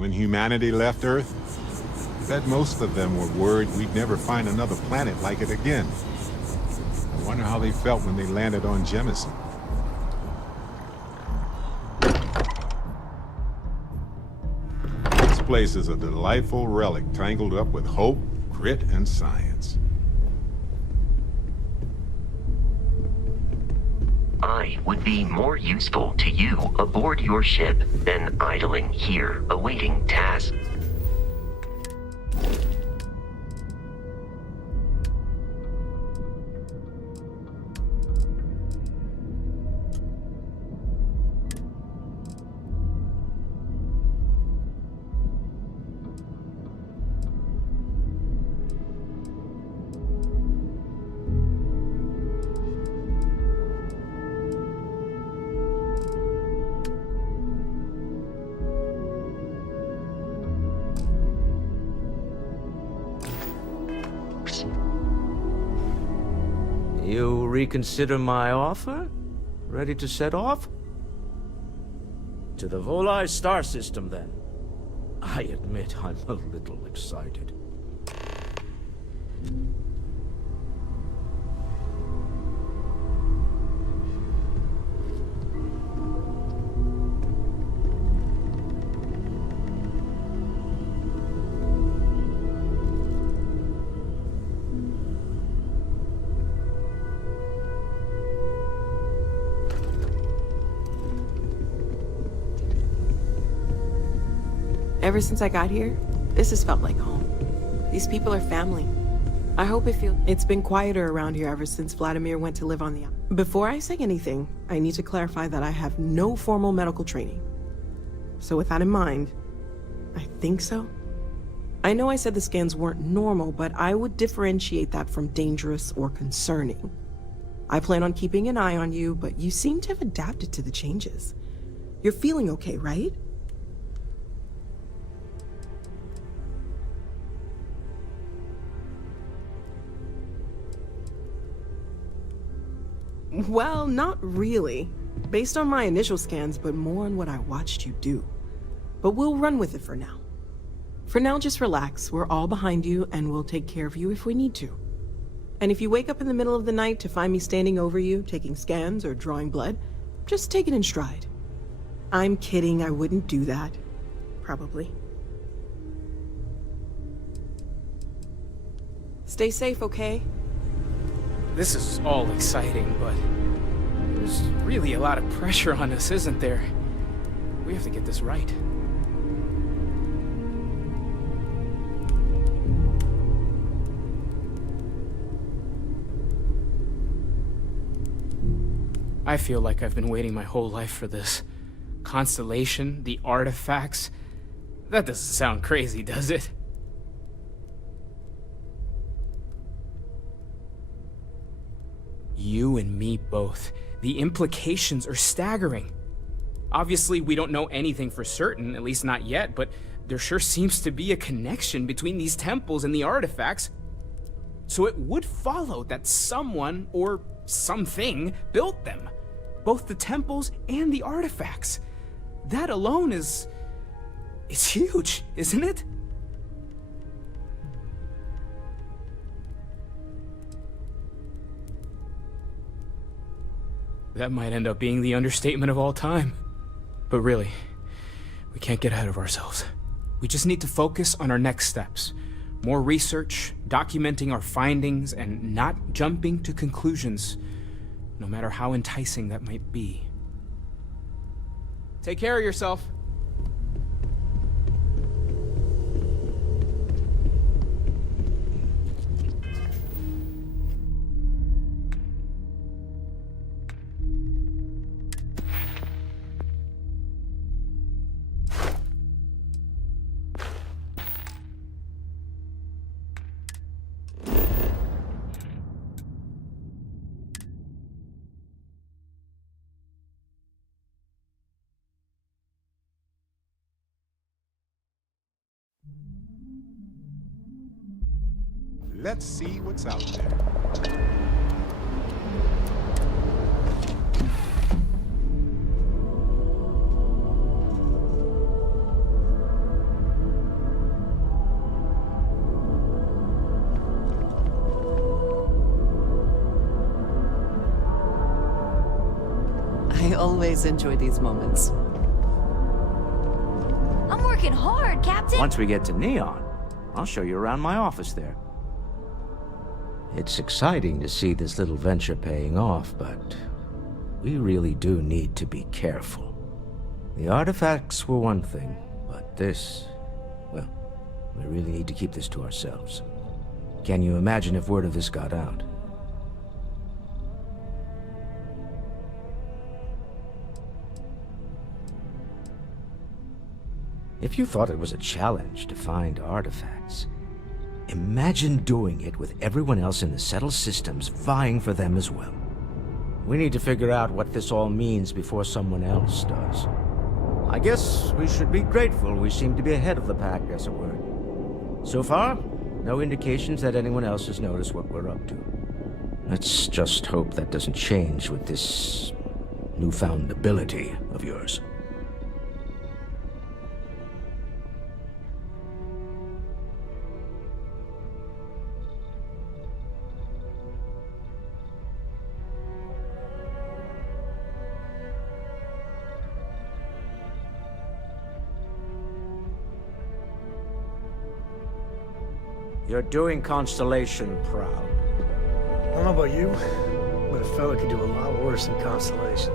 when humanity left Earth, bet most of them were worried we'd never find another planet like it again. I wonder how they felt when they landed on Jemison. This place is a delightful relic tangled up with hope, grit, and science. I would be more useful to you aboard your ship than idling here awaiting tasks. You reconsider my offer? Ready to set off? To the Volai star system, then. I admit I'm a little excited. Ever since I got here, this has felt like home. These people are family. I hope it feels... It's been quieter around here ever since Vladimir went to live on the... Before I say anything, I need to clarify that I have no formal medical training. So with that in mind, I think so. I know I said the scans weren't normal, but I would differentiate that from dangerous or concerning. I plan on keeping an eye on you, but you seem to have adapted to the changes. You're feeling okay, right? Well, not really. Based on my initial scans, but more on what I watched you do. But we'll run with it for now. For now, just relax. We're all behind you, and we'll take care of you if we need to. And if you wake up in the middle of the night to find me standing over you, taking scans or drawing blood, just take it in stride. I'm kidding, I wouldn't do that. Probably. Stay safe, okay? This is all exciting, but there's really a lot of pressure on us, isn't there? We have to get this right. I feel like I've been waiting my whole life for this. Constellation, the artifacts. That doesn't sound crazy, does it? You and me both. The implications are staggering. Obviously, we don't know anything for certain, at least not yet, but there sure seems to be a connection between these temples and the artifacts. So it would follow that someone, or something, built them. Both the temples and the artifacts. That alone is huge, isn't it? That might end up being the understatement of all time. But really, we can't get ahead of ourselves. We just need to focus on our next steps. More research, documenting our findings, and not jumping to conclusions, no matter how enticing that might be. Take care of yourself. Let's see what's out there. I always enjoy these moments. I'm working hard, Captain. Once we get to Neon, I'll show you around my office there. It's exciting to see this little venture paying off, but we really do need to be careful. The artifacts were one thing, but this, well, we really need to keep this to ourselves. Can you imagine if word of this got out? If you thought it was a challenge to find artifacts, imagine doing it with everyone else in the settled systems vying for them as well. We need to figure out what this all means before someone else does. I guess we should be grateful we seem to be ahead of the pack, as it were. So far, no indications that anyone else has noticed what we're up to. Let's just hope that doesn't change with this newfound ability of yours. You're doing Constellation proud. I don't know about you, but a fella could do a lot worse than Constellation.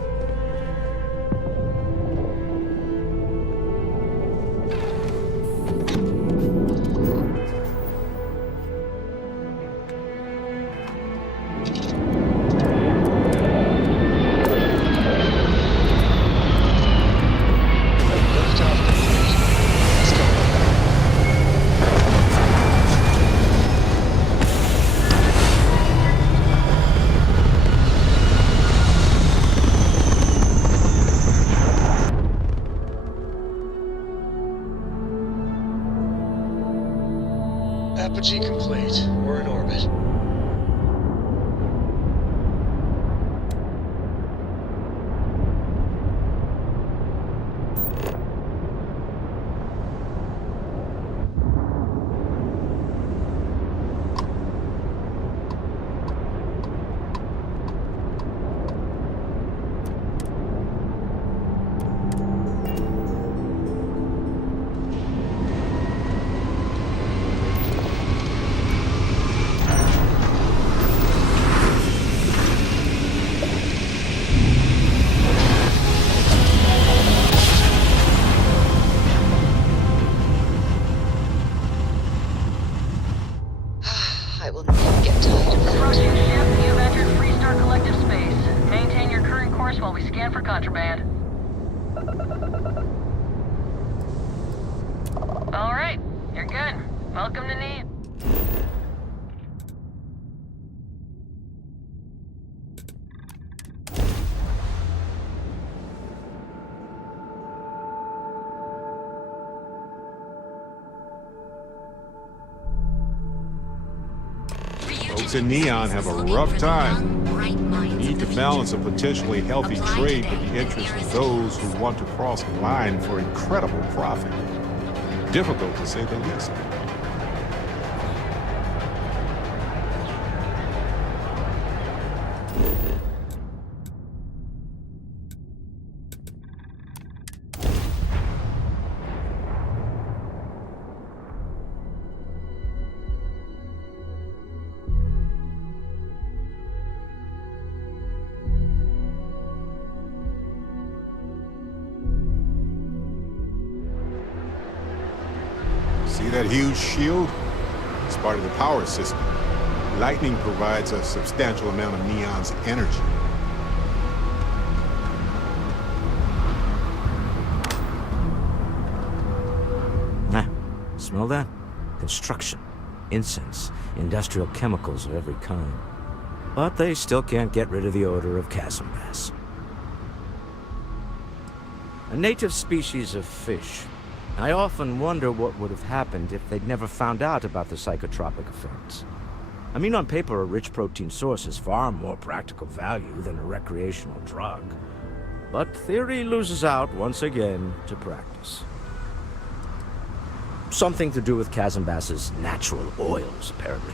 Apogee complete. We're in orbit. I will never get tired of that. Approaching ship, you've entered Freestar Collective space. Maintain your current course while we scan for contraband. Alright, you're good. Welcome to Neon. Folks in Neon have a rough time. Need to balance a potentially healthy trade with the interests of those who want to cross the line for incredible profit. Difficult to say the least. See that huge shield? It's part of the power system. Lightning provides a substantial amount of Neon's energy. Smell that? Construction, incense, industrial chemicals of every kind. But they still can't get rid of the odor of chasm bass. A native species of fish. I often wonder what would have happened if they'd never found out about the psychotropic effects. I mean, on paper, a rich protein source has far more practical value than a recreational drug. But theory loses out once again to practice. Something to do with chasm bass's natural oils, apparently.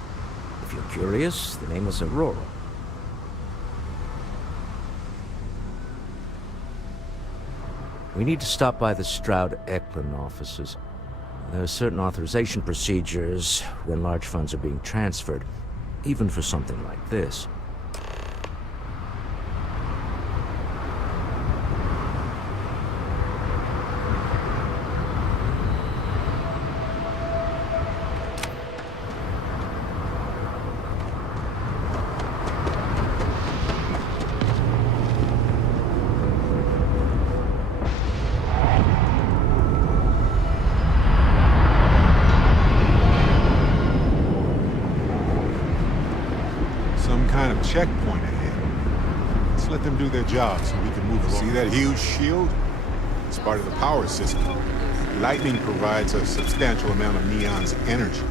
If you're curious, the name is Aurora. We need to stop by the Stroud-Eklund offices. There are certain authorization procedures when large funds are being transferred, even for something like this. Some kind of checkpoint ahead. Let's let them do their job so we can move along. See that huge shield? It's part of the power system. Lightning provides a substantial amount of Neon's energy.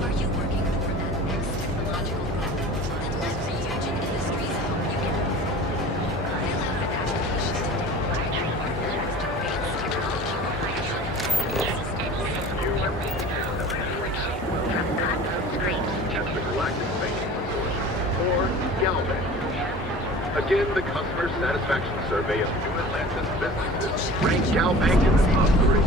Are you working toward that next technological problem that lets a huge industry zone you can fill out an application today or advanced technology As the galactic banking authority, or GalBank. Again, the customer satisfaction survey of New Atlantis businesses ranked GalBank in the top 3.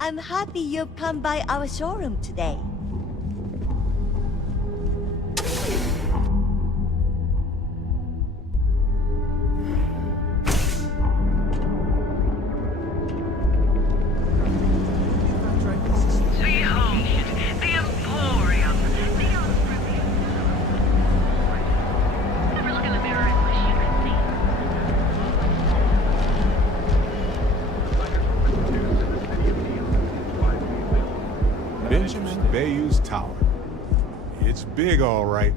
I'm happy you've come by our showroom today. Behold, the Emporium. Never look in the mirror and wish you could see. Benjamin Bayou's Tower. It's big, all right.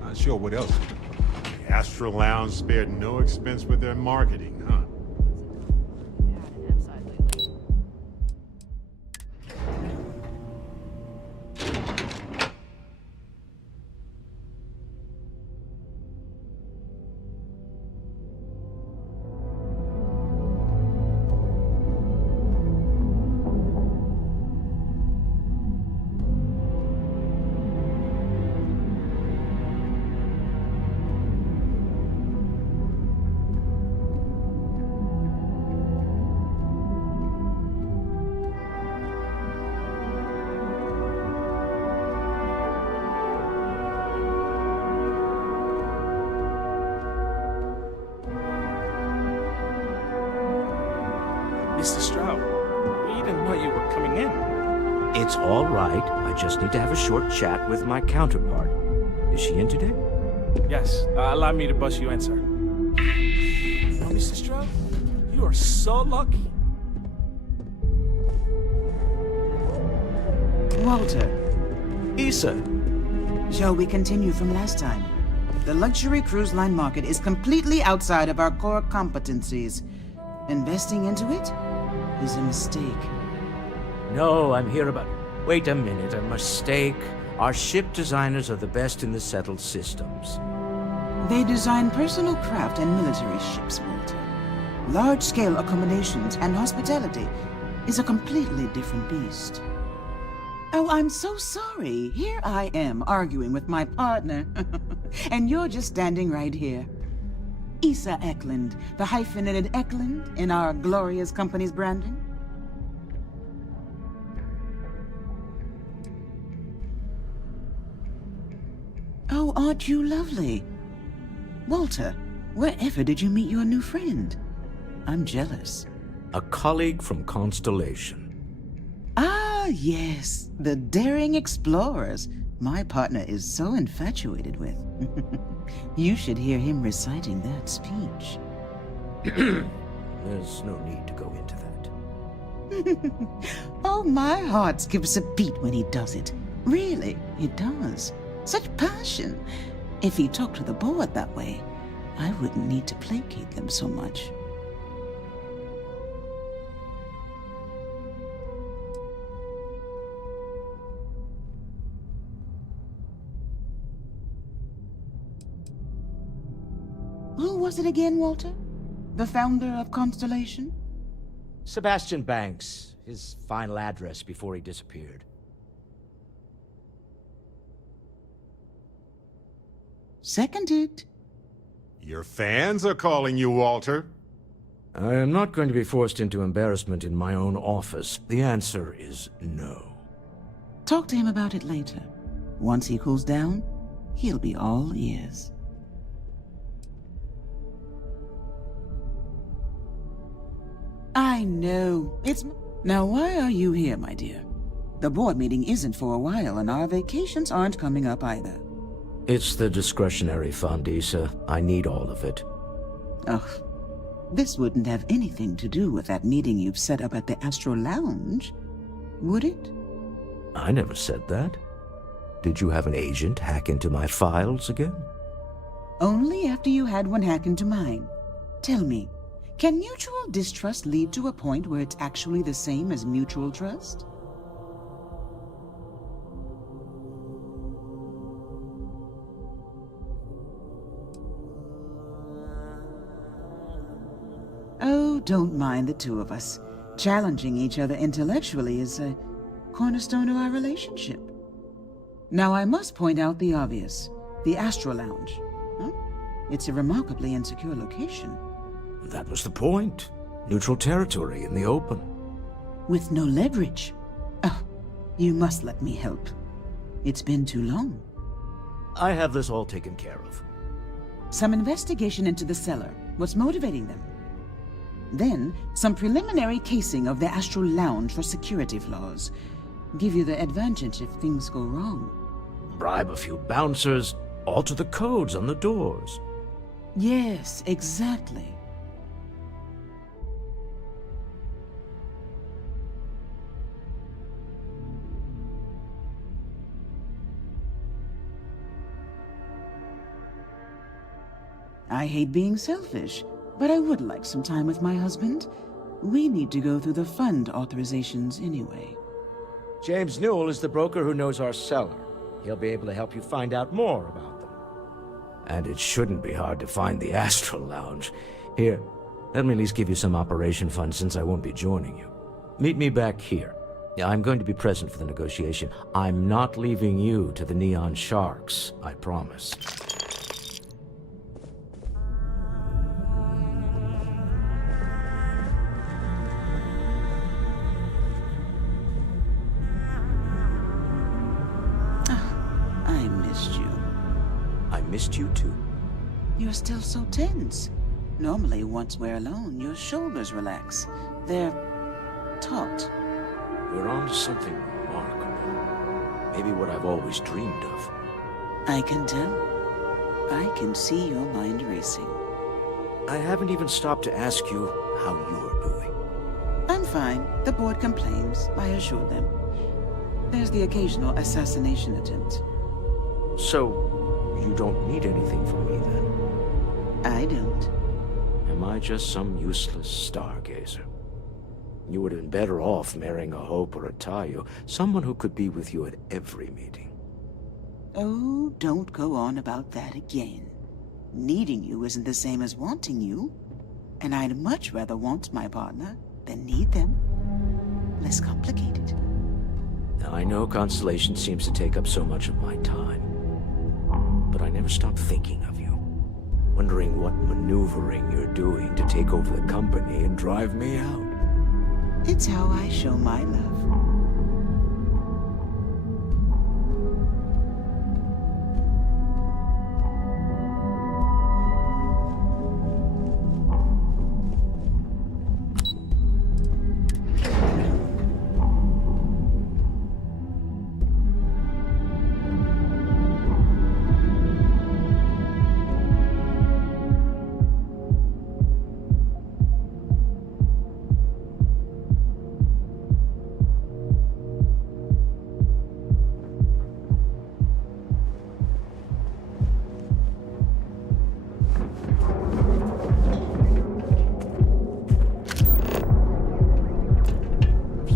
Not sure what else. The Astro Lounge spared no expense with their marketing, huh? Mr. Stroud, we didn't know you were coming in. It's all right. I just need to have a short chat with my counterpart. Is she in today? Yes, allow me to bust you in, sir. You know, Mr. Stroud, you are so lucky. Walter, Issa. shall we continue from last time? The luxury cruise line market is completely outside of our core competencies. Investing into it is a mistake. No, I'm here about... Wait a minute, a mistake. Our ship designers are the best in the settled systems. They design personal craft and military ships, Walter. Large-scale accommodations and hospitality is a completely different beast. Oh, I'm so sorry. Here I am arguing with my partner, and you're just standing right here. Issa Eklund, the hyphenated Eklund in our glorious company's branding. Oh, aren't you lovely? Walter, wherever did you meet your new friend? I'm jealous. A colleague from Constellation. Ah, yes, the daring explorers my partner is so infatuated with. You should hear him reciting that speech. There's no need to go into that. Oh, my heart skips a beat when he does it. Really, it does. Such passion. If he talked to the board that way, I wouldn't need to placate them so much. was it again, Walter? The founder of Constellation? Sebastian Banks, his final address before he disappeared. Seconded. Your fans are calling you Walter. I am not going to be forced into embarrassment in my own office. The answer is no. Talk to him about it later. Once he cools down, he'll be all ears. I know. Now, why are you here, my dear? The board meeting isn't for a while, and our vacations aren't coming up either. It's the discretionary fund, Issa. I need all of it. Ugh. This wouldn't have anything to do with that meeting you've set up at the Astro Lounge, would it? I never said that. Did you have an agent hack into my files again? Only after you had one hack into mine. Tell me, can mutual distrust lead to a point where it's actually the same as mutual trust? Oh, don't mind the two of us. Challenging each other intellectually is a cornerstone of our relationship. Now, I must point out the obvious. The Astro Lounge. Huh? It's a remarkably insecure location. That was the point. Neutral territory in the open. With no leverage. Oh, you must let me help. It's been too long. I have this all taken care of. Some investigation into the cellar. What's motivating them? Then, some preliminary casing of the Astral Lounge for security flaws. Give you the advantage if things go wrong. Bribe a few bouncers, alter the codes on the doors. Yes, exactly. I hate being selfish, but I would like some time with my husband. We need to go through the fund authorizations anyway. James Newell is the broker who knows our cellar. He'll be able to help you find out more about them. And it shouldn't be hard to find the Astral Lounge. Here, let me at least give you some operation funds since I won't be joining you. Meet me back here. I'm going to be present for the negotiation. I'm not leaving you to the Neon Sharks, I promise. Missed you too. You're still so tense. Normally, once we're alone, your shoulders relax. They're taut. We're on to something remarkable. Maybe what I've always dreamed of. I can tell. I can see your mind racing. I haven't even stopped to ask you how you're doing. I'm fine. The board complains. I assure them. There's the occasional assassination attempt. So, you don't need anything from me, then? I don't. Am I just some useless stargazer? You would have been better off marrying a Hope or a Tayo, someone who could be with you at every meeting. Oh, don't go on about that again. Needing you isn't the same as wanting you. And I'd much rather want my partner than need them. Less complicated. I know Constellation seems to take up so much of my time. But I never stop thinking of you, wondering what maneuvering you're doing to take over the company and drive me out. It's how I show my love.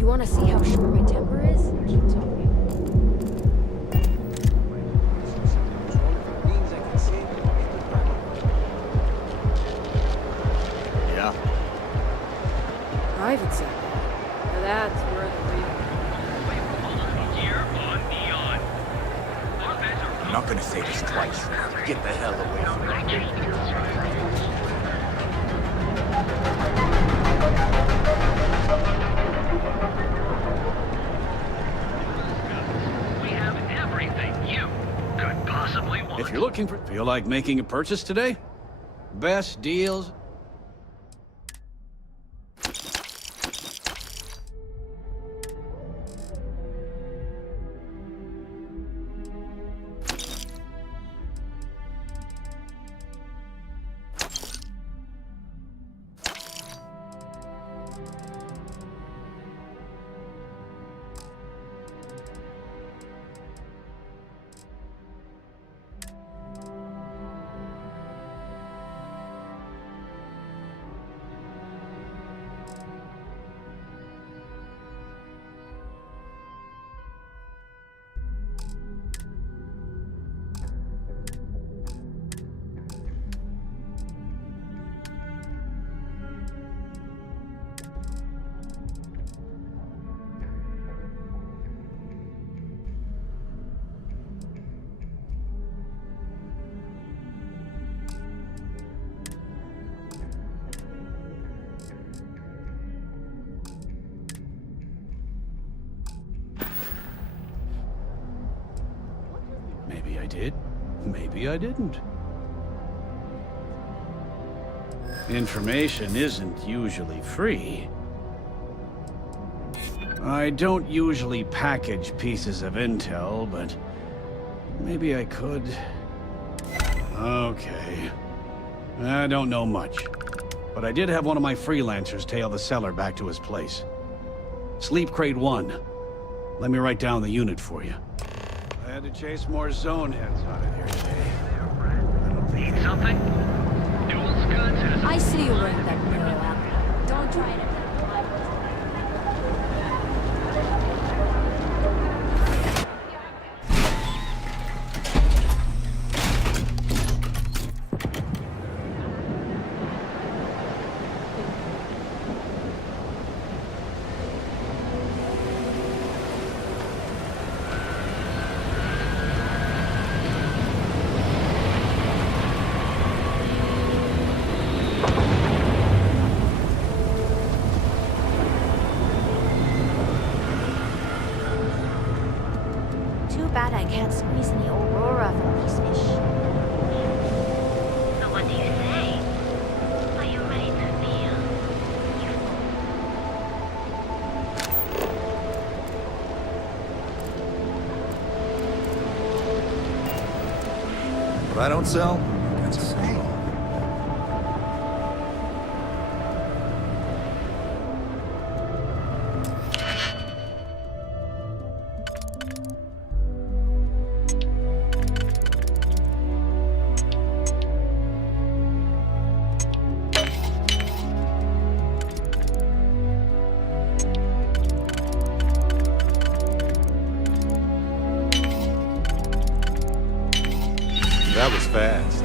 Want to see how short my temper is? Keep talking. private sector. Now that's where the real... I'm not gonna say this twice. Get the hell away from me. We have everything you could possibly want. If you're looking for... Feel like making a purchase today? Best deals? Maybe I did. Maybe I didn't. Information isn't usually free. I don't usually package pieces of intel, but maybe I could. Okay. I don't know much, but I did have one of my freelancers tail the seller back to his place. Sleep Crate 1. Let me write down the unit for you. I had to chase more zone heads out of here today. Need something? Dual guns has... I see you wearing that mirror out. Don't try it. Too bad I can't squeeze any Aurora from these fish. So what do you say? Are you ready to feel What I don't sell, that's a sell. That was fast.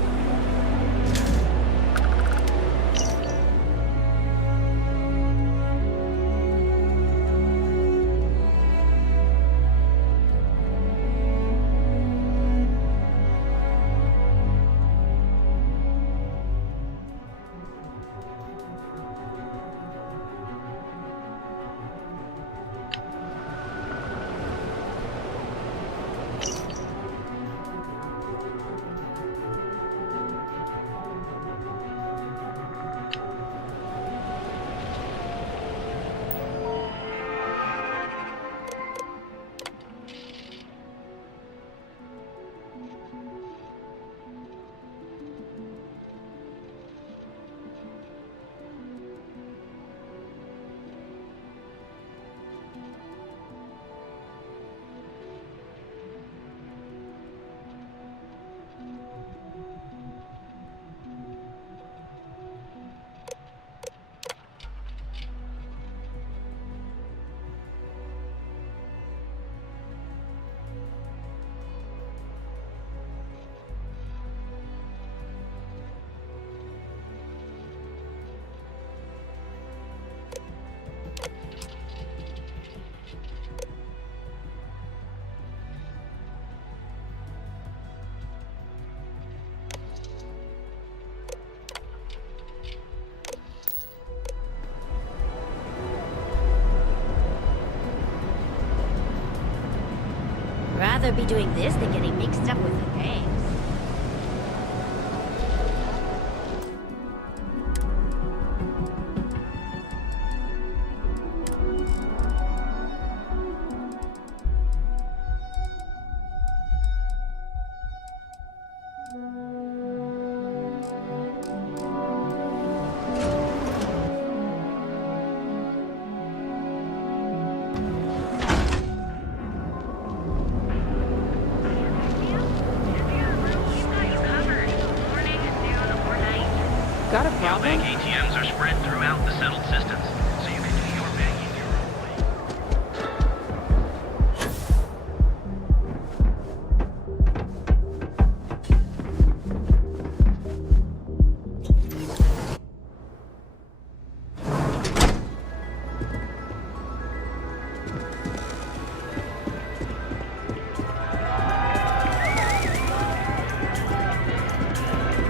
rather be doing this than getting mixed up with the gangs. Got a problem? Bank ATMs are spread throughout the settled systems, so you can do your banking your own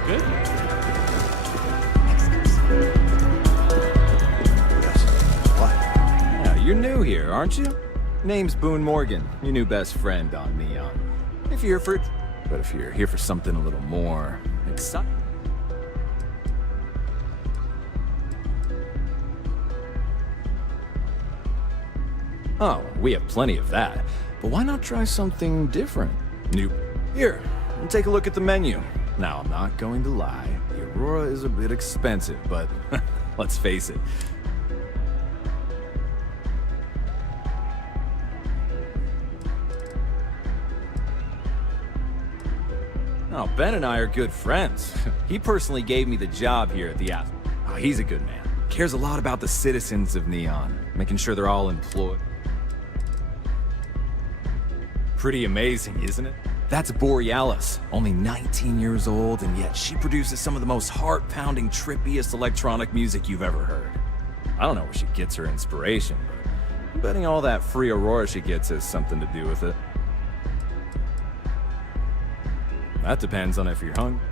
Good? Yeah, you're new here, aren't you? Name's Boone Morgan, your new best friend on Neon. If you're here for something a little more exciting. Oh, we have plenty of that. But why not try something different? Here, take a look at the menu. Now, I'm not going to lie. The Aurora is a bit expensive, but let's face it. Oh, Ben and I are good friends. He personally gave me the job here at the Asp. Oh, he's a good man. Cares a lot about the citizens of Neon, making sure they're all employed. Pretty amazing, isn't it? That's Borealis, only 19 years old, and yet she produces some of the most heart-pounding, trippiest electronic music you've ever heard. I don't know where she gets her inspiration, but I'm betting all that free Aurora she gets has something to do with it. That depends on if you're hungry.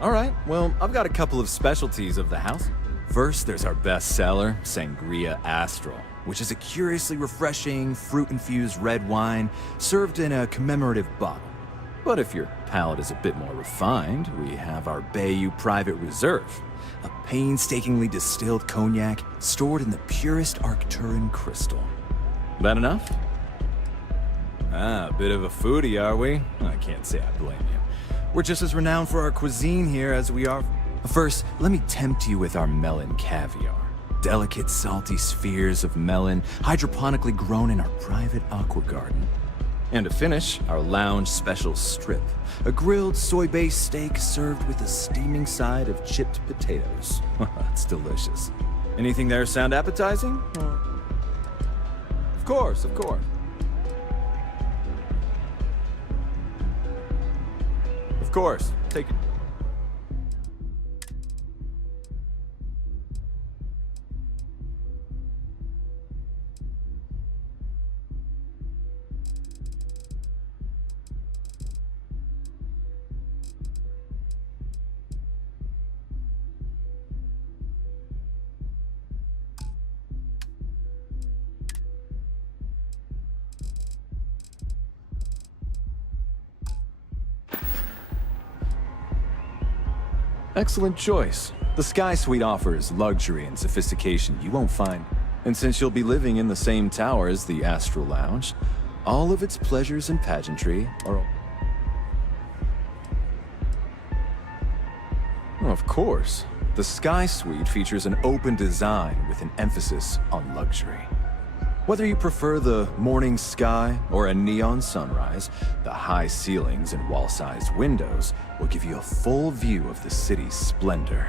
Alright, well, I've got a couple of specialties of the house. First, there's our best seller, Sangria Astral, which is a curiously refreshing, fruit-infused red wine served in a commemorative bottle. But if your palate is a bit more refined, we have our Bayou Private Reserve, a painstakingly distilled cognac stored in the purest Arcturan crystal. That enough? Ah, a bit of a foodie, are we? I can't say I blame you. We're just as renowned for our cuisine here as we are. First, let me tempt you with our melon caviar. Delicate, salty spheres of melon, hydroponically grown in our private aqua garden. And to finish, our lounge special strip, a grilled soy-based steak served with a steaming side of chipped potatoes. It's delicious. Anything there sound appetizing? Of course, of course. Of course, take it. Excellent choice. The Sky Suite offers luxury and sophistication you won't find. And since you'll be living in the same tower as the Astral Lounge, all of its pleasures and pageantry are... Oh, of course. The Sky Suite features an open design with an emphasis on luxury. Whether you prefer the morning sky or a neon sunrise, the high ceilings and wall-sized windows will give you a full view of the city's splendor.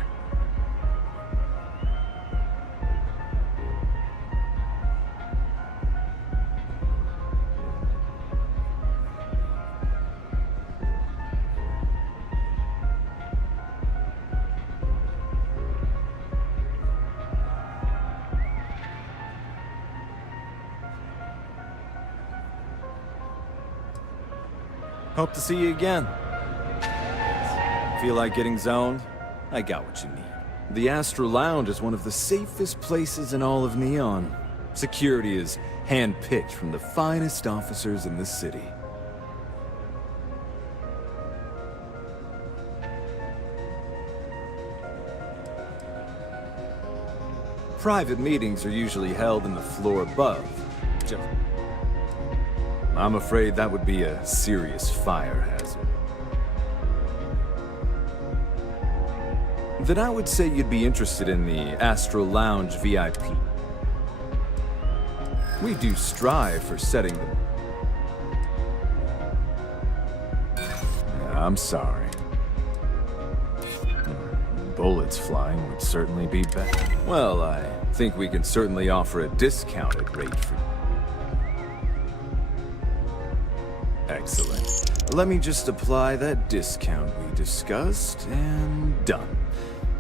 Hope to see you again. Feel like getting zoned? I got what you need. The Astral Lounge is one of the safest places in all of Neon. Security is handpicked from the finest officers in the city. Private meetings are usually held in the floor above. I'm afraid that would be a serious fire hazard. Then I would say you'd be interested in the Astro Lounge VIP. We do strive for setting them. I'm sorry. Bullets flying would certainly be better. Well, I think we can certainly offer a discounted rate for you. Excellent. Let me just apply that discount we discussed, and done.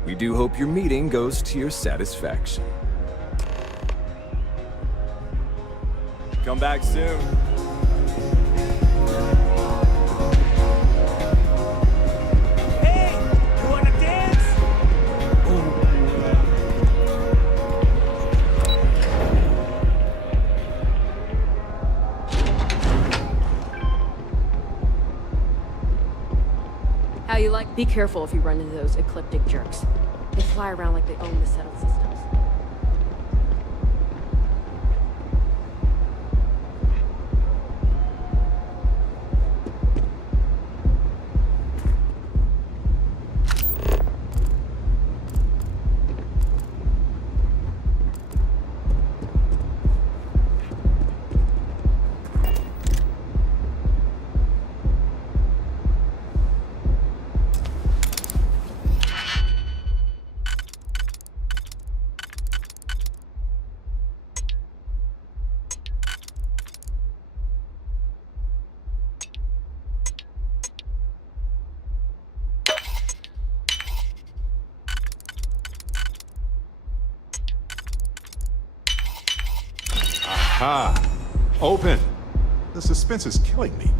We do hope your meeting goes to your satisfaction. Come back soon. How you like? Be careful if you run into those ecliptic jerks. They fly around like they own the settled systems. Ah, open. The suspense is killing me.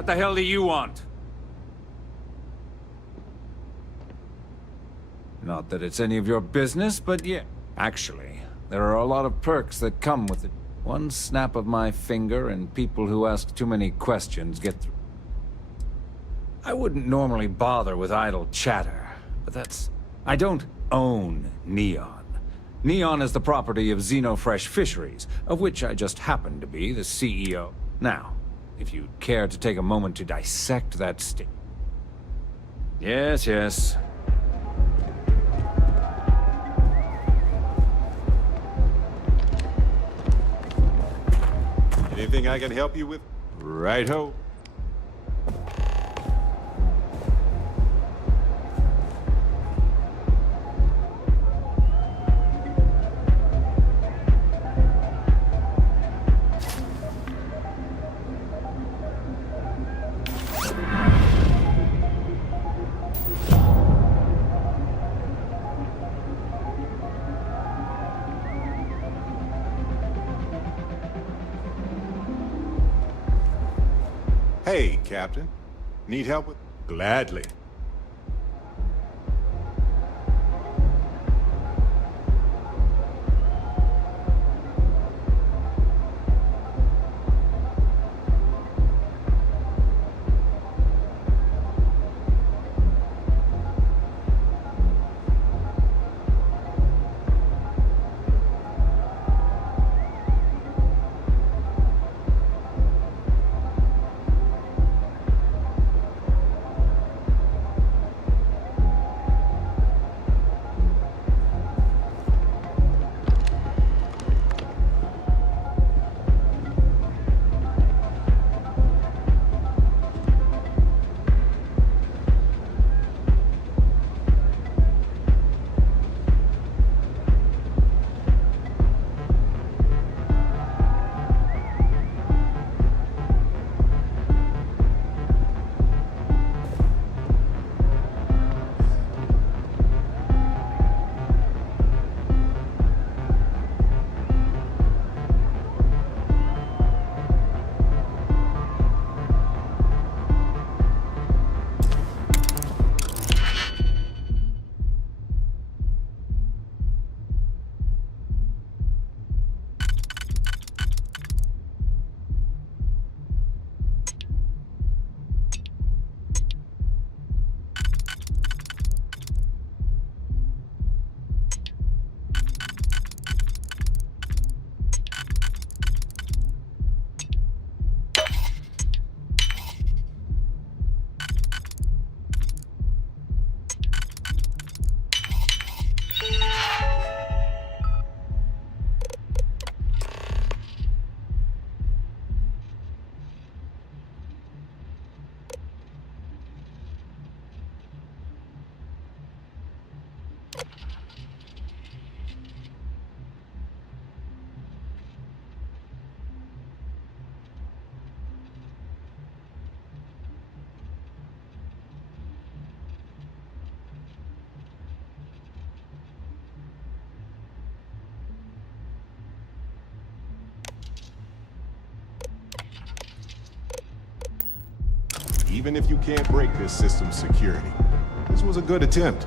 What the hell do you want? Not that it's any of your business, but yeah. Actually, there are a lot of perks that come with it. One snap of my finger and people who ask too many questions get through. I wouldn't normally bother with idle chatter, but that's... I don't own Neon. Neon is the property of Xenofresh Fisheries, of which I just happen to be the CEO. Now, if you'd care to take a moment to dissect that Yes, yes. Anything I can help you with? Right-ho. Hey, Captain. Need help with? Gladly. even if you can't break this system's security. This was a good attempt.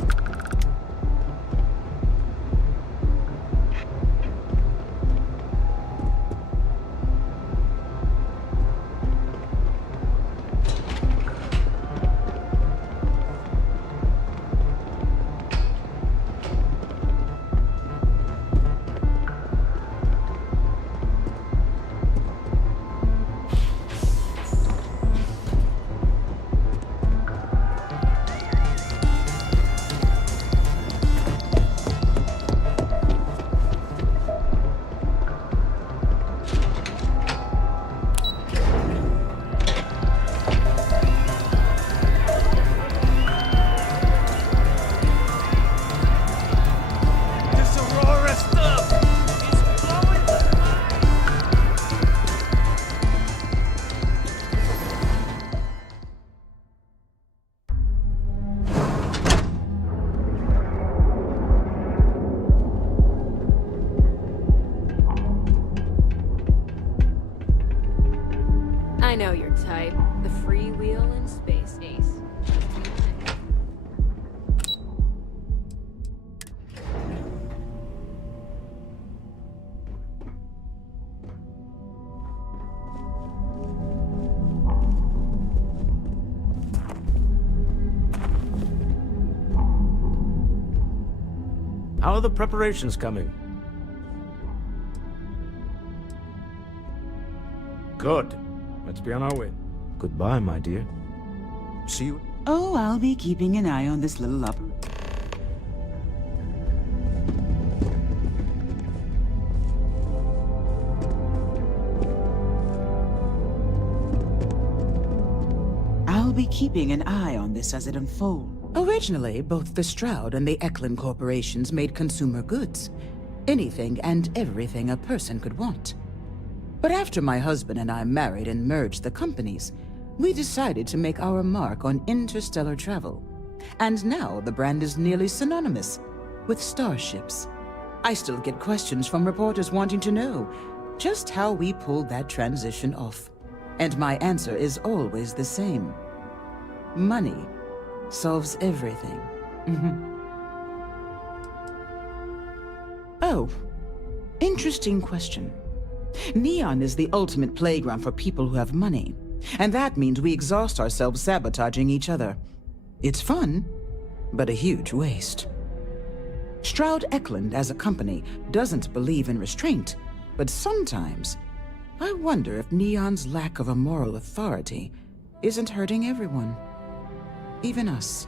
I know your type. The freewheel and space ace. How are the preparations coming? Good. Let's be on our way. Goodbye, my dear. See you. Oh, I'll be keeping an eye on this little operation. I'll be keeping an eye on this as it unfolds. Originally, both the Stroud and the Eklund corporations made consumer goods. Anything and everything a person could want. But after my husband and I married and merged the companies, we decided to make our mark on interstellar travel. And now the brand is nearly synonymous with starships. I still get questions from reporters wanting to know just how we pulled that transition off. And my answer is always the same. Money solves everything. Oh, interesting question. Neon is the ultimate playground for people who have money, and that means we exhaust ourselves sabotaging each other. It's fun, but a huge waste. Stroud Eklund as a company doesn't believe in restraint, but sometimes I wonder if Neon's lack of a moral authority isn't hurting everyone, even us.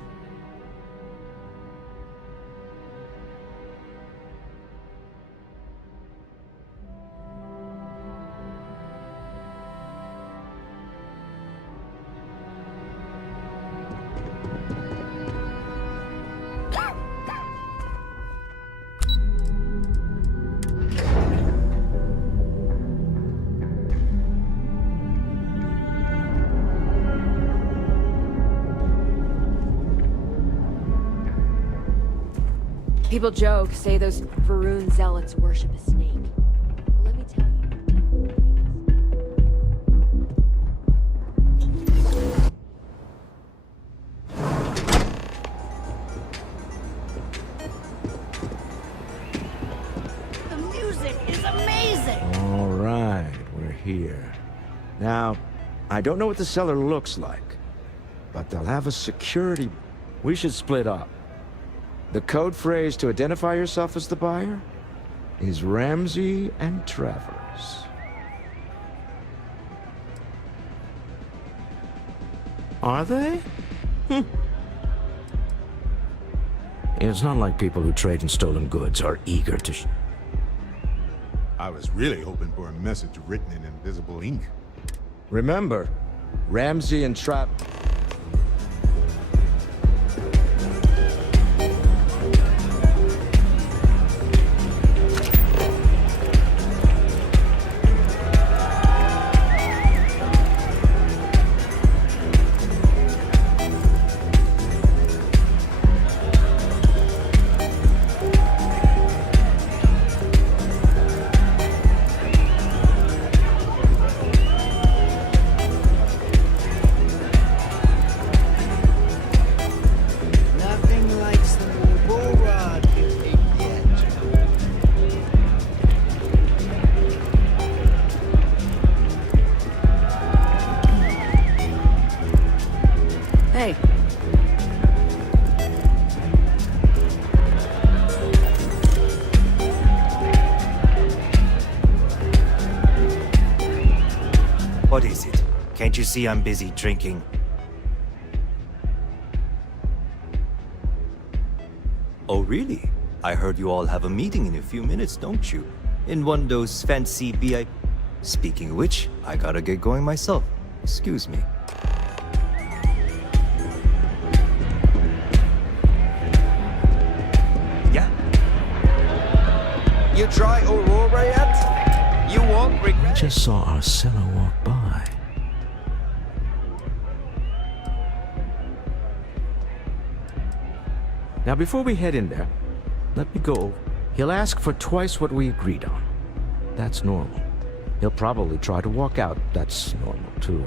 People joke, say those Varun zealots worship a snake. Well, let me tell you. The music is amazing! All right, we're here. Now, I don't know what the cellar looks like, but they'll have a security... We should split up. The code phrase to identify yourself as the buyer is Ramsey and Travers. Are they? It's not like people who trade in stolen goods are eager to... I was really hoping for a message written in invisible ink. Remember, Ramsey and Travers... What is it? Can't you see I'm busy drinking? Oh, really? I heard you all have a meeting in a few minutes, don't you? In one of those fancy BIP... Speaking of which, I gotta get going myself. Excuse me. Yeah? You try Aurora yet? You won't I regret just saw our seller walk by. Now, before we head in there, let me go. He'll ask for twice what we agreed on. That's normal. He'll probably try to walk out. That's normal, too.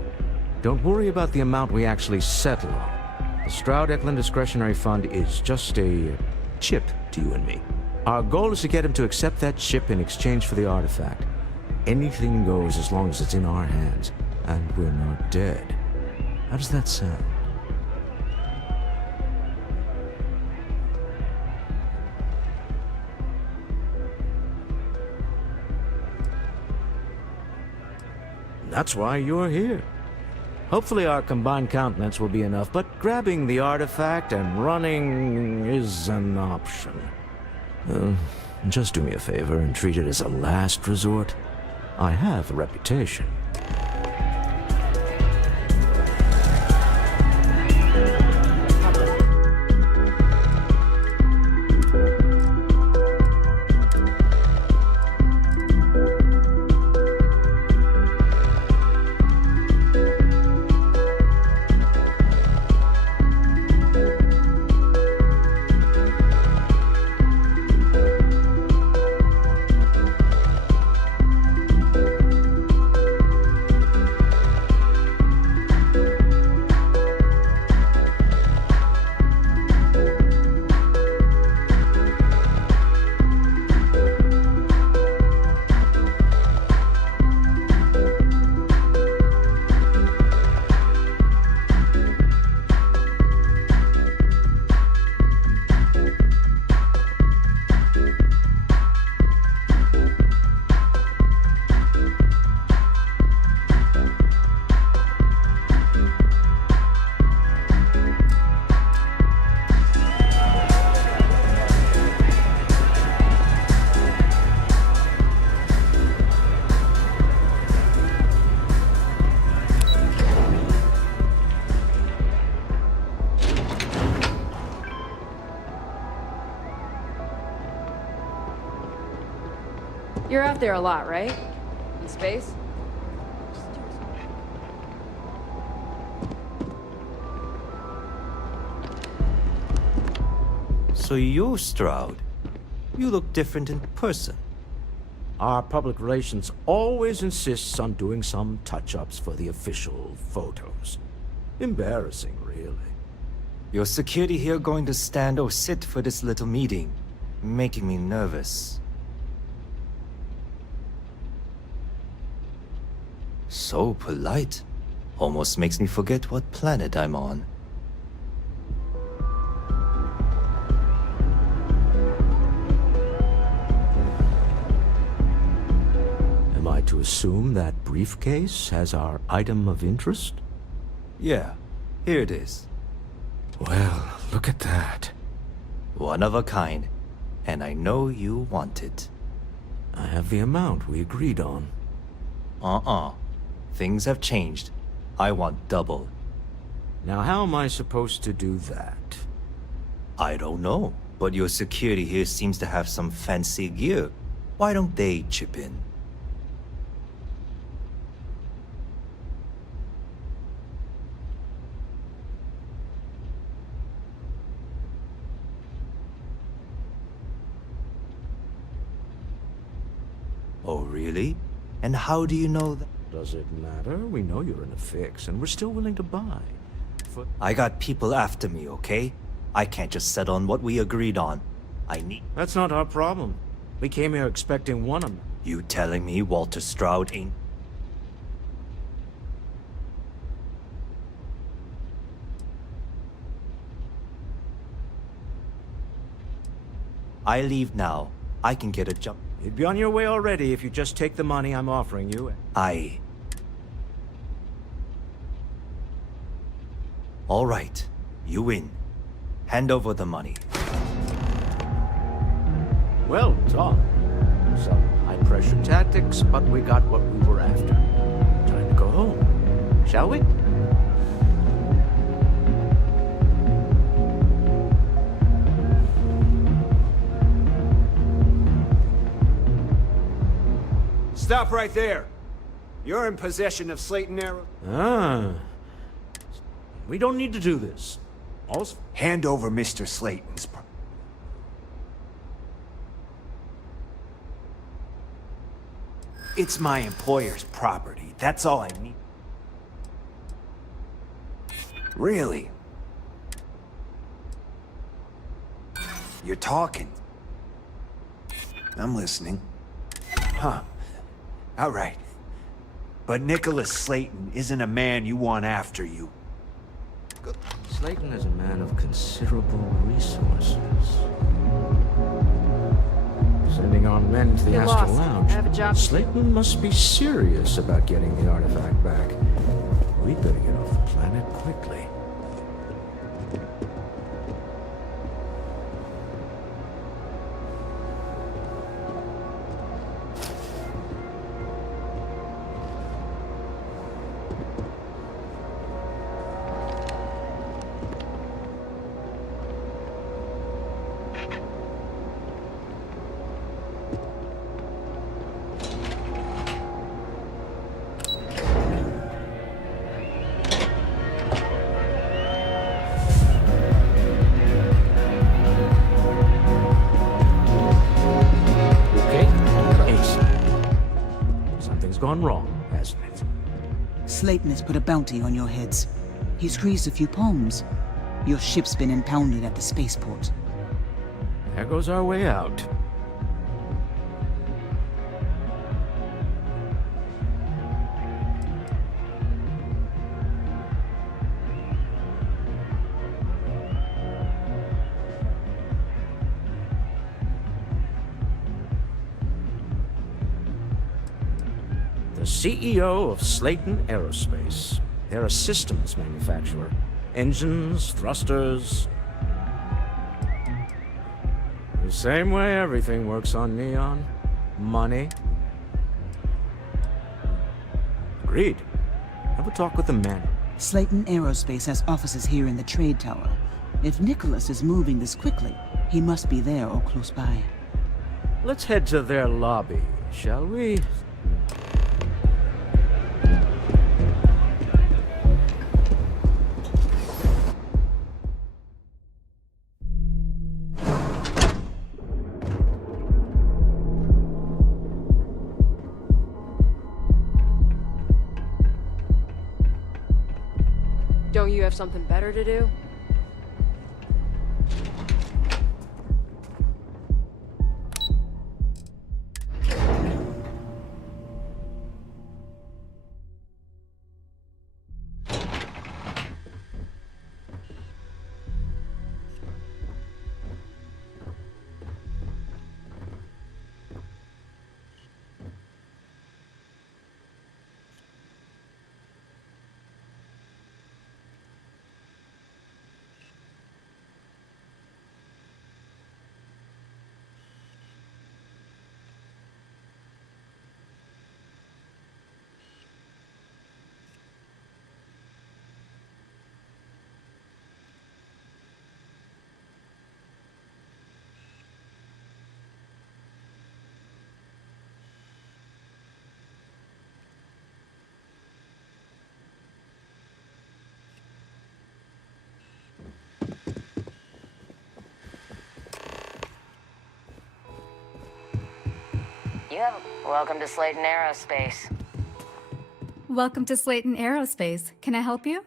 Don't worry about the amount we actually settle on. The Stroud-Eklund Discretionary Fund is just a chip to you and me. Our goal is to get him to accept that chip in exchange for the artifact. Anything goes as long as it's in our hands, and we're not dead. How does that sound? That's why you're here. Hopefully our combined countenance will be enough, but grabbing the artifact and running is an option. Just do me a favor and treat it as a last resort. I have a reputation. You're out there a lot, right? In space? So you're Stroud. You look different in person. Our public relations always insists on doing some touch-ups for the official photos. Embarrassing, really. Your security here going to stand or sit for this little meeting, making me nervous. So polite. Almost makes me forget what planet I'm on. Am I to assume that briefcase has our item of interest? Yeah, here it is. Well, look at that. One of a kind, and I know you want it. I have the amount we agreed on. Things have changed. I want double. Now how am I supposed to do that? I don't know, but your security here seems to have some fancy gear. Why don't they chip in? Oh, really? And how do you know that? Does it matter? We know you're in a fix, and we're still willing to buy. I got people after me, okay? I can't just settle on what we agreed on. I need... That's not our problem. We came here expecting one of them. You telling me Walter Stroud ain't... I leave now. I can get a jump. You'd be on your way already if you just take the money I'm offering you. All right, you win. Hand over the money. Well done. Some high-pressure tactics, but we got what we were after. Time to go home, shall we? Stop right there. You're in possession of Slayton Arrow. Ah. We don't need to do this. Also, Hand over Mr. Slayton's. It's my employer's property. That's all I need. Really? You're talking. I'm listening. Huh. All right. But Nicholas Slayton isn't a man you want after you. Slayton is a man of considerable resources. Sending our men to the You're Astral lost. Lounge. I have a job to do. Slayton must be serious about getting the artifact back. We'd better get off the planet quickly. Gone wrong, hasn't it? Slayton has put a bounty on your heads. He's greased a few palms. Your ship's been impounded at the spaceport. There goes our way out. The CEO of Slayton Aerospace. They're a systems manufacturer. Engines, thrusters. The same way everything works on Neon. Money. Agreed. Have a talk with the men. Slayton Aerospace has offices here in the trade tower. If Nicholas is moving this quickly, he must be there or close by. Let's head to their lobby, shall we? Don't you have something better to do? Welcome to Slayton Aerospace. Welcome to Slayton Aerospace. Can I help you?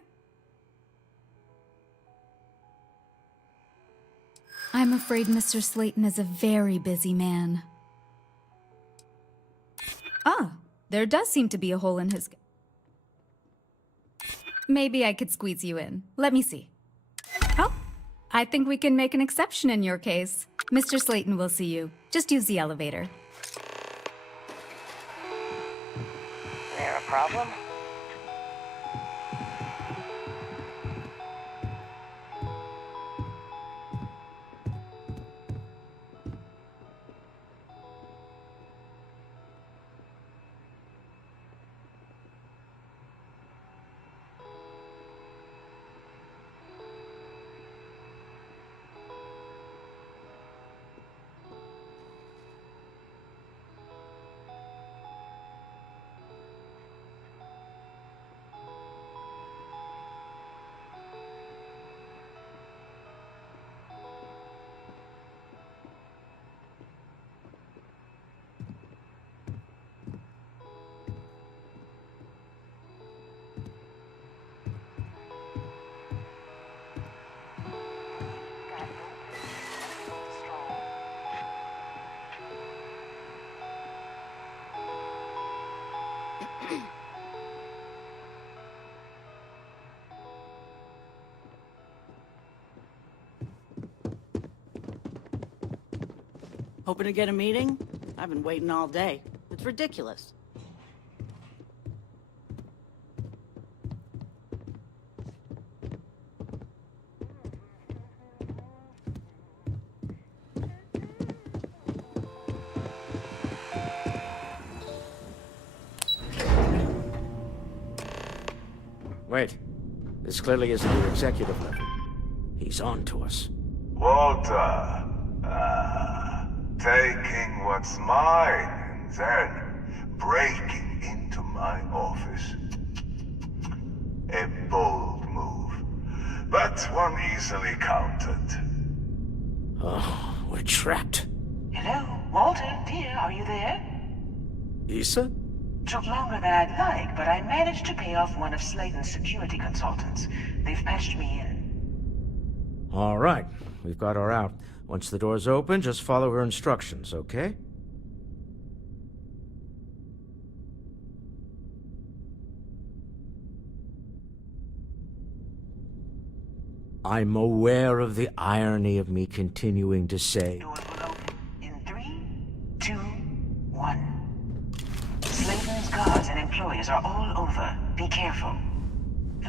I'm afraid Mr. Slayton is a very busy man. Ah, there does seem to be a hole in his... Maybe I could squeeze you in. Let me see. Oh, I think we can make an exception in your case. Mr. Slayton will see you. Just use the elevator. There a problem? Hoping to get a meeting? I've been waiting all day. It's ridiculous. Wait. This clearly isn't your executive level. He's on to us. Walter. Taking what's mine and then breaking into my office. A bold move, but one easily countered. Oh, we're trapped. Hello, Walter, dear, are you there? Issa? Took longer than I'd like, but I managed to pay off one of Slayton's security consultants. They've patched me in. All right. We've got her out. Once the door's open, just follow her instructions, okay? I'm aware of the irony of me continuing to say... Doors will open in 3, 2, 1. Slayton's guards and employees are all over. Be careful.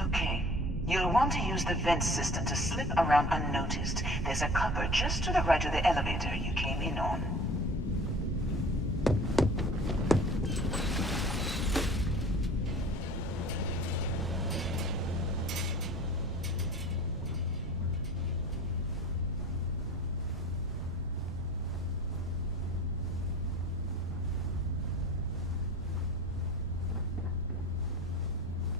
Okay. You'll want to use the vent system to slip around unnoticed. There's a cupboard just to the right of the elevator you came in on.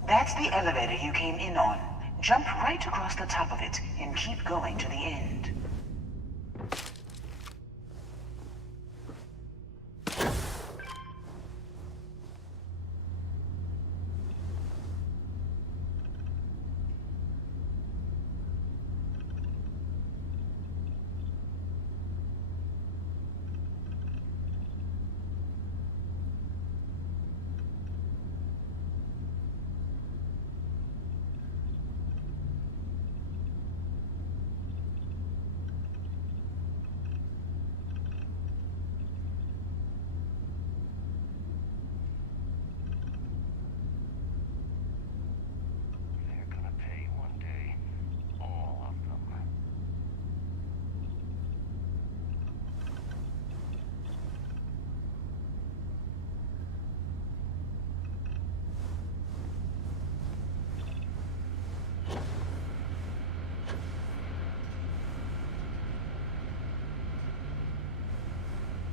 That's the elevator you came in on. Jump right across the top of it and keep going to the end.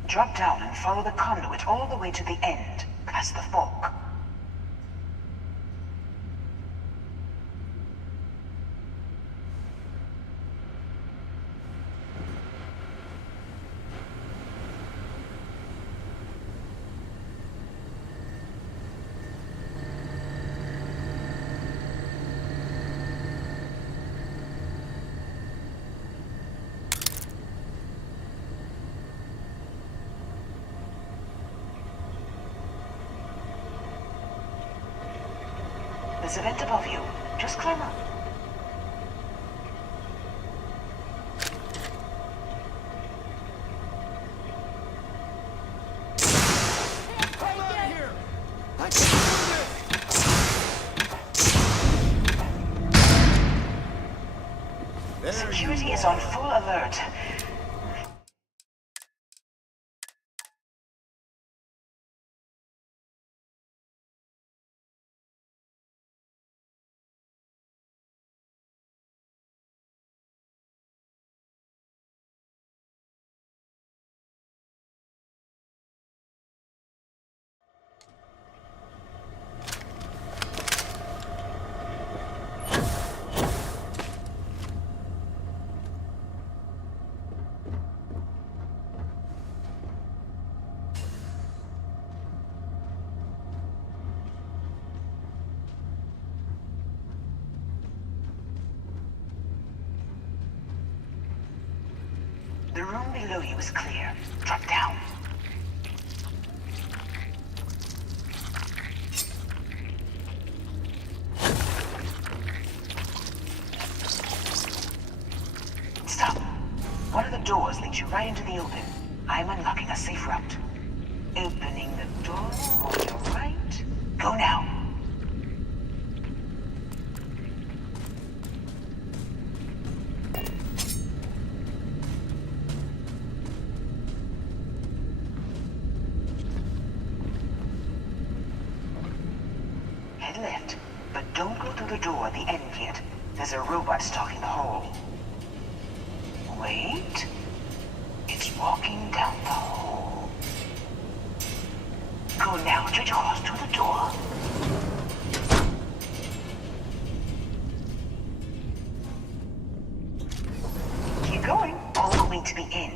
Drop down and follow the conduit all the way to the end, past the fork. There's a vent above you. Just climb up. Security is on full alert. The room below you is clear. Drop down. Stop. One of the doors leads you right into the open. I I'm unlocking a safe route. Opening the door on your right. Go now. Head left, but don't go through the door at the end yet. There's a robot stalking the hall. Wait. It's walking down the hall. Go now, straight across to the door. Keep going, all the way to the end.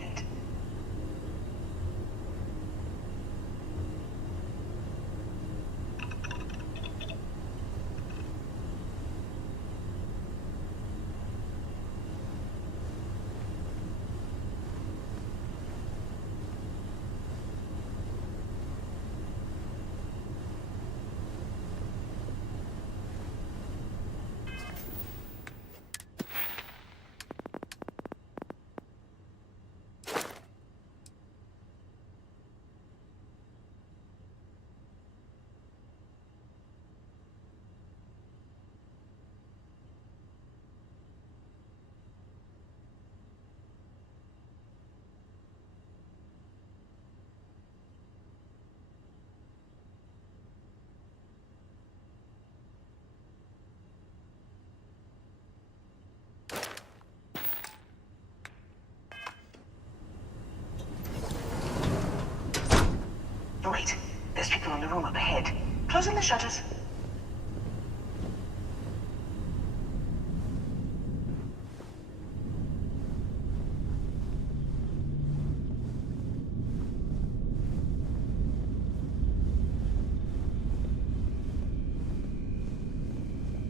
Wait, there's people in the room up ahead. Closing the shutters.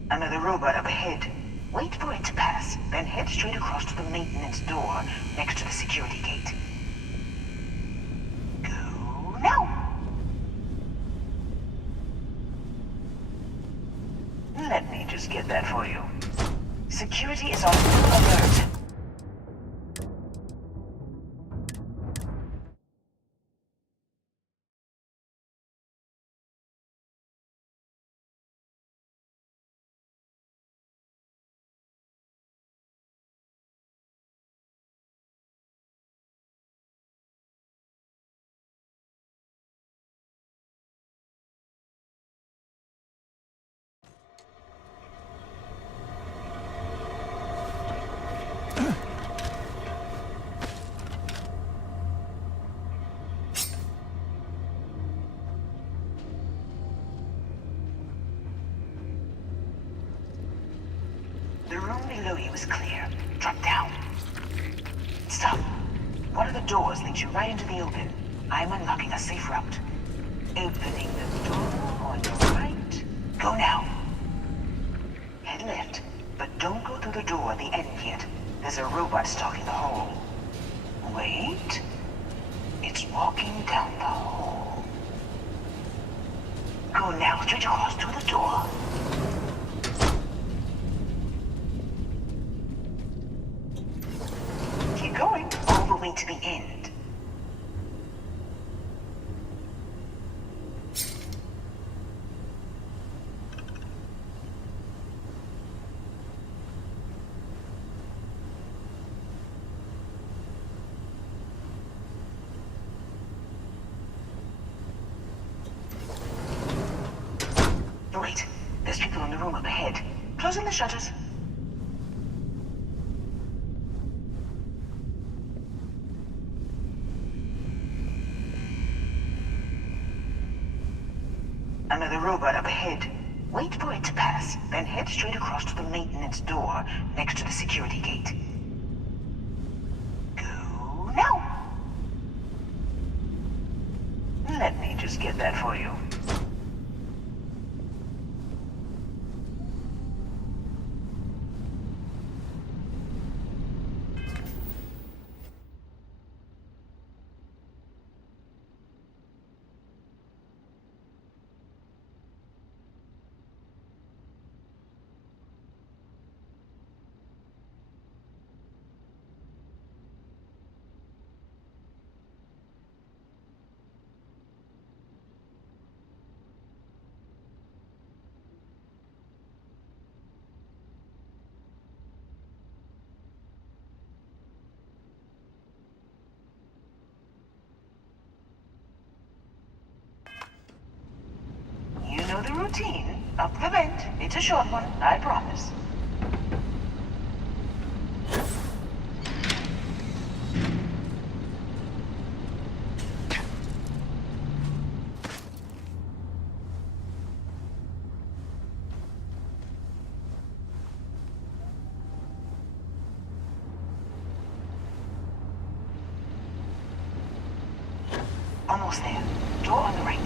Another robot up ahead. Wait for it to pass, then head straight across to the maintenance door next to the security gate. Go now! Let me just get that for you. Security is on full alert. The room below you is clear. Drop down. Stop. One of the doors leads you right into the open. I'm unlocking a safe route. Opening the door on your right. Go now. Head left, but don't go through the door at the end yet. There's a robot stalking the hall. Wait. It's walking down the hall. Go now, straight across to the door. Keep going, all the way to the end. Wait, there's people in the room up ahead. Closing the shutters. Another robot up ahead. Wait for it to pass, then head straight across to the maintenance door next to the security gate. Go now! Let me just get that for you. know the routine. Up the vent. It's a short one, I promise. Almost there. Door on the right.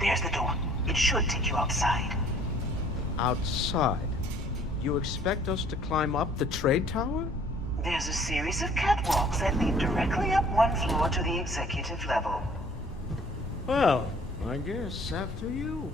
There's the door. It should take you outside. Outside? You expect us to climb up the trade tower? There's a series of catwalks that lead directly up one floor to the executive level. Well, I guess after you.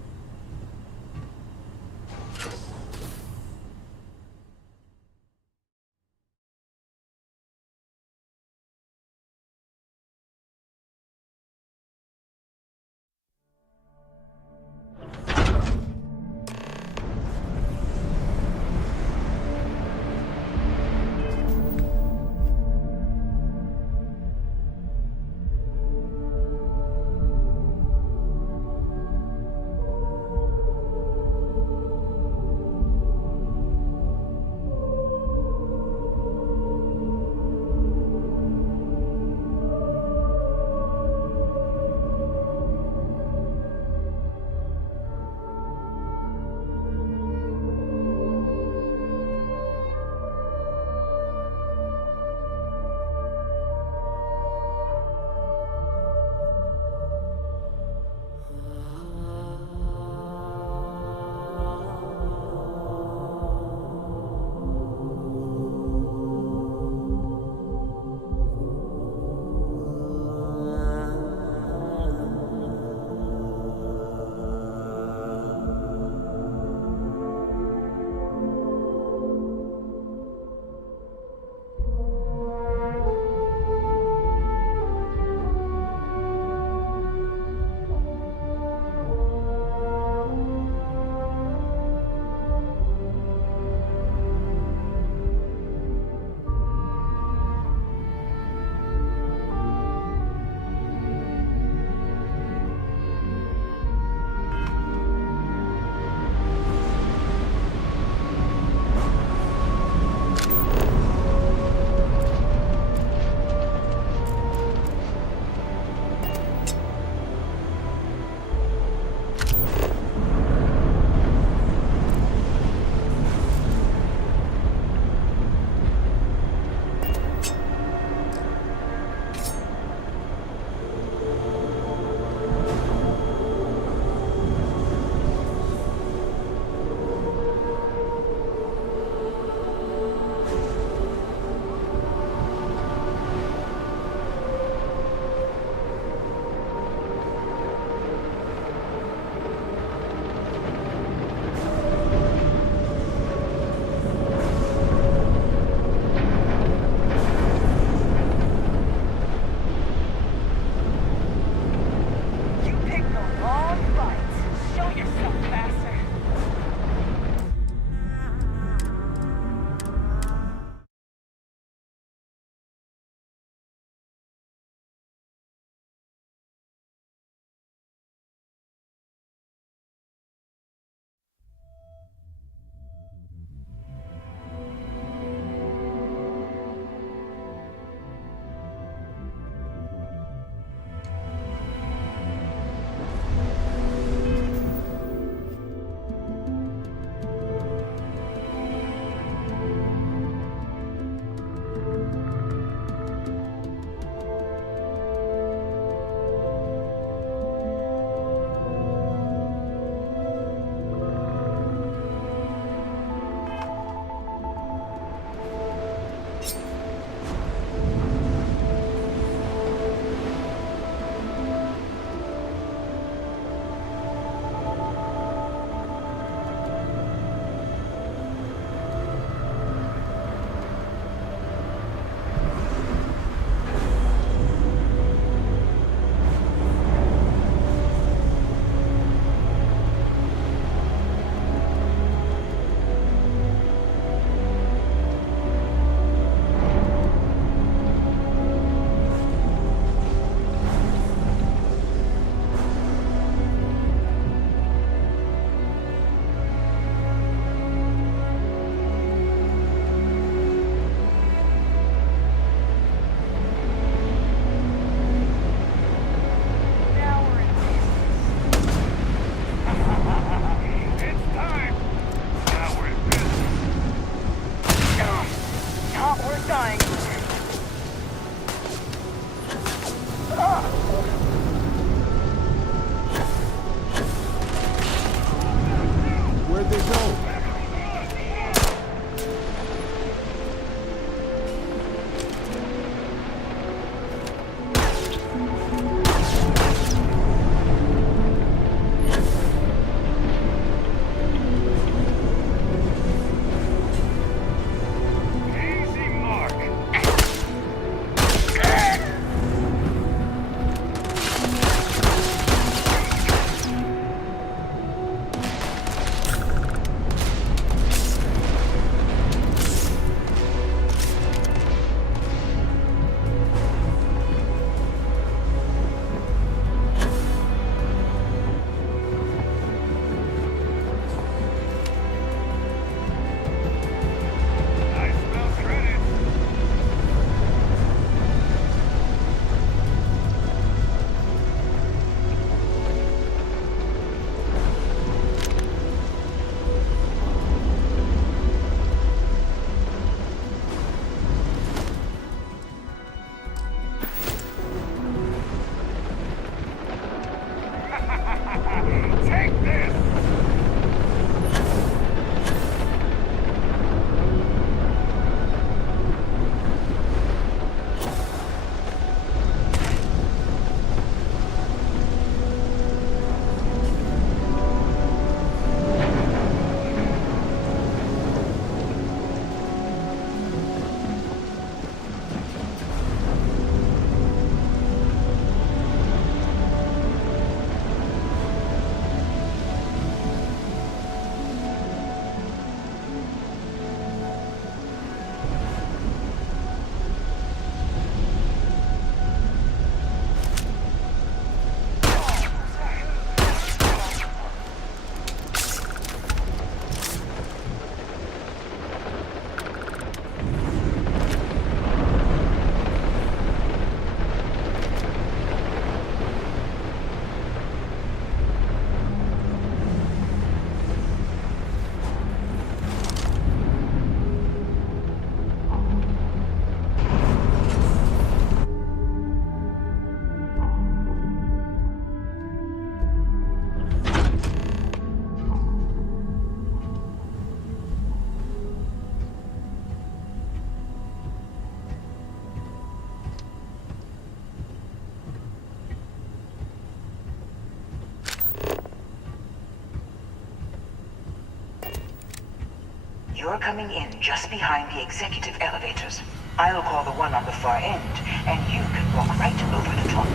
You're coming in just behind the executive elevators. I'll call the one on the far end, and you can walk right over the top.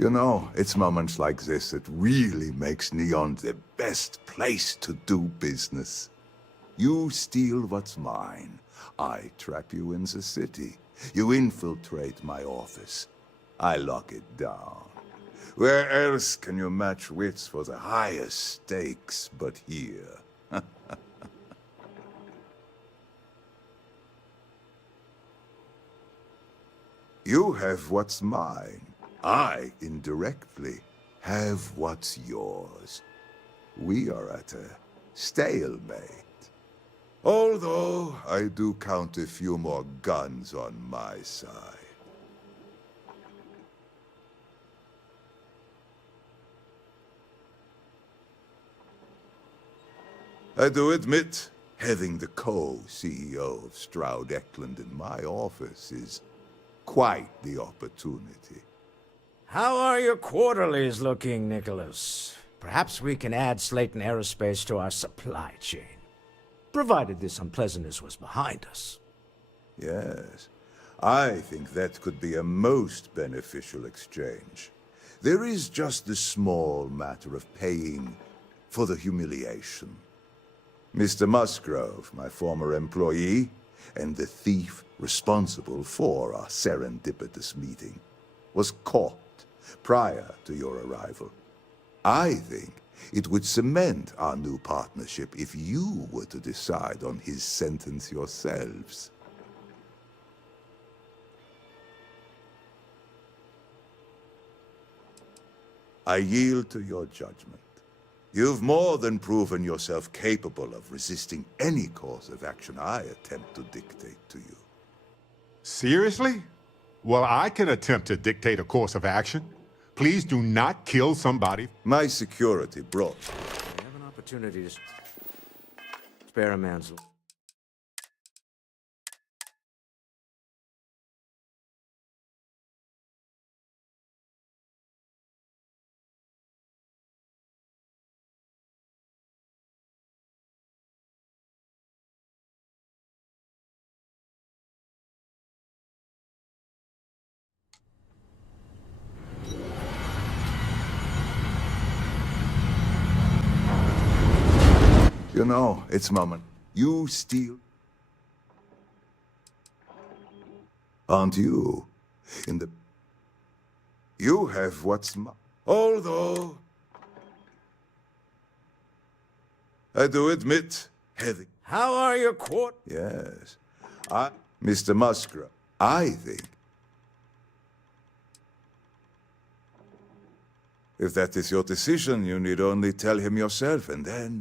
You know, it's moments like this that really makes Neon the best place to do business. You steal what's mine. I trap you in the city. You infiltrate my office. I lock it down. Where else can you match wits for the highest stakes but here? You have what's mine. I, indirectly, have what's yours. We are at a stalemate. Although, I do count a few more guns on my side. I do admit, having the co-CEO of Stroud Eklund in my office is quite the opportunity. How are your quarterlies looking, Nicholas? Perhaps we can add Slayton Aerospace to our supply chain, provided this unpleasantness was behind us. Yes, I think that could be a most beneficial exchange. There is just the small matter of paying for the humiliation. Mr. Musgrove, my former employee, and the thief responsible for our serendipitous meeting, was caught prior to your arrival. I think it would cement our new partnership if you were to decide on his sentence yourselves. I yield to your judgment. You've more than proven yourself capable of resisting any course of action I attempt to dictate to you. Seriously? Well, I can attempt to dictate a course of action. Please do not kill somebody. My security brought. I have an opportunity to spare a man's life. You know, it's moment. You steal. Aren't you? In the... You have what's mine. Although... I do admit, heavy. How are your quart... Yes. Mr. Musgrove, I think... If that is your decision, you need only tell him yourself, and then...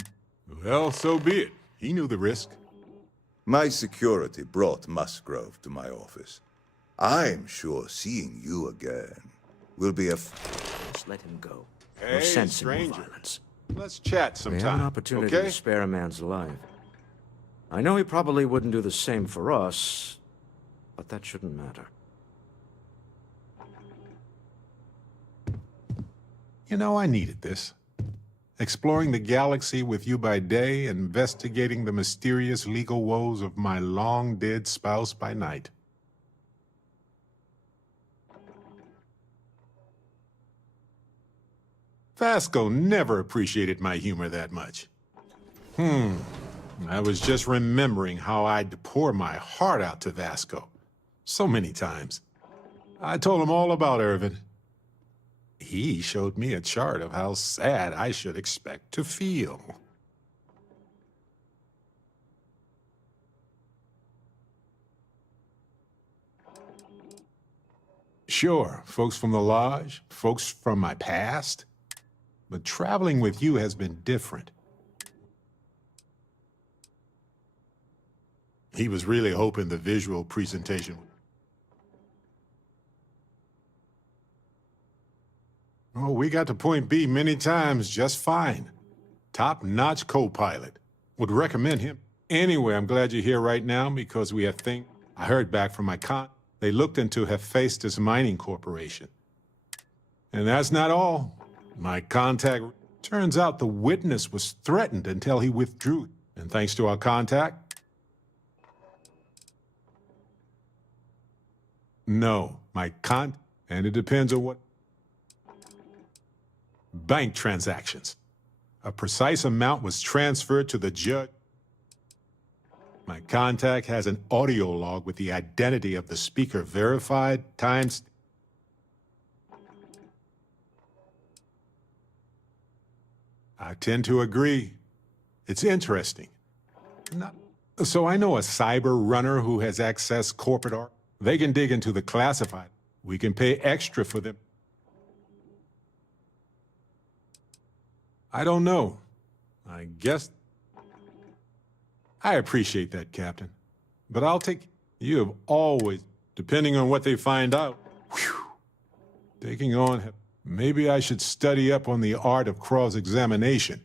Well, so be it. He knew the risk. My security brought Musgrove to my office. I'm sure seeing you again will be a... Just let him go. Hey, No sense in stranger. violence. Let's chat We have sometime, an opportunity okay? to spare a man's life. I know he probably wouldn't do the same for us, but that shouldn't matter. You know, I needed this. Exploring the galaxy with you by day, investigating the mysterious legal woes of my long-dead spouse by night. Vasco never appreciated my humor that much. I was just remembering how I'd pour my heart out to Vasco. So many times. I told him all about Irvin. He showed me a chart of how sad I should expect to feel. Sure, folks from the Lodge, folks from my past, but traveling with you has been different. He was really hoping the visual presentation. Oh, we got to point B many times just fine. Top-notch co-pilot. Would recommend him. Anyway, I'm glad you're here right now because we have things. I heard back from my They looked into Hephaestus Mining Corporation. And that's not all. My contact... Turns out the witness was threatened until he withdrew. And thanks to our contact... No, and it depends on what... Bank transactions. A precise amount was transferred to the judge. My contact has an audio log with the identity of the speaker verified, times... I tend to agree. It's interesting. So I know a cyber runner who has accessed corporate art. They can dig into the classified. We can pay extra for them. I don't know. I guess... I appreciate that, Captain. But I'll take... You have always... Depending on what they find out... Whew, taking on... Maybe I should study up on the art of cross-examination.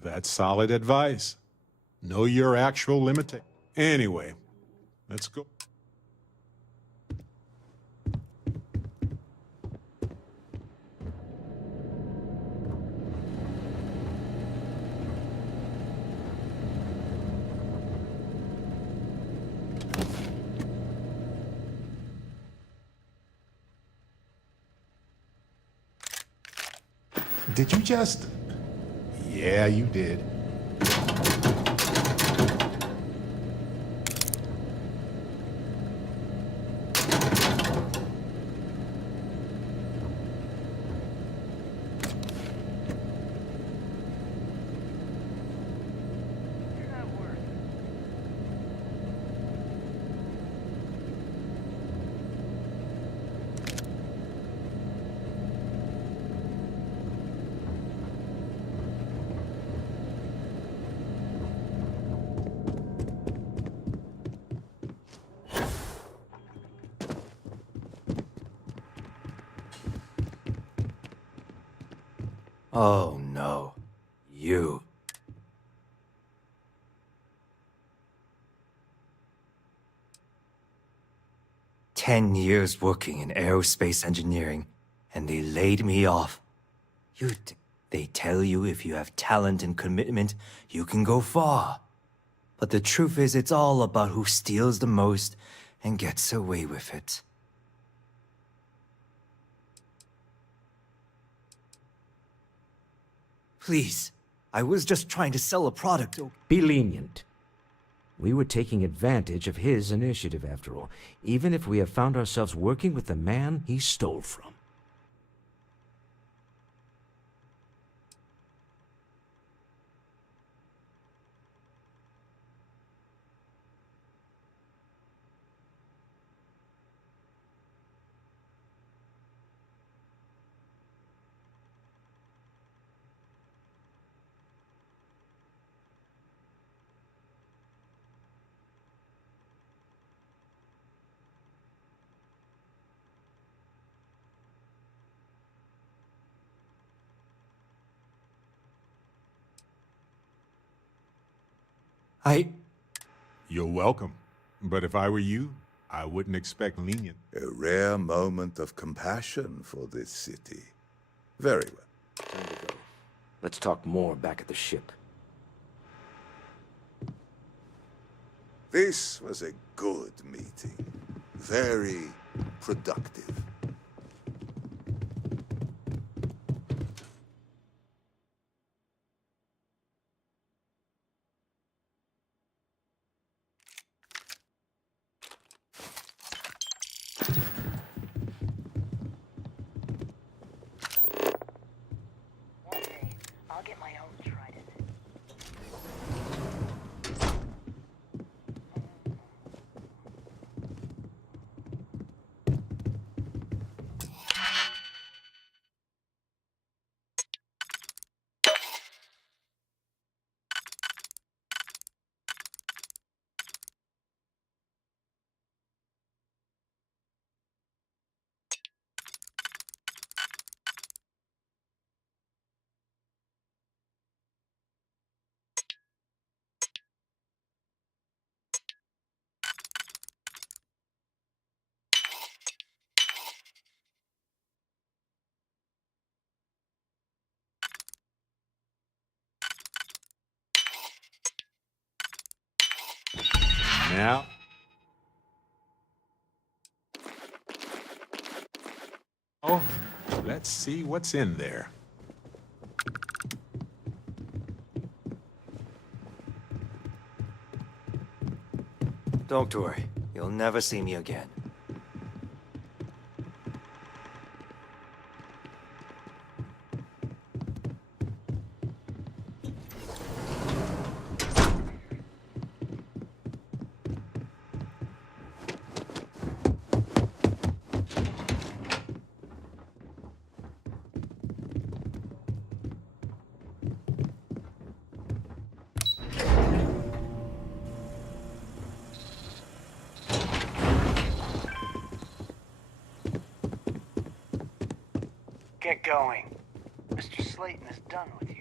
That's solid advice. Know your actual limitation. Anyway, let's go. Did you just... Yeah, you did. Oh no. You. "10 years working in aerospace engineering, and they laid me off. They tell you if you have talent and commitment, you can go far. But the truth is, it's all about who steals the most and gets away with it." Please, I was just trying to sell a product. Be lenient. We were taking advantage of his initiative, after all, even if we have found ourselves working with the man he stole from. You're welcome. But if I were you, I wouldn't expect lenient. A rare moment of compassion for this city. Very well. Time to go. Let's talk more back at the ship. This was a good meeting. Very productive. I'll get my own trident. now. Oh, let's see what's in there. Don't worry, you'll never see me again. Get going. Mr. Slayton is done with you.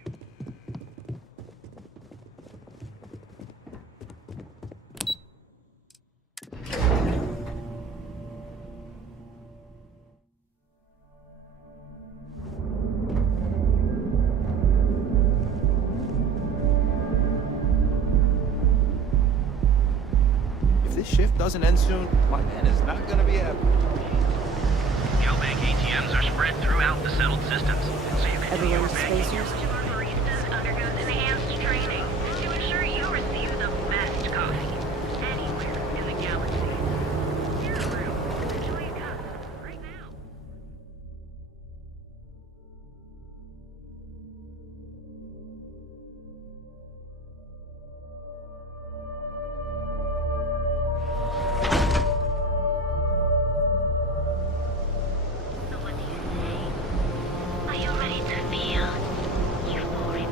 If this shift doesn't end soon, my man is not gonna be happy. Galbank ATMs are spread throughout the settled systems, so you can do your Everyone's banking. spacers? Baristas undergoes enhanced training to ensure you receive the best coffee anywhere in the galaxy. Zero room. Enjoy a cup right now. So what do you say? Are you ready to feel euphoric?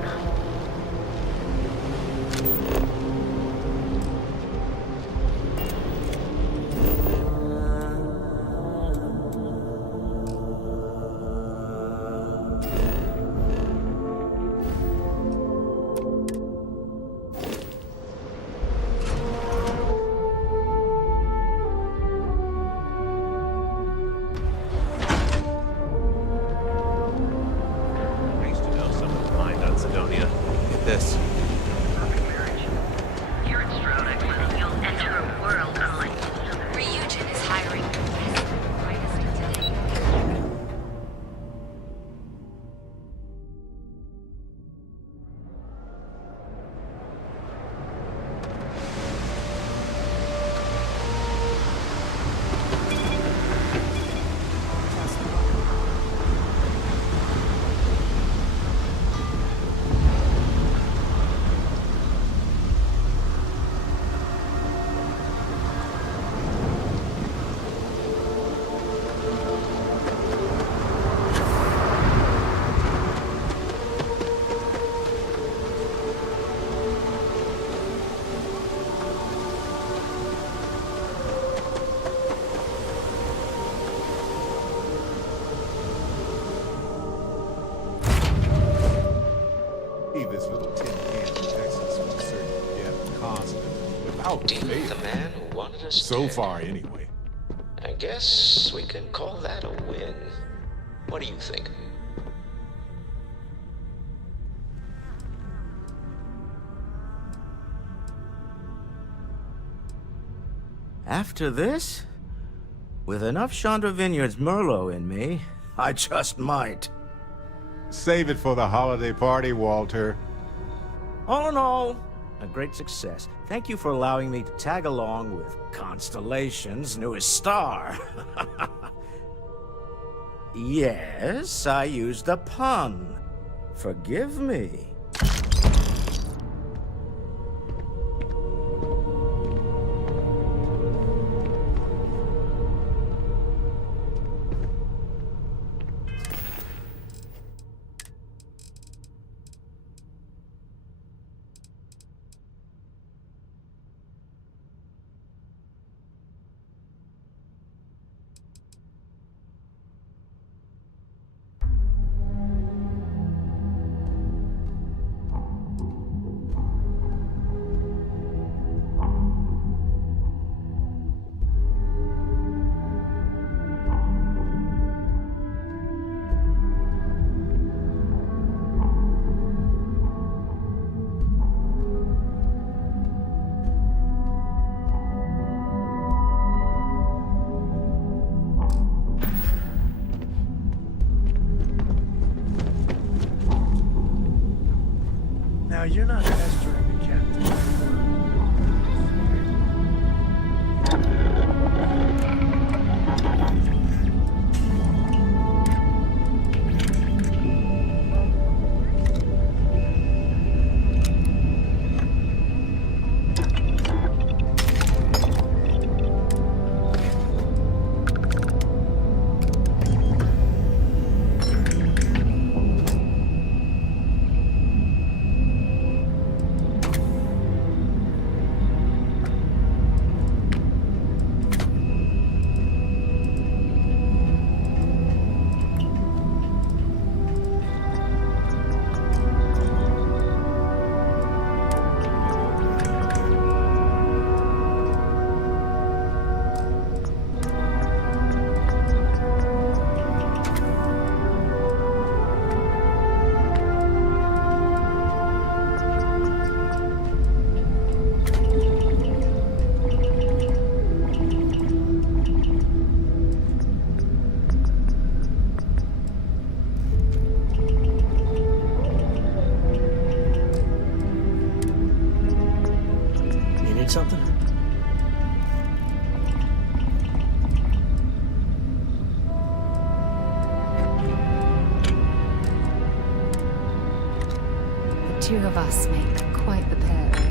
I used to know someone who mined on Sidonia. Get this. Here at Strode, you'll enter a world unlike any other. Ryujin is hiring the best and brightest today. Leave this little tin can protects us from certain death constantly, without fail. The man who wanted us So dead. far, anyway. I guess we can call that a win. What do you think? After this, with enough Chandra Vineyards Merlot in me, I just might. Save it for the holiday party, Walter. All in all, a great success. Thank you for allowing me to tag along with Constellation's newest star. Yes, I used a pun. Forgive me. Now, you're not pestering the captain. Something? The two of us make quite the pair, eh?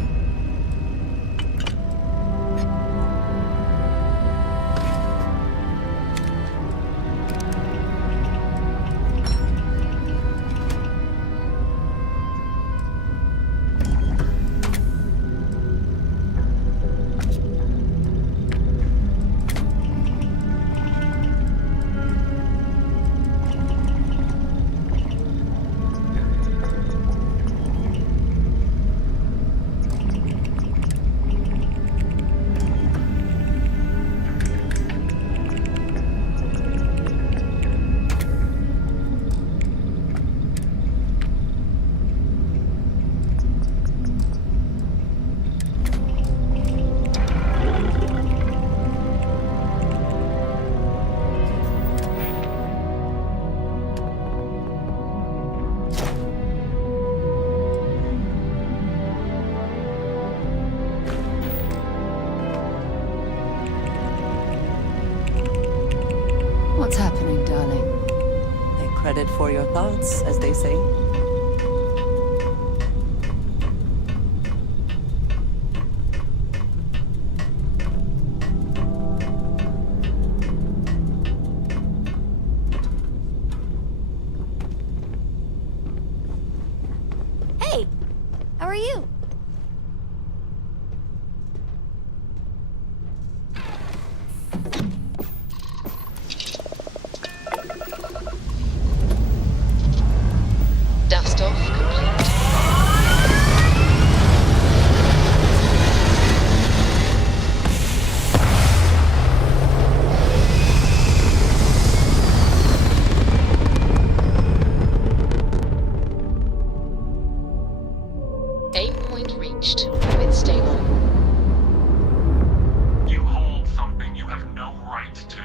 What's happening, darling? Take credit for your thoughts, as they say. Hey! How are you? Dust off complete. Aim point reached. With stable. You hold something you have no right to.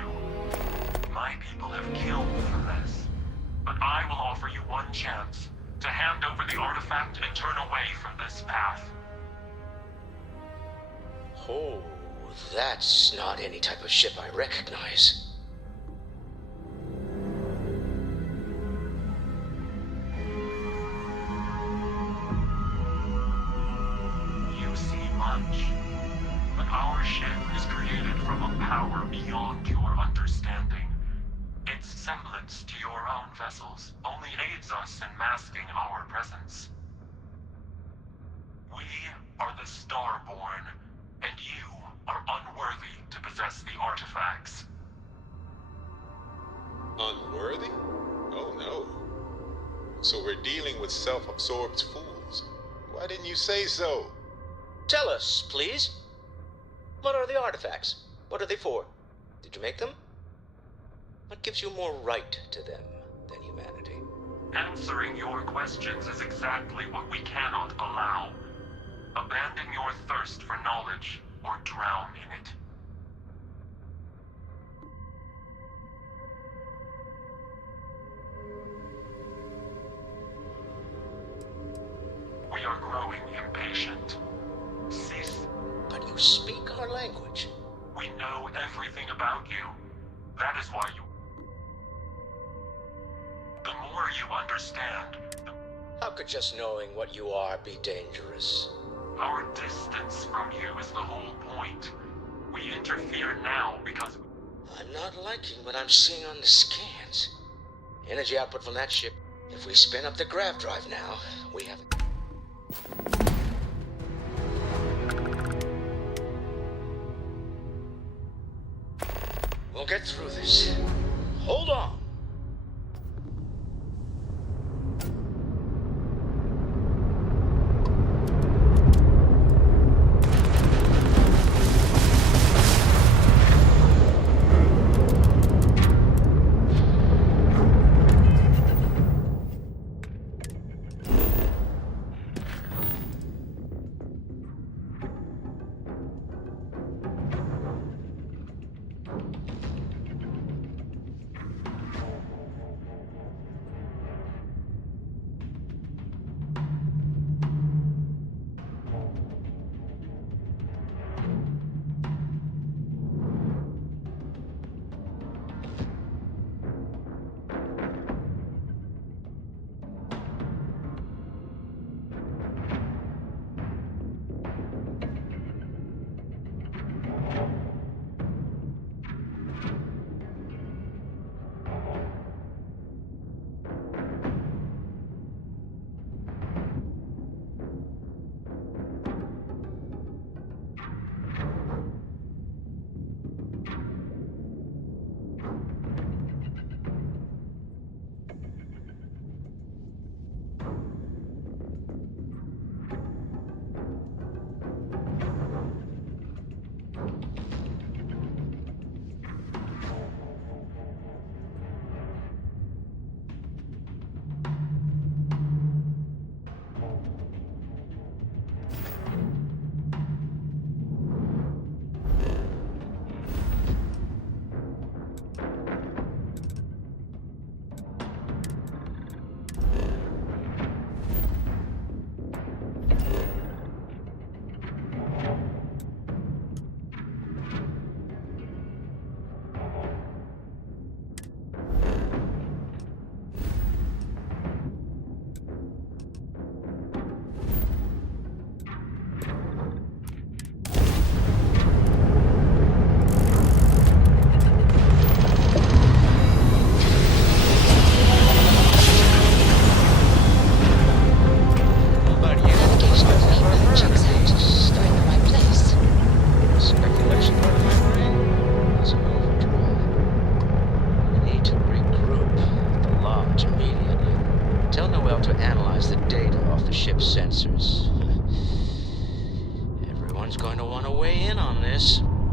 My people have killed for this. But I will offer you one chance to hand over the artifact and turn away from this path. Oh, that's not any type of ship I recognize. You see much, but our ship is created from a power beyond your understanding. Its semblance to your own vessels only aids us in masking our presence. We are the Starborn, and you are unworthy to possess the artifacts. Unworthy? Oh no. So we're dealing with self-absorbed fools. Why didn't you say so? Tell us, please. What are the artifacts? What are they for? Did you make them? What gives you more right to them than humanity? Answering your questions is exactly what we cannot allow. Abandon your thirst for knowledge, or drown in it. We are are growing impatient. Cease. But you speak our language. We know everything about you. That is why you... The more you understand, How could just knowing what you are be dangerous? our distance from you is the whole point. We interfere now because... I'm not liking what I'm seeing on the scans. Energy output from that ship. If we spin up the grav drive now, we have... We'll get through this. Hold on.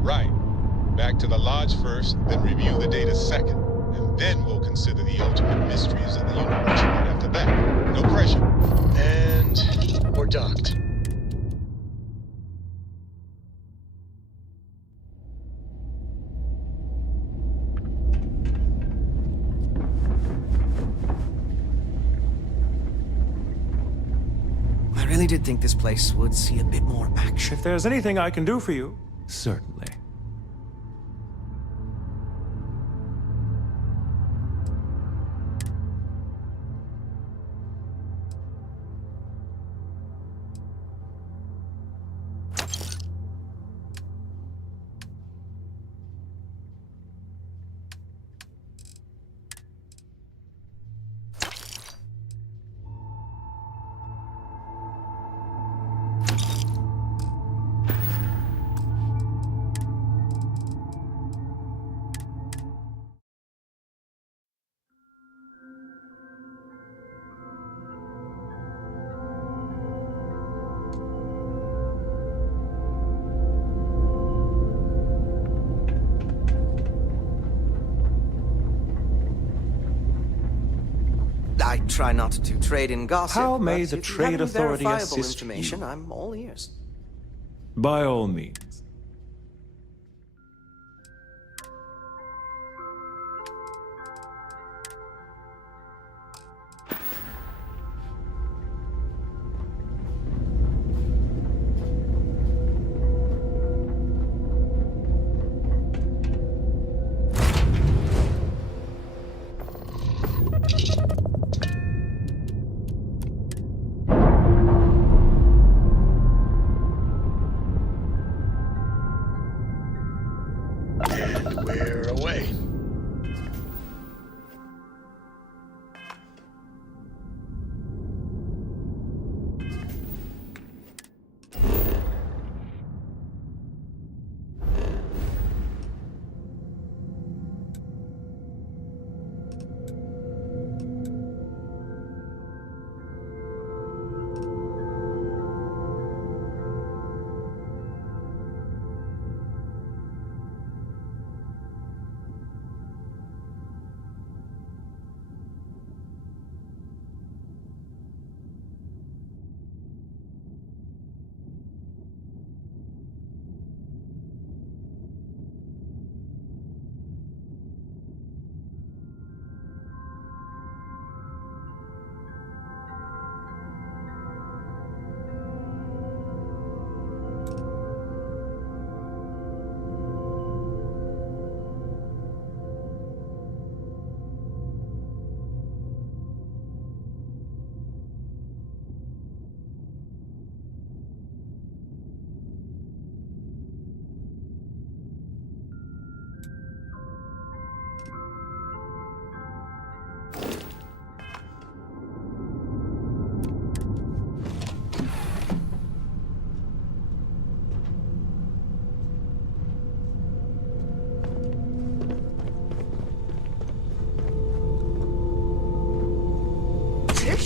Right. Back to the lodge first, then review the data second. And then we'll consider the ultimate mysteries of the universe after that. No pressure. And we're docked. I really did think this place would see a bit more action. If there's anything I can do for you, certainly. I try not to trade in gossip. How may but the if you trade have any authority verifiable assist information, you? I'm all ears. By all means.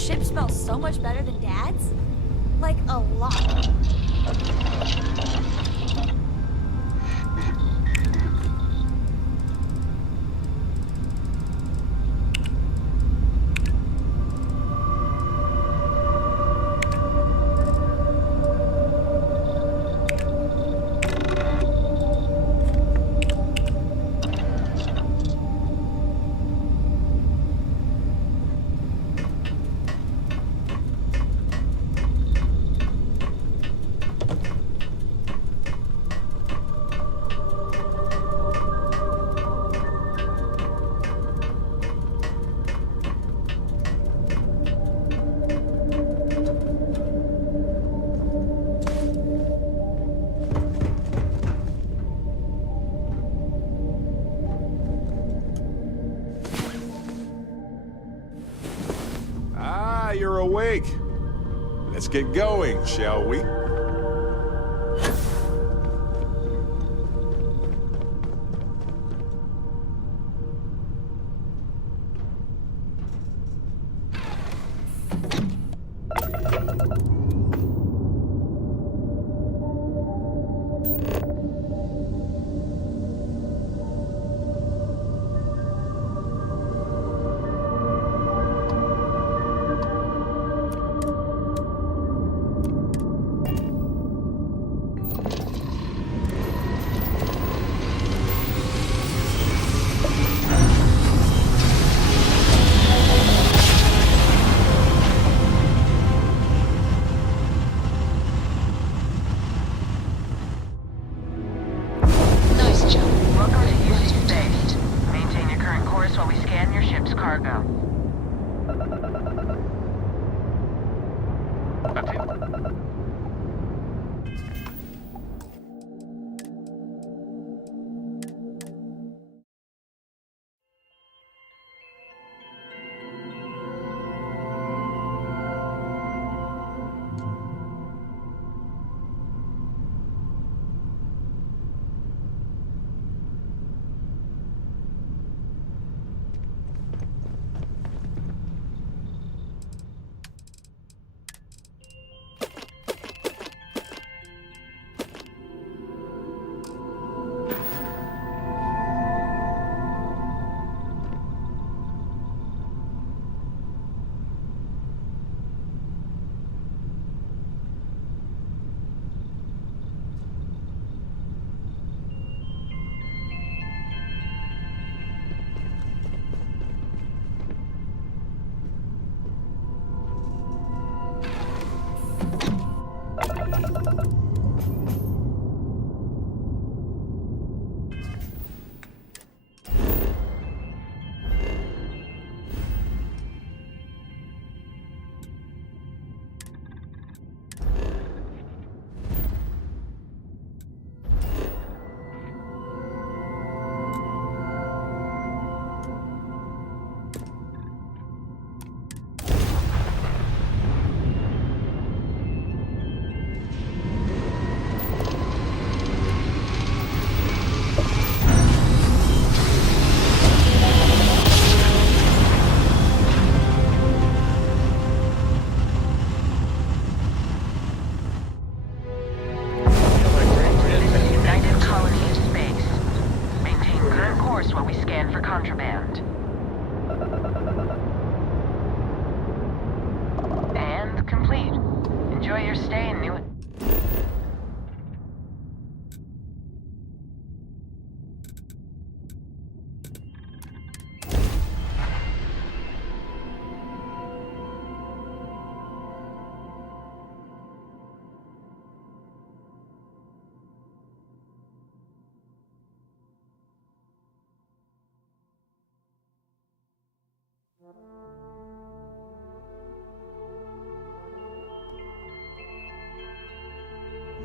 ship smells so much better than Dad's? Like, a lot. You're awake. Let's get going, shall we?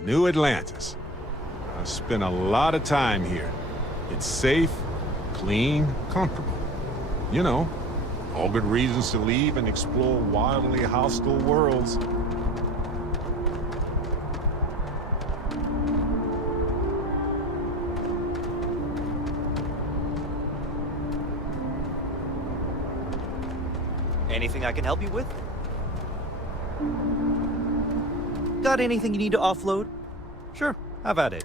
New Atlantis. I spent a lot of time here. It's safe, clean, comfortable. You know, all good reasons to leave and explore wildly hostile worlds. Anything I can help you with? Got anything you need to offload? Sure, have at it.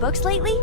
books lately?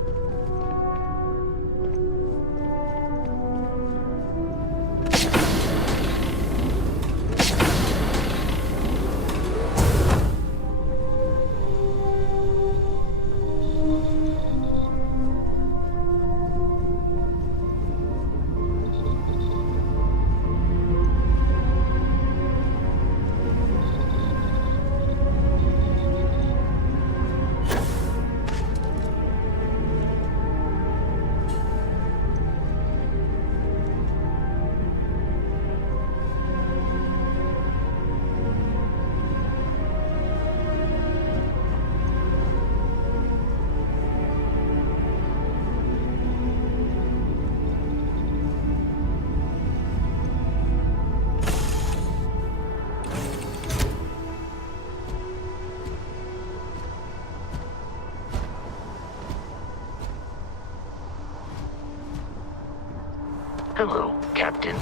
Hello, Captain.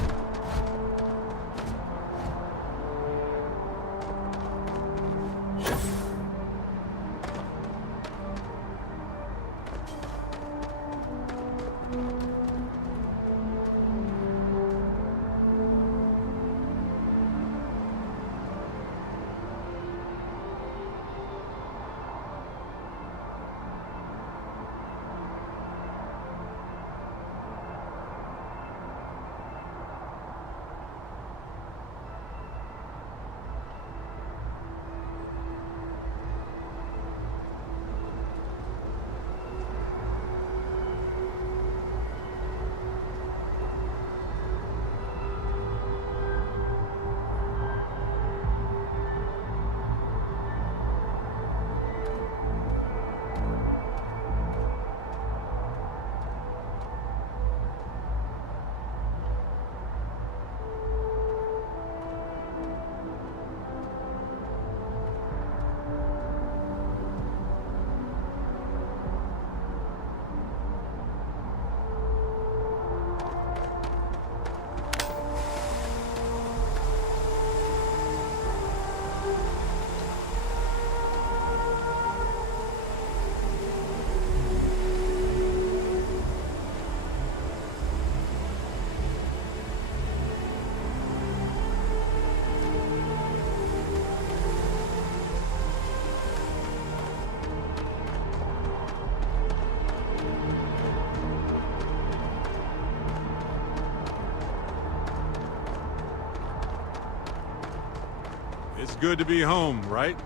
It's good to be home, right?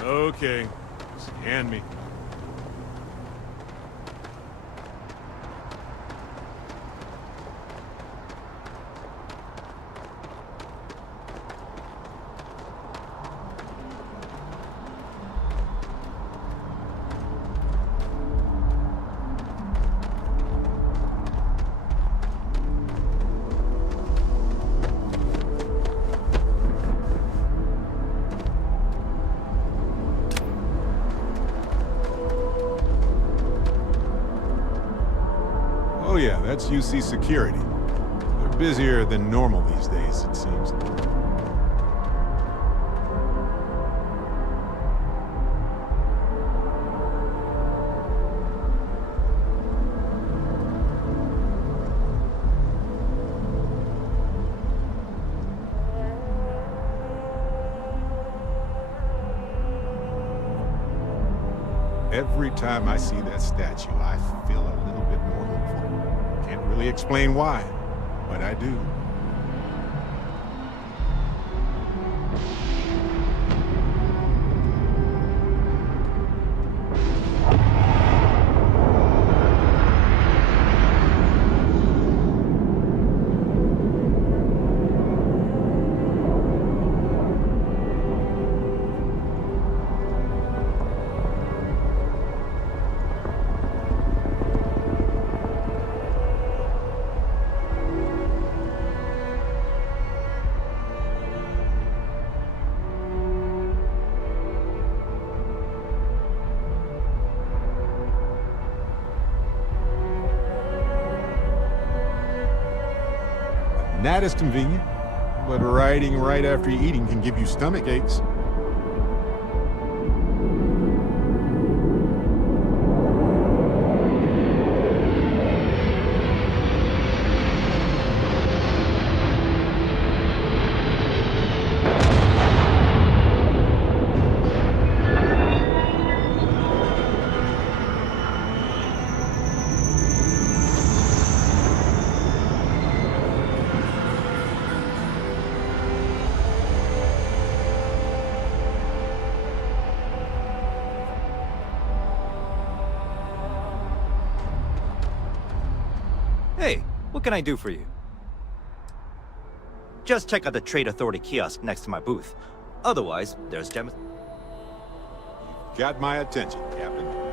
Okay, just hand me. Oh yeah, that's UC Security. They're busier than normal these days, it seems. Every time I see that statue, I feel a little bit more hopeful. Can't really explain why, but I do. That is convenient, but riding right after eating can give you stomach aches. Hey, what can I do for you? Just check out the Trade Authority kiosk next to my booth. Otherwise, there's Got my attention, Captain.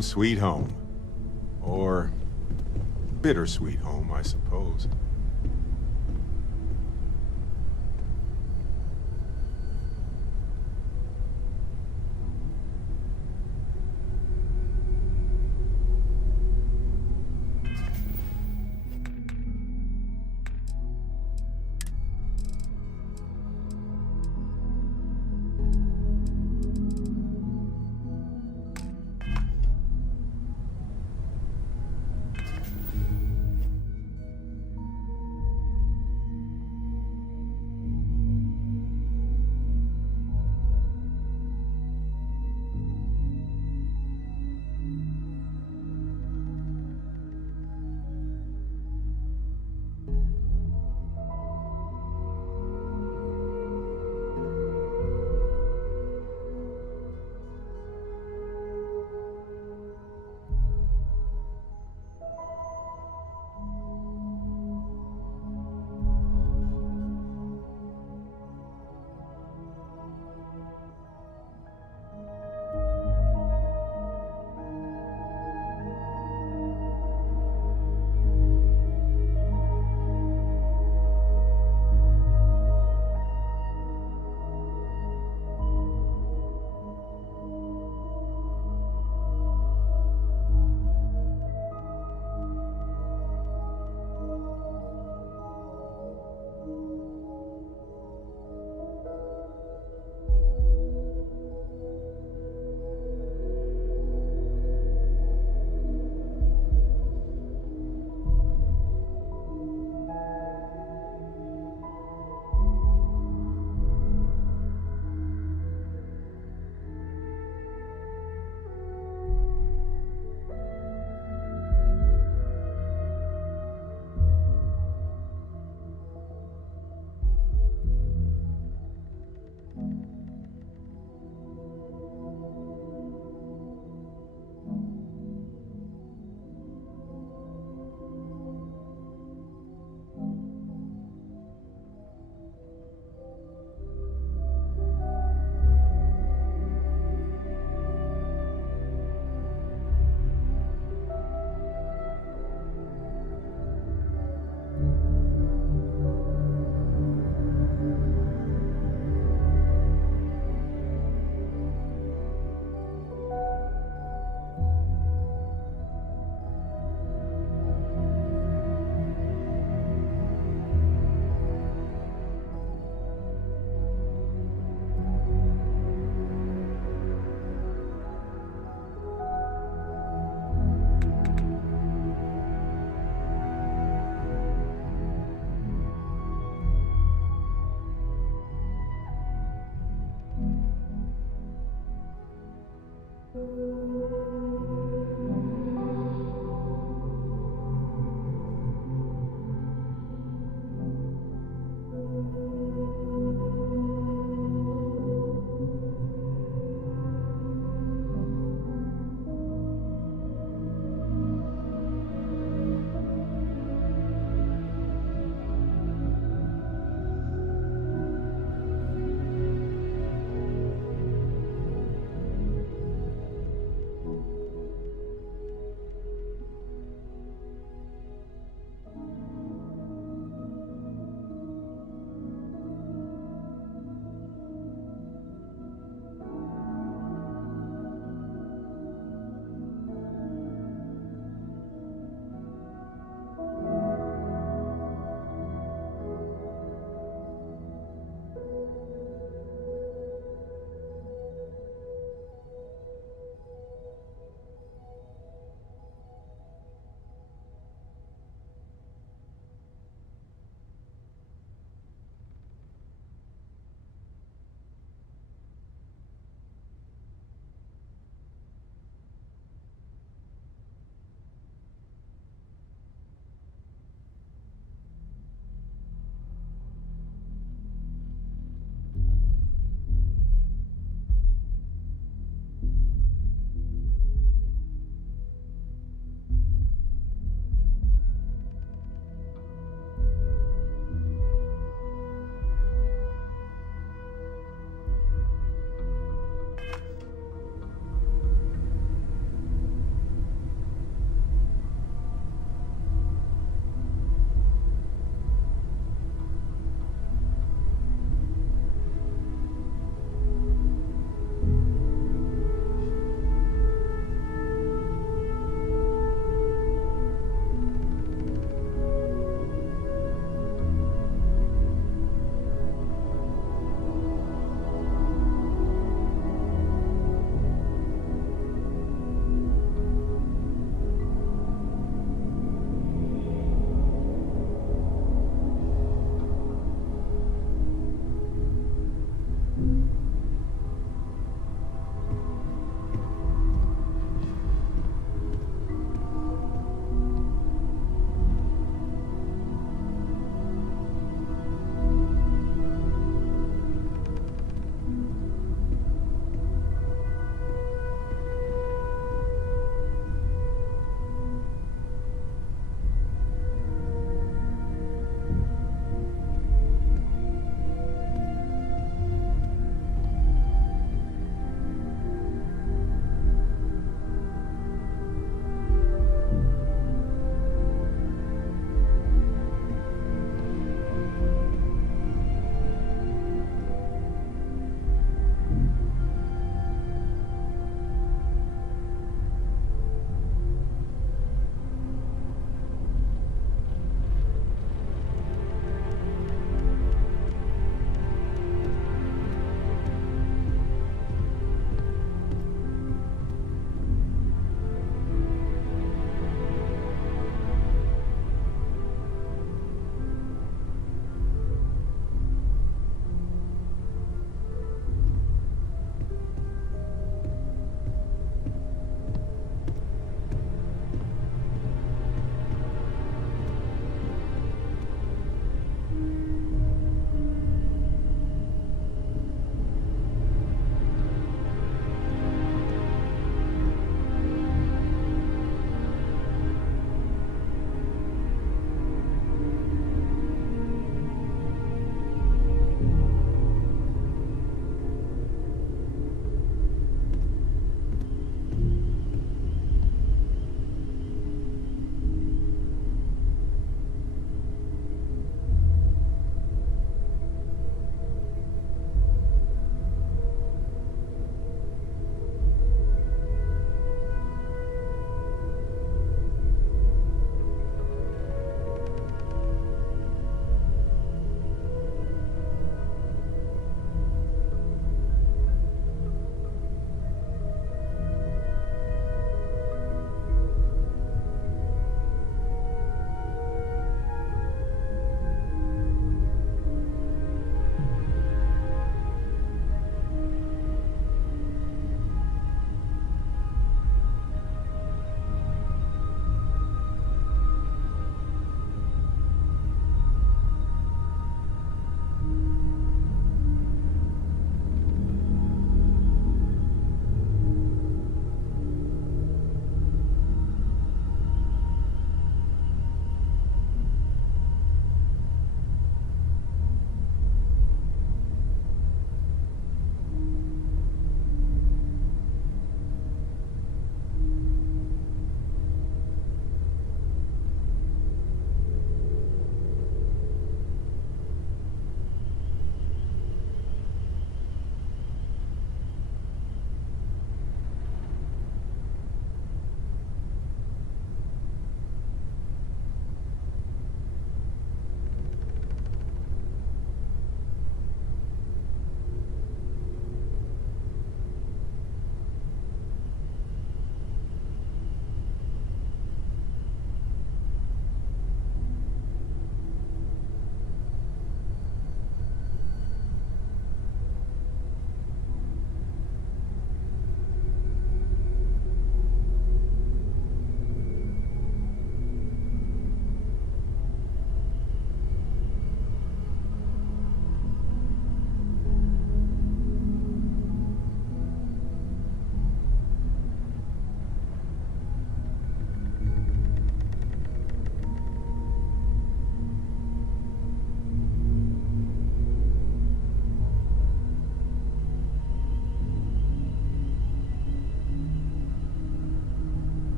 Home sweet home. Or bittersweet home, I suppose.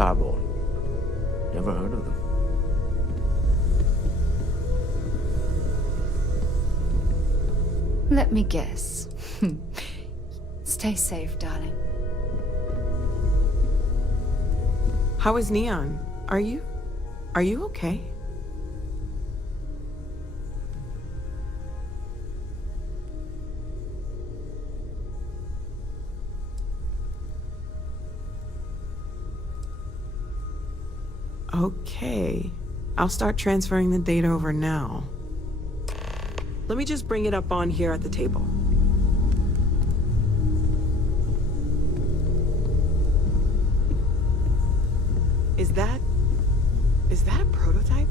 Starborn. Never heard of them. Let me guess. Stay safe, darling. How is Neon? Are you okay? Okay. I'll start transferring the data over now. Let me just bring it up on here at the table. Is that a prototype?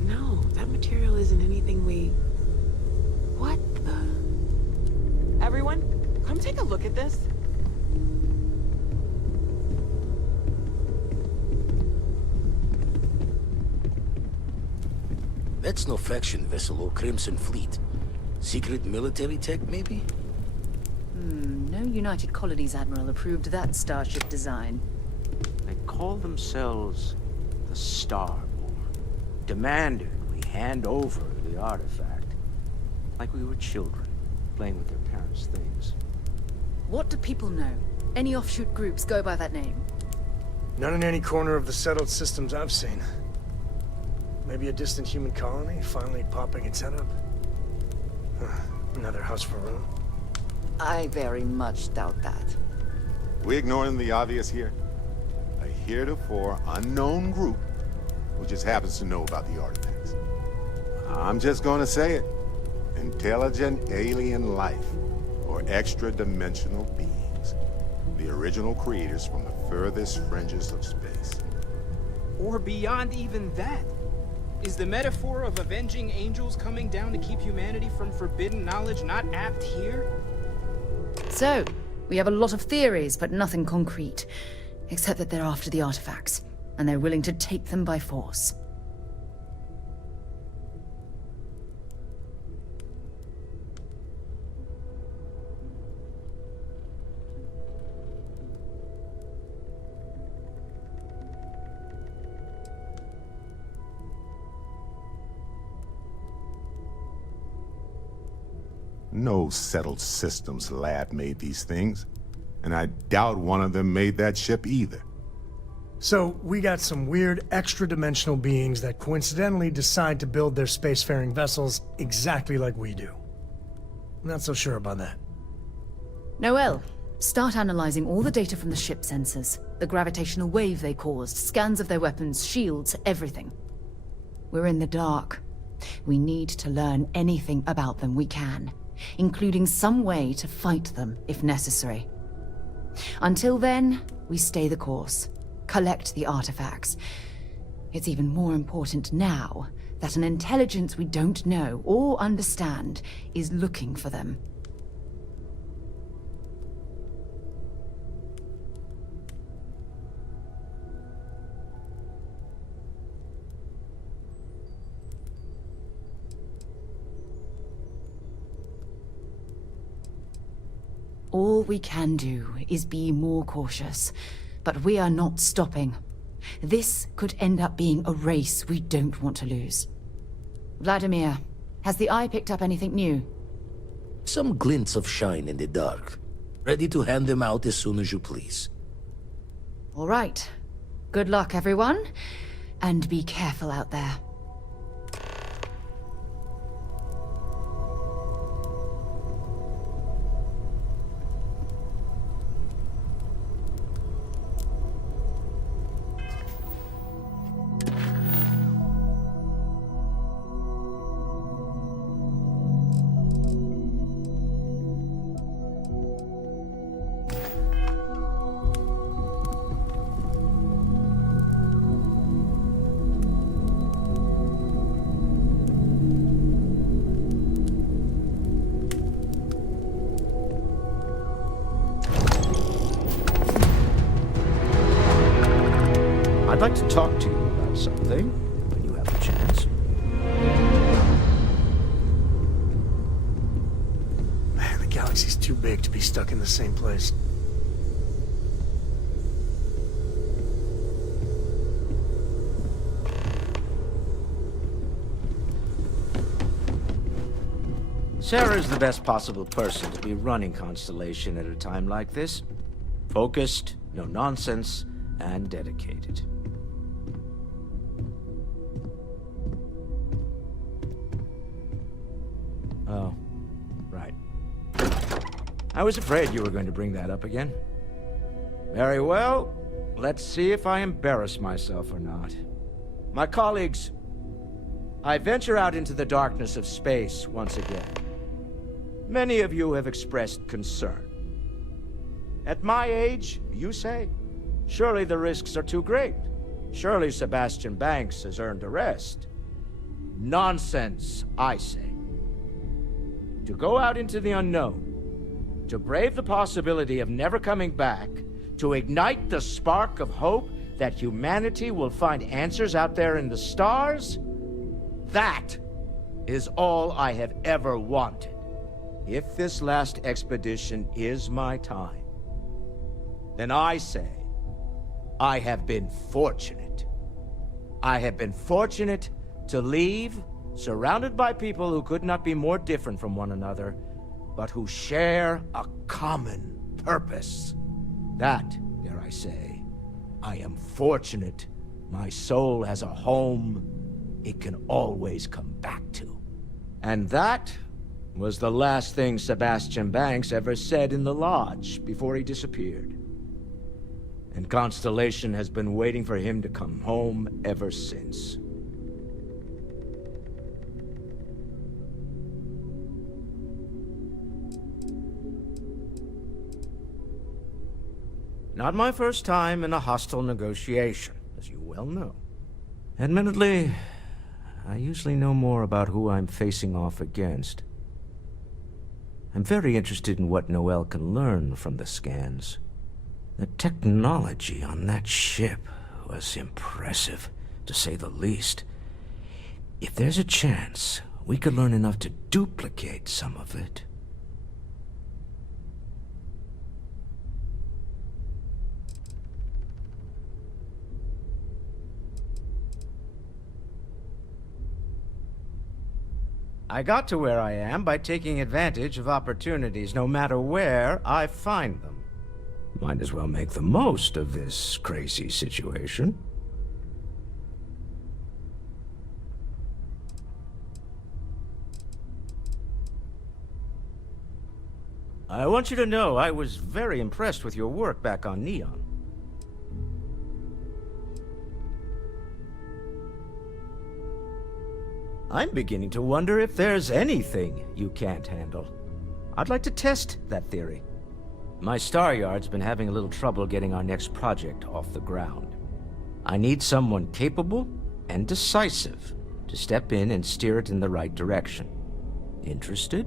No, that material isn't anything we... What the... Everyone, come take a look at this. That's no faction vessel or Crimson Fleet. Secret military tech, maybe? No United Colonies Admiral approved that starship design. They call themselves the Starborn. Demanded we hand over the artifact. Like we were children, playing with their parents' things. What do people know? Any offshoot groups go by that name? Not in any corner of the settled systems I've seen. Maybe a distant human colony finally popping its head up. Another house for room. I very much doubt that. We ignoring the obvious here? A heretofore unknown group who just happens to know about the artifacts. I'm just gonna say it. Intelligent alien life, or extra-dimensional beings. The original creators from the furthest fringes of space. Or beyond even that. Is the metaphor of avenging angels coming down to keep humanity from forbidden knowledge not apt here? So, we have a lot of theories, but nothing concrete. Except that they're after the artifacts, and they're willing to take them by force. No settled systems lab made these things, and I doubt one of them made that ship either. So, we got some weird extra-dimensional beings that coincidentally decide to build their spacefaring vessels exactly like we do. Not so sure about that. Noel, start analyzing all the data from the ship sensors. The gravitational wave they caused, scans of their weapons, shields, everything. We're in the dark. We need to learn anything about them we can, including some way to fight them if necessary. Until then, we stay the course, collect the artifacts. It's even more important now that an intelligence we don't know or understand is looking for them. All we can do is be more cautious, but we are not stopping. This could end up being a race we don't want to lose. Vladimir, has the Eye picked up anything new? Some glints of shine in the dark. Ready to hand them out as soon as you please. All right. Good luck, everyone. And be careful out there. I'd like to talk to you about something, when you have a chance. Man, the galaxy's too big to be stuck in the same place. Sarah's the best possible person to be running Constellation at a time like this. Focused, no nonsense, and dedicated. Oh, right. I was afraid you were going to bring that up again. Very well. Let's see if I embarrass myself or not. My colleagues, I venture out into the darkness of space once again. Many of you have expressed concern. At my age, you say, surely the risks are too great. Surely Sebastian Banks has earned a rest. Nonsense, I say. To go out into the unknown, to brave the possibility of never coming back, to ignite the spark of hope that humanity will find answers out there in the stars, that is all I have ever wanted. If this last expedition is my time, then I say, I have been fortunate. I have been fortunate to leave, surrounded by people who could not be more different from one another, but who share a common purpose. That, dare I say, I am fortunate. My soul has a home it can always come back to. And that was the last thing Sebastian Banks ever said in the lodge before he disappeared. And Constellation has been waiting for him to come home ever since. Not my first time in a hostile negotiation, as you well know. Admittedly, I usually know more about who I'm facing off against. I'm very interested in what Noel can learn from the scans. The technology on that ship was impressive, to say the least. If there's a chance, we could learn enough to duplicate some of it. I got to where I am by taking advantage of opportunities, no matter where I find them. Might as well make the most of this crazy situation. I want you to know I was very impressed with your work back on Neon. I'm beginning to wonder if there's anything you can't handle. I'd like to test that theory. My Star Yard's been having a little trouble getting our next project off the ground. I need someone capable and decisive to step in and steer it in the right direction. Interested?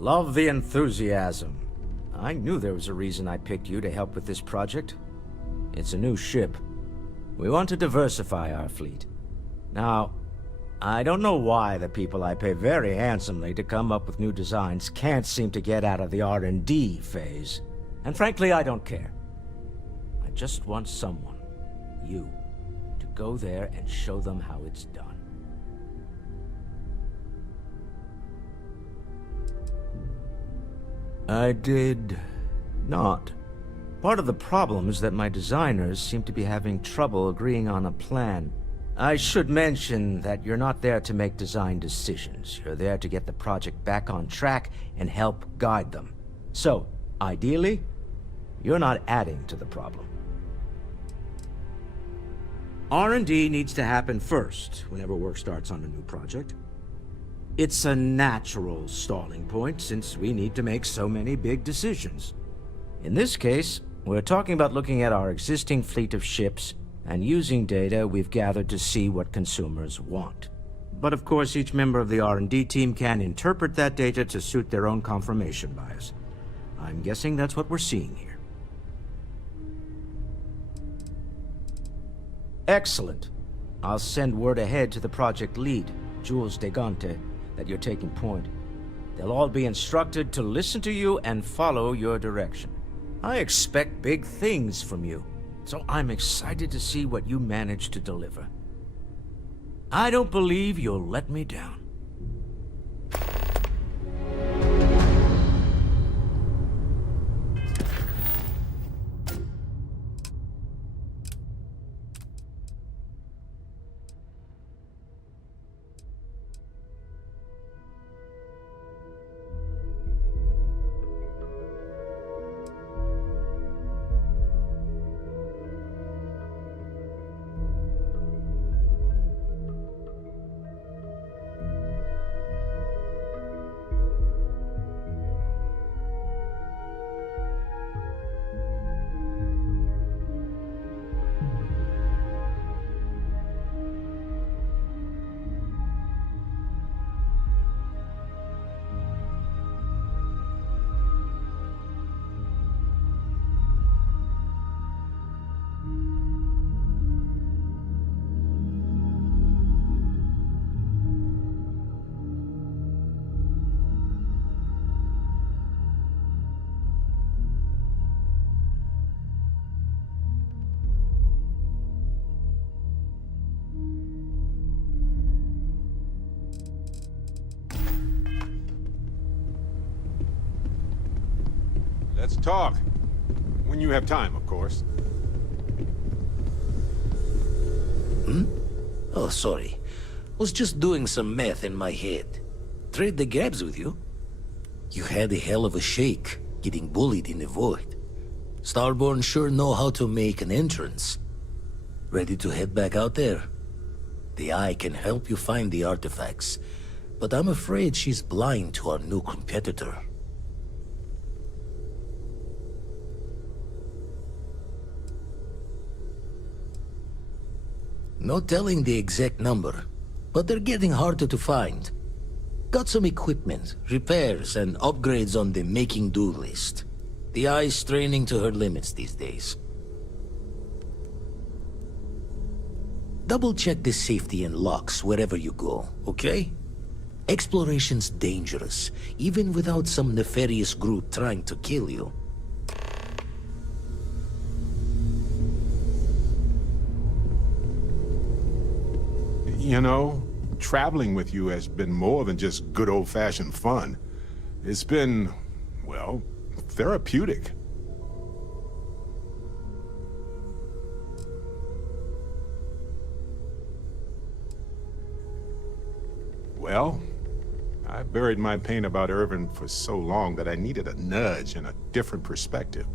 Love the enthusiasm. I knew there was a reason I picked you to help with this project. It's a new ship. We want to diversify our fleet. Now, I don't know why the people I pay very handsomely to come up with new designs can't seem to get out of the R&D phase. And frankly, I don't care. I just want someone, you, to go there and show them how it's done. I did not. Part of the problem is that my designers seem to be having trouble agreeing on a plan. I should mention that you're not there to make design decisions. You're there to get the project back on track and help guide them. So, ideally, you're not adding to the problem. R&D needs to happen first whenever work starts on a new project. It's a natural stalling point since we need to make so many big decisions. In this case, we're talking about looking at our existing fleet of ships and using data we've gathered to see what consumers want. But of course, each member of the R&D team can interpret that data to suit their own confirmation bias. I'm guessing that's what we're seeing here. Excellent. I'll send word ahead to the project lead, Jules Degante, that you're taking point. They'll all be instructed to listen to you and follow your direction. I expect big things from you, so I'm excited to see what you manage to deliver. I don't believe you'll let me down. Let's talk. When you have time, of course. Oh, sorry. Was just doing some math in my head. Trade the grabs with you? You had a hell of a shake, getting bullied in the void. Starborn sure know how to make an entrance. Ready to head back out there? The Eye can help you find the artifacts, but I'm afraid she's blind to our new competitor. No telling the exact number, but they're getting harder to find. Got some equipment, repairs, and upgrades on the making-do list. The Eye's straining to her limits these days. Double-check the safety and locks wherever you go, okay? Exploration's dangerous, even without some nefarious group trying to kill you. You know, traveling with you has been more than just good old-fashioned fun. It's been, well, therapeutic. Well, I buried my pain about Irvin for so long that I needed a nudge and a different perspective.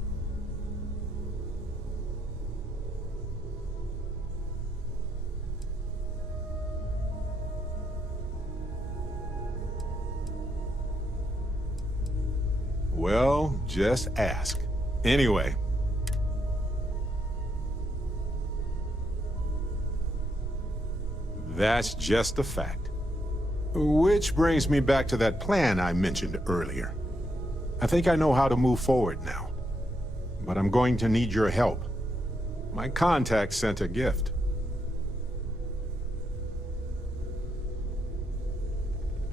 Well, just ask. Anyway. That's just a fact. Which brings me back to that plan I mentioned earlier. I think I know how to move forward now. But I'm going to need your help. My contact sent a gift.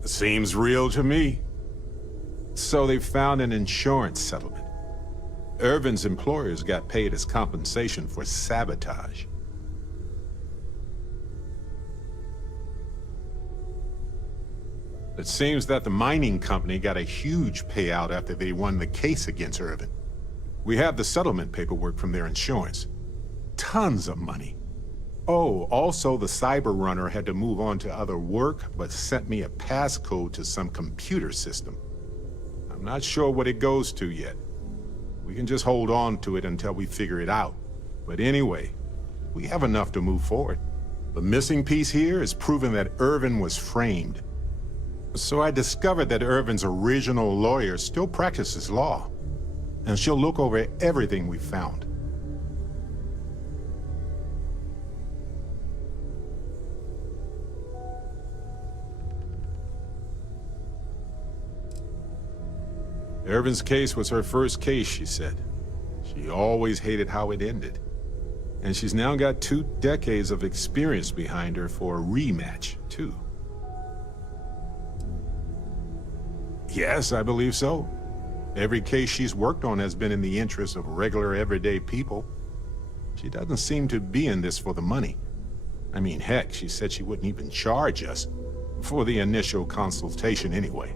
Seems real to me. So they found an insurance settlement. Irvin's employers got paid as compensation for sabotage. It seems that the mining company got a huge payout after they won the case against Irvin. We have the settlement paperwork from their insurance. Tons of money. Oh, also the cyber runner had to move on to other work, but sent me a passcode to some computer system. I'm not sure what it goes to yet. We can just hold on to it until we figure it out. But anyway, we have enough to move forward. The missing piece here is proving that Irvin was framed. So I discovered that Irvin's original lawyer still practices law, and she'll look over everything we found. Irvin's case was her first case, she said. She always hated how it ended. And she's now got 2 decades of experience behind her for a rematch, too. Yes, I believe so. Every case she's worked on has been in the interest of regular, everyday people. She doesn't seem to be in this for the money. I mean, heck, she said she wouldn't even charge us for the initial consultation anyway.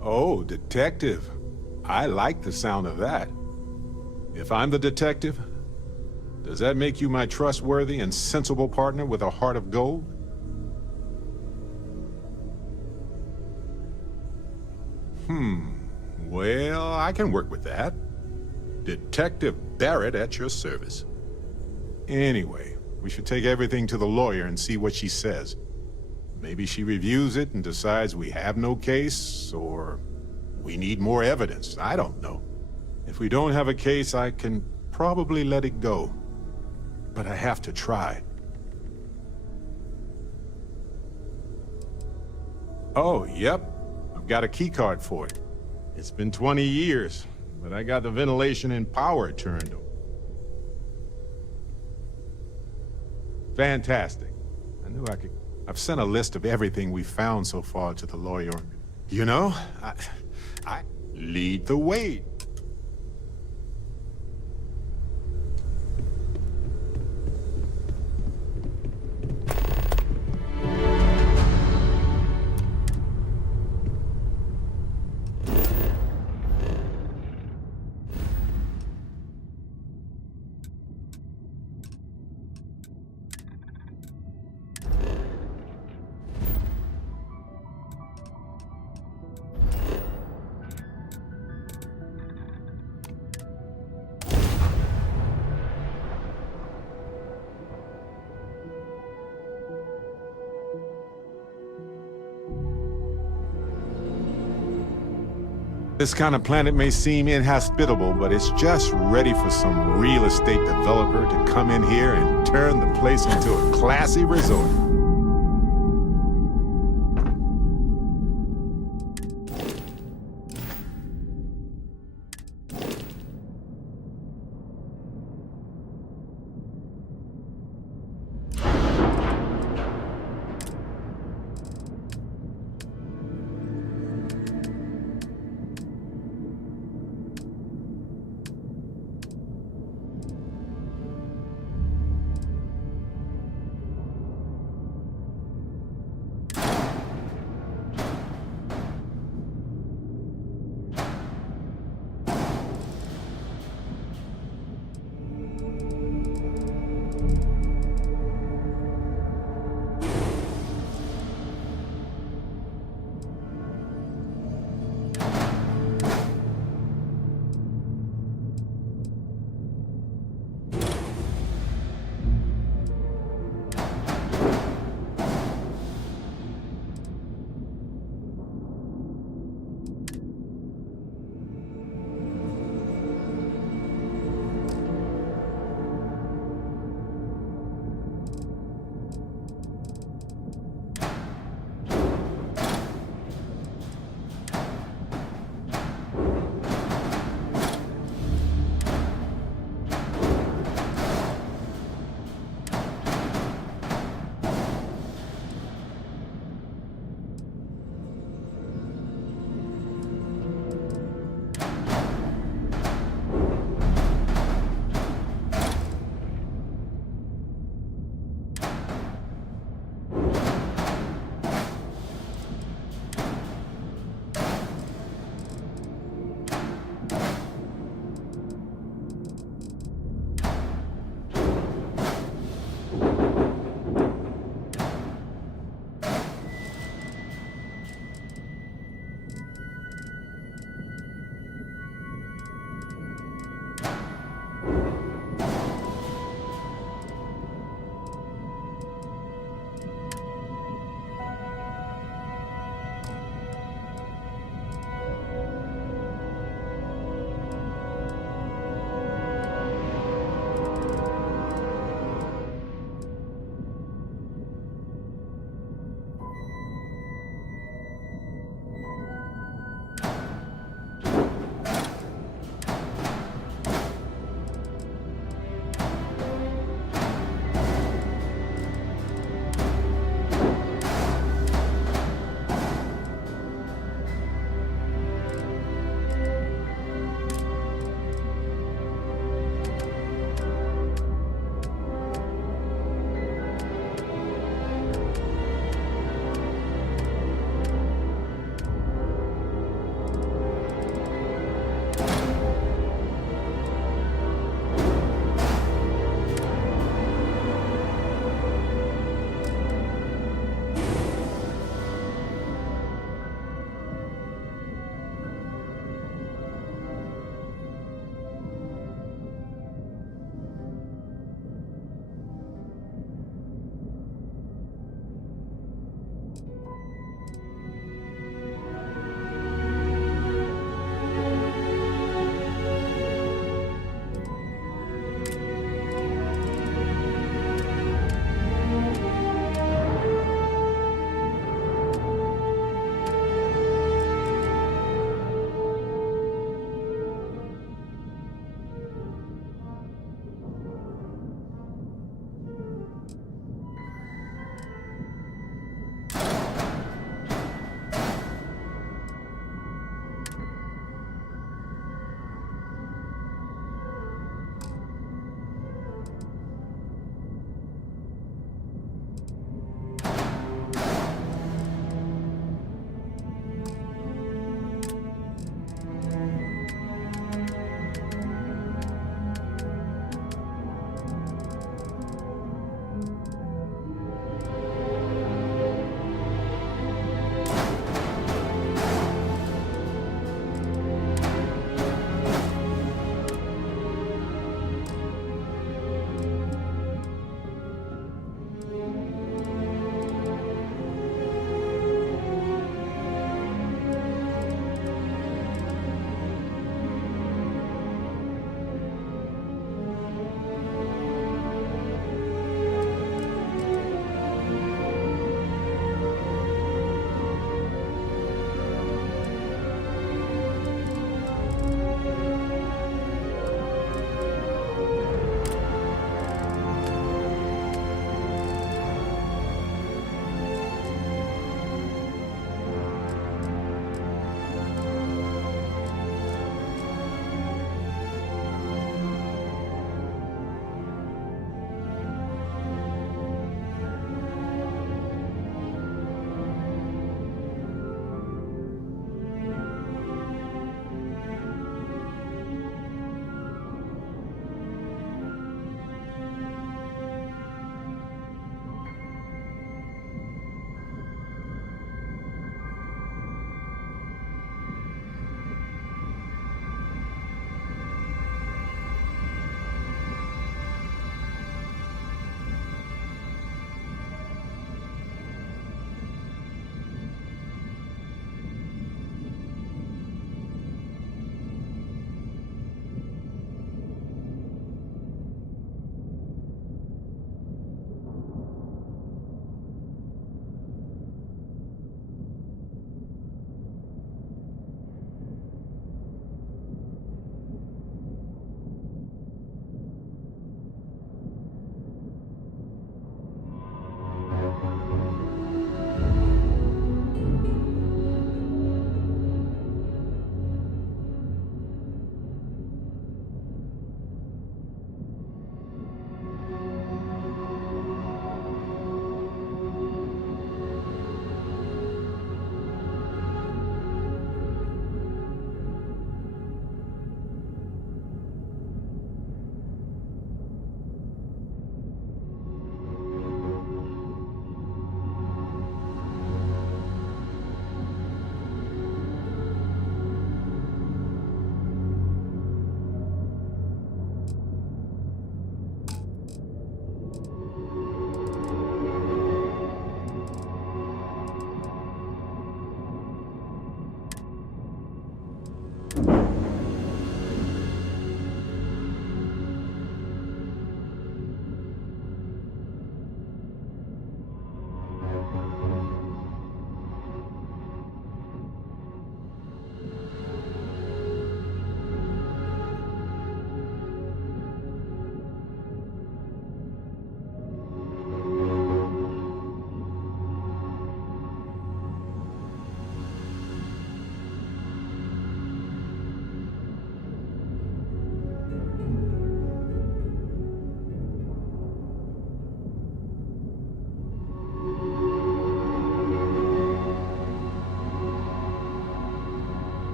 Oh, detective. I like the sound of that. If I'm the detective, does that make you my trustworthy and sensible partner with a heart of gold? Well, I can work with that. Detective Barrett at your service. Anyway, we should take everything to the lawyer and see what she says. Maybe she reviews it and decides we have no case, or we need more evidence. I don't know. If we don't have a case, I can probably let it go. But I have to try. Oh, yep. I've got a key card for it. It's been 20 years, but I got the ventilation and power turned on. Fantastic. I knew I could. I've sent a list of everything we found so far to the lawyer. You know, I lead the way. This kind of planet may seem inhospitable, but it's just ready for some real estate developer to come in here and turn the place into a classy resort.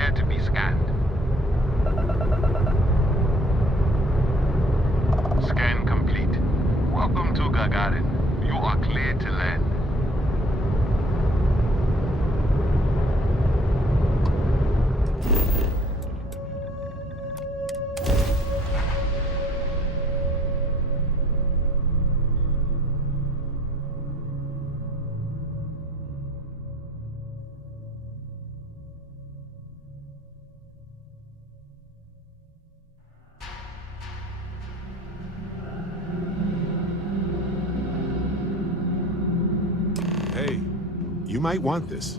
Prepare to be scanned. Scan complete. Welcome to Gagarin. You are cleared to land. Hey, you might want this.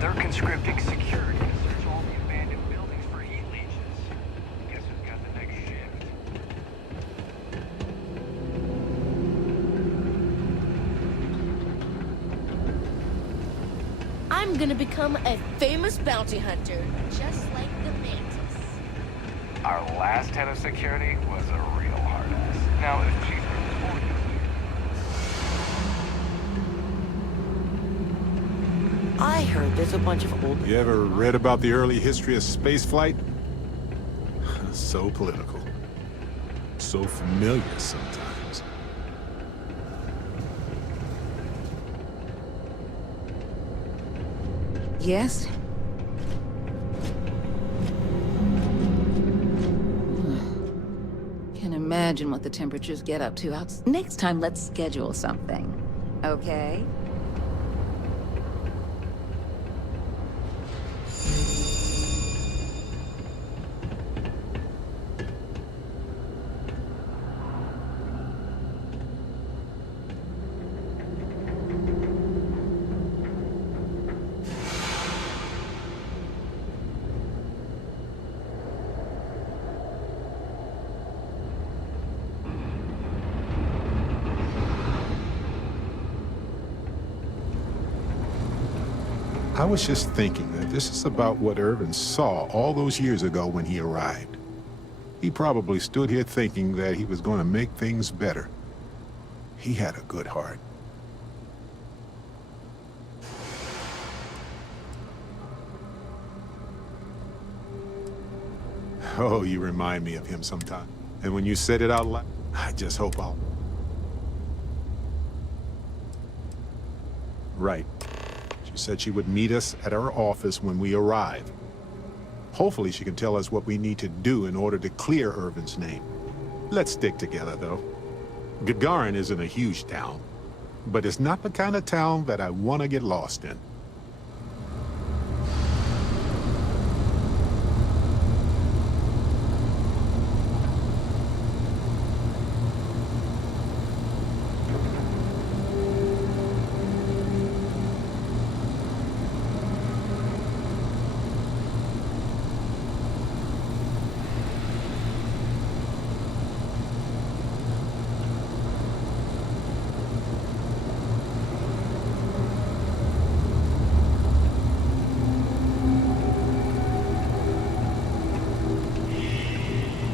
They're conscripting security to search all the abandoned buildings for heat leeches. Guess who's got the next shift? I'm gonna become a famous bounty hunter, just like the Mantis. Our last head of security was a real hard ass. Now, if Chief told you, I heard there's a bunch of old... You ever read about the early history of spaceflight? So political. So familiar sometimes. Yes? Can imagine what the temperatures get up to out. Next time, let's schedule something. Okay? I was just thinking that this is about what Irvin saw all those years ago when he arrived. He probably stood here thinking that he was going to make things better. He had a good heart. Oh, you remind me of him sometime. And when you said it out loud, I just hope I'll... Right. She said she would meet us at our office when we arrive. Hopefully she can tell us what we need to do in order to clear Irvin's name. Let's stick together, though. Gagarin isn't a huge town, but it's not the kind of town that I want to get lost in.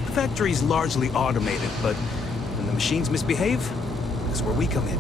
The factory's largely automated, but when the machines misbehave, that's where we come in.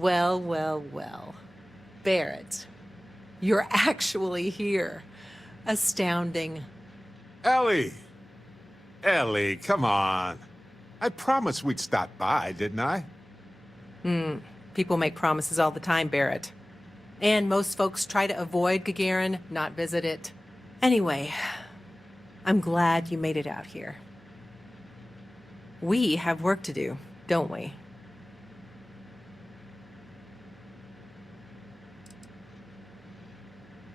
Well, well, well. Barrett, you're actually here. Astounding. Ellie! Ellie, come on. I promised we'd stop by, didn't I? People make promises all the time, Barrett. And most folks try to avoid Gagarin, not visit it. Anyway, I'm glad you made it out here. We have work to do, don't we?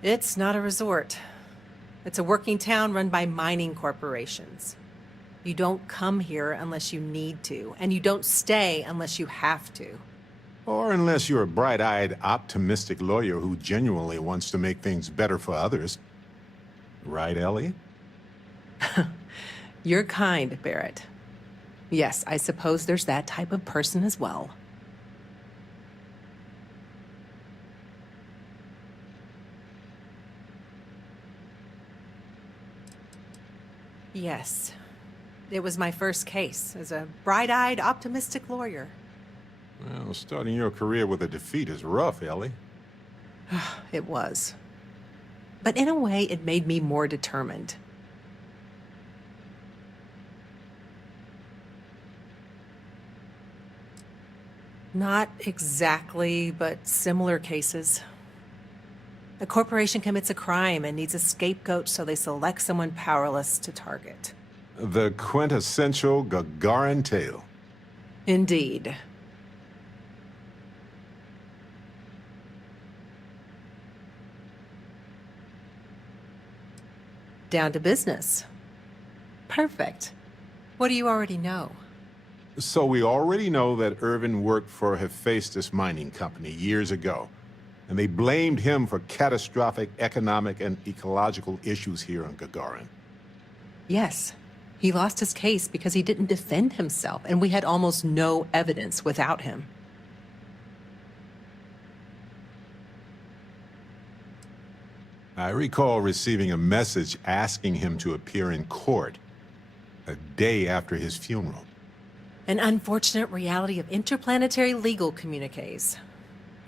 It's not a resort. It's a working town run by mining corporations. You don't come here unless you need to, and you don't stay unless you have to. Or unless you're a bright-eyed, optimistic lawyer who genuinely wants to make things better for others. Right, Ellie? You're kind, Barrett. Yes, I suppose there's that type of person as well. Yes. It was my first case as a bright-eyed, optimistic lawyer. Well, starting your career with a defeat is rough, Ellie. It was. But in a way, it made me more determined. Not exactly, but similar cases. A corporation commits a crime and needs a scapegoat, so they select someone powerless to target. The quintessential Gagarin tale. Indeed. Down to business. Perfect. What do you already know? So we already know that Irvin worked for Hephaestus Mining Company years ago, and they blamed him for catastrophic economic and ecological issues here on Gagarin. Yes. He lost his case because he didn't defend himself, and we had almost no evidence without him. I recall receiving a message asking him to appear in court a day after his funeral. An unfortunate reality of interplanetary legal communiques,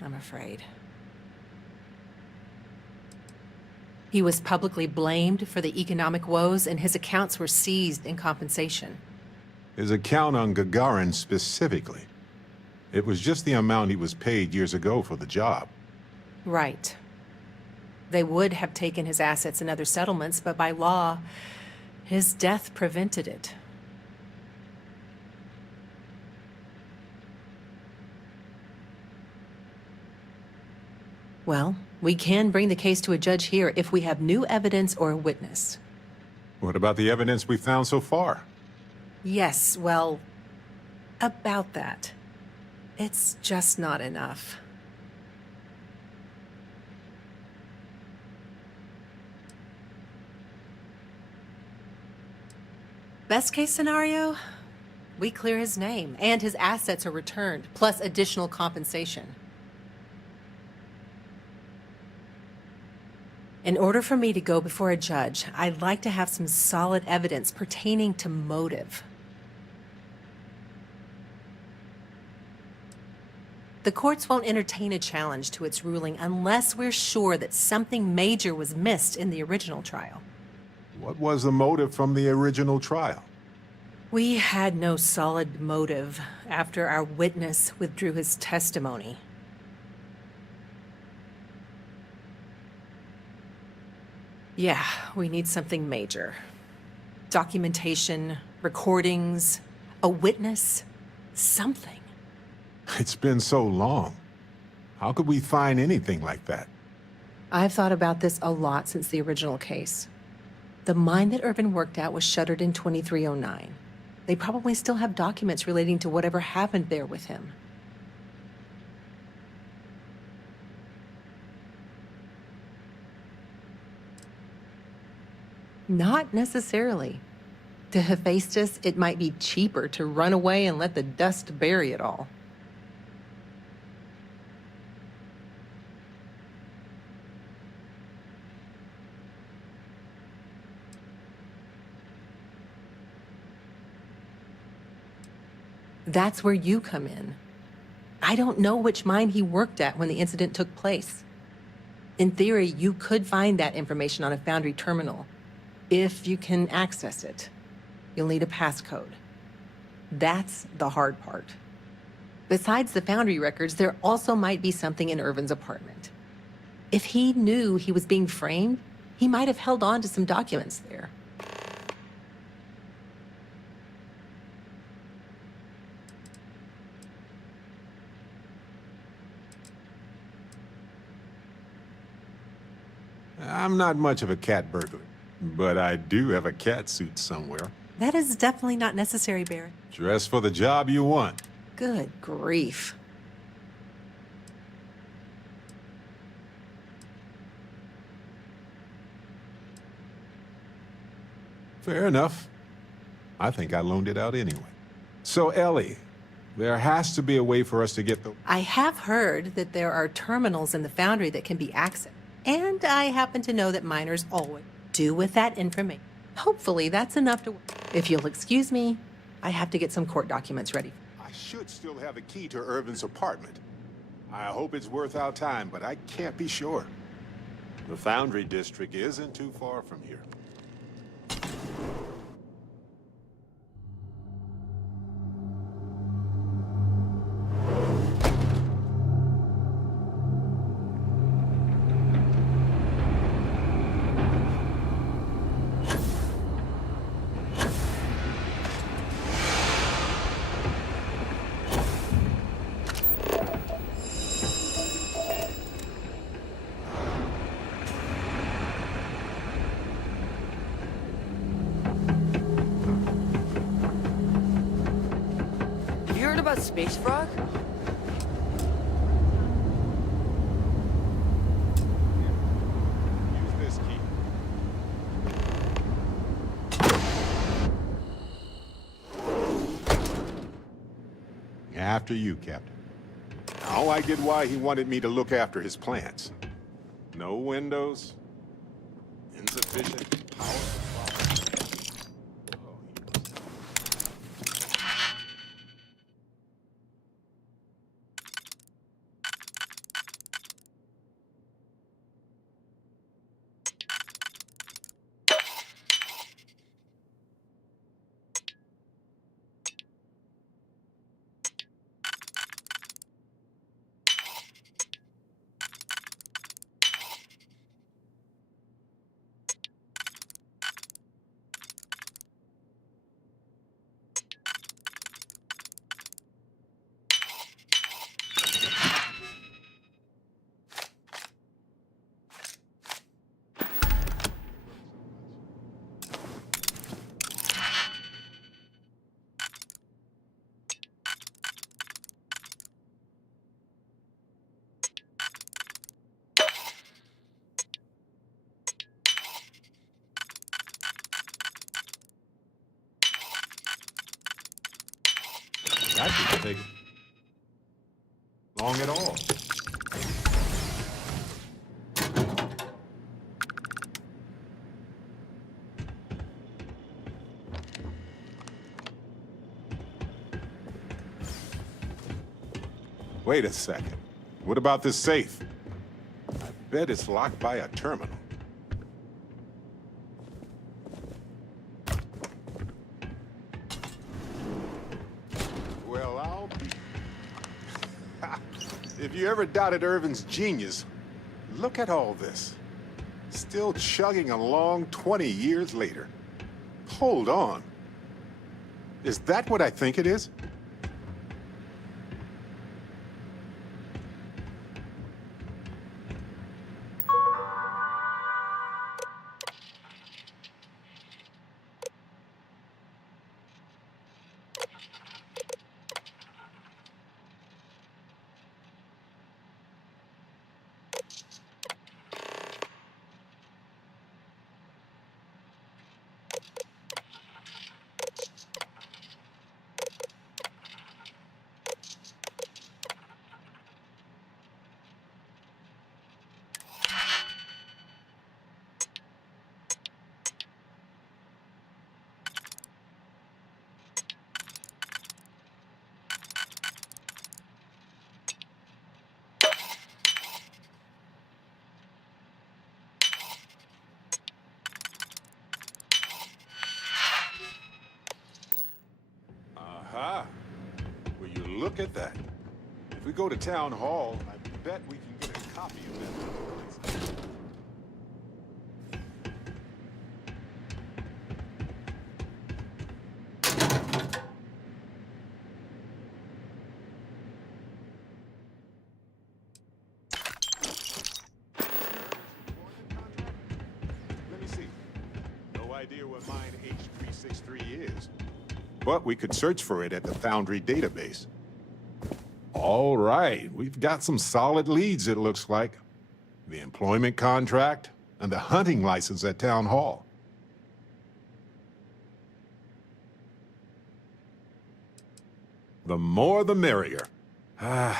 I'm afraid. He was publicly blamed for the economic woes, and his accounts were seized in compensation. His account on Gagarin specifically. It was just the amount he was paid years ago for the job. Right. They would have taken his assets and other settlements, but by law, his death prevented it. Well, we can bring the case to a judge here if we have new evidence or a witness. What about the evidence we found so far? Yes, well, about that. It's just not enough. Best case scenario, we clear his name and his assets are returned, plus additional compensation. In order for me to go before a judge, I'd like to have some solid evidence pertaining to motive. The courts won't entertain a challenge to its ruling unless we're sure that something major was missed in the original trial. What was the motive from the original trial? We had no solid motive after our witness withdrew his testimony. Yeah, we need something major. Documentation, recordings, a witness, something. It's been so long. How could we find anything like that? I've thought about this a lot since the original case. The mine that Irvin worked at was shuttered in 2309. They probably still have documents relating to whatever happened there with him. Not necessarily. To Hephaestus, it might be cheaper to run away and let the dust bury it all. That's where you come in. I don't know which mine he worked at when the incident took place. In theory, you could find that information on a Foundry terminal, if you can access it. You'll need a passcode. That's the hard part. Besides the Foundry records, there also might be something in Irvin's apartment. If he knew he was being framed, he might have held on to some documents there. I'm not much of a cat burglar, but I do have a cat suit somewhere. That is definitely not necessary, Barrett. Dress for the job you want. Good grief. Fair enough. I think I loaned it out anyway. So, Ellie, there has to be a way for us to get the... I have heard that there are terminals in the Foundry that can be accessed. And I happen to know that miners always do with that information. Hopefully that's enough to... If you'll excuse me, I have to get some court documents ready. I should still have a key to Irvin's apartment. I hope it's worth our time, but I can't be sure. The Foundry District isn't too far from here. About Space Frog? Use this key. After you, Captain. Now I get why he wanted me to look after his plants. No windows, insufficient power supply. That didn't take long at all. Wait a second. What about this safe? I bet it's locked by a terminal. Well, I'll be... If you ever doubted Irvin's genius, look at all this. Still chugging along 20 years later. Hold on. Is that what I think it is? Look at that. If we go to Town Hall, I bet we can get a copy of that. Let me see. No idea what mine H363 is. But we could search for it at the Foundry database. All right, we've got some solid leads, it looks like. The employment contract and the hunting license at Town Hall. The more the merrier. I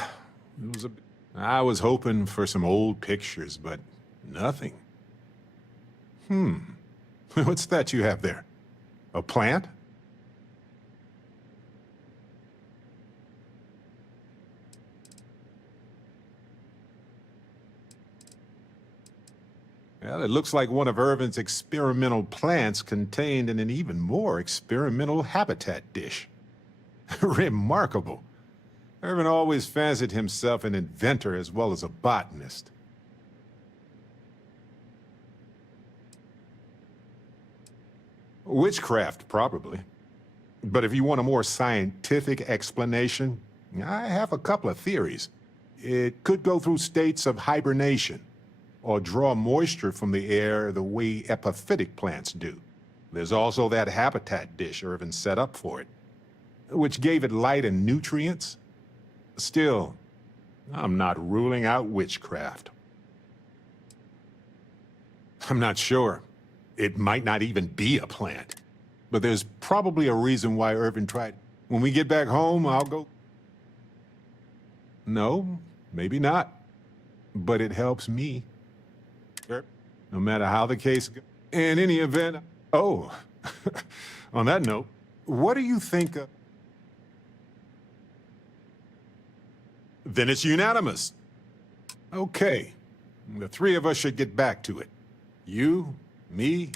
was hoping for some old pictures, but nothing. What's that you have there? A plant? Well, it looks like one of Irvin's experimental plants contained in an even more experimental habitat dish. Remarkable. Irvin always fancied himself an inventor as well as a botanist. Witchcraft, probably. But if you want a more scientific explanation, I have a couple of theories. It could go through states of hibernation, or draw moisture from the air the way epiphytic plants do. There's also that habitat dish Irvin set up for it, which gave it light and nutrients. Still, I'm not ruling out witchcraft. I'm not sure. It might not even be a plant. But there's probably a reason why Irvin tried. When we get back home, I'll go... No, maybe not. But it helps me. No matter how the case goes. In any event... Oh, on that note, what do you think of... Then it's unanimous. Okay. The three of us should get back to it. You, me...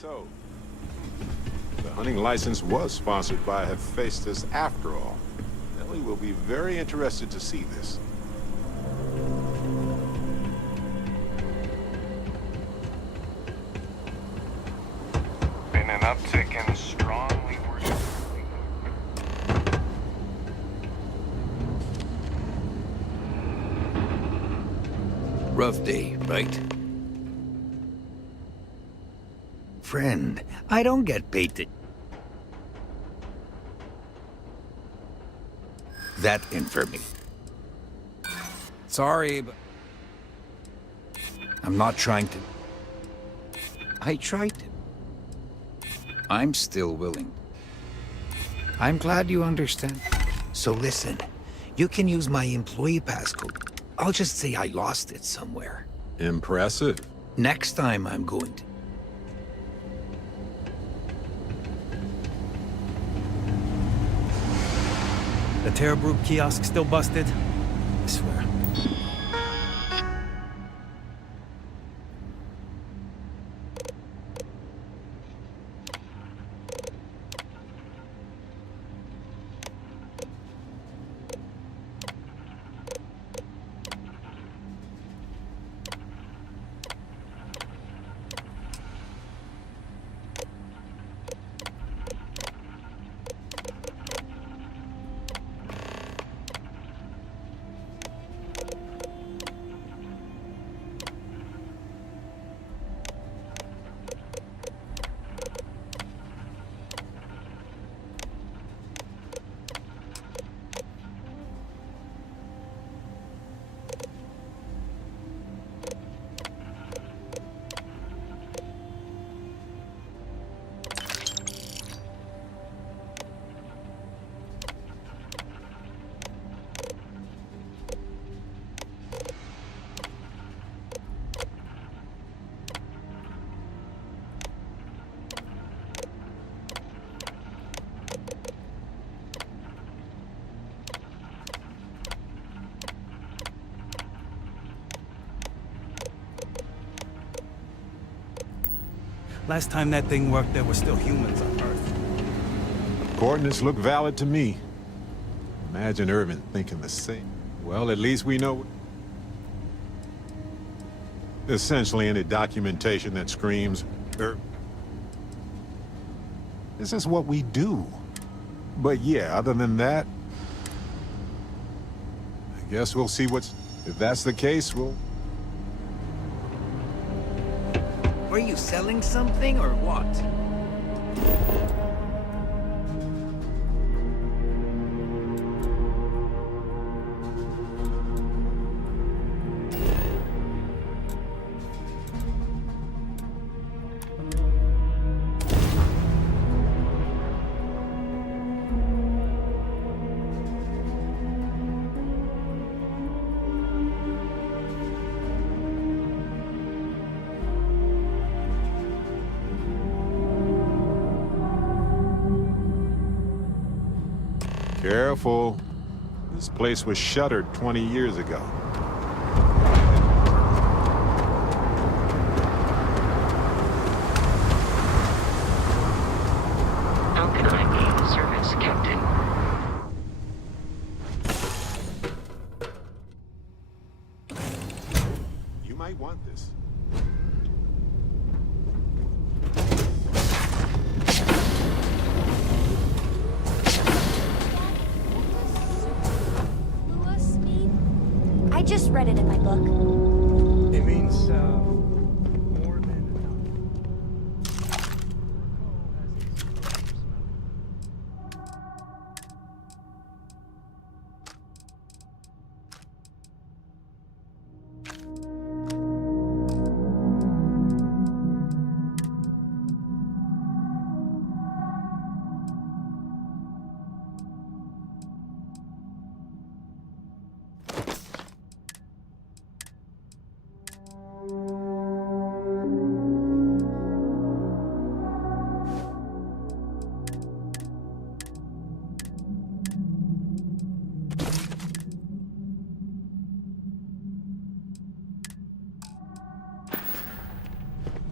So, the hunting license was sponsored by Hephaestus after all. Ellie will be very interested to see this. Been an uptick in strongly worded... Rough day, right? Friend, I don't get paid to... That in for me. Sorry, but... I'm not trying to... I tried to. I'm still willing. I'm glad you understand. So listen, you can use my employee passcode. I'll just say I lost it somewhere. Impressive. Next time I'm going to... The Terrabrew kiosk still busted? I swear. Last time that thing worked, there were still humans on Earth. Coordinates look valid to me. Imagine Irvin thinking the same. Well, at least we know. Essentially any documentation that screams, this is what we do. But yeah, other than that, I guess we'll see what's... If that's the case, we'll... Were you selling something or what? Careful. This place was shuttered 20 years ago. How can I be of service, Captain? You might want this. I just read it in my book. It means, more than enough.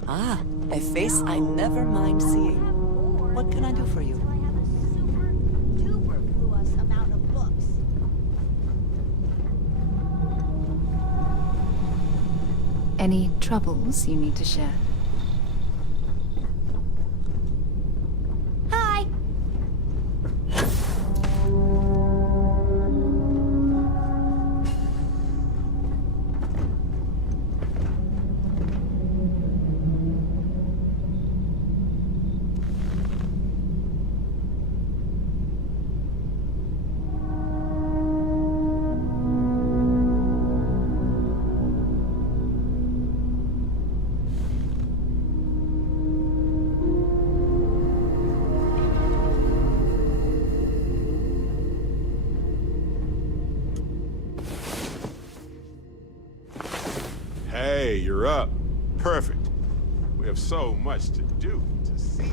Ah, a face I never mind seeing. What can I do for you? Any troubles you need to share? Hi. Hey, you're up. Perfect. We have so much to do, to see.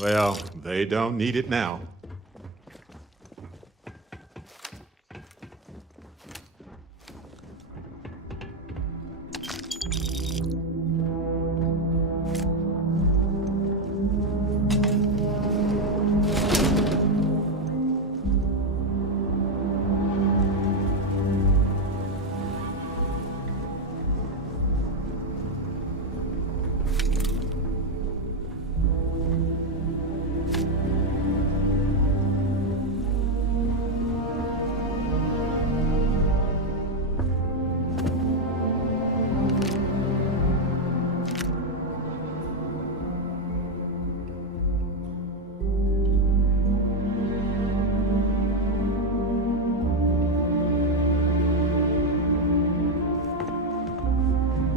Well, they don't need it now.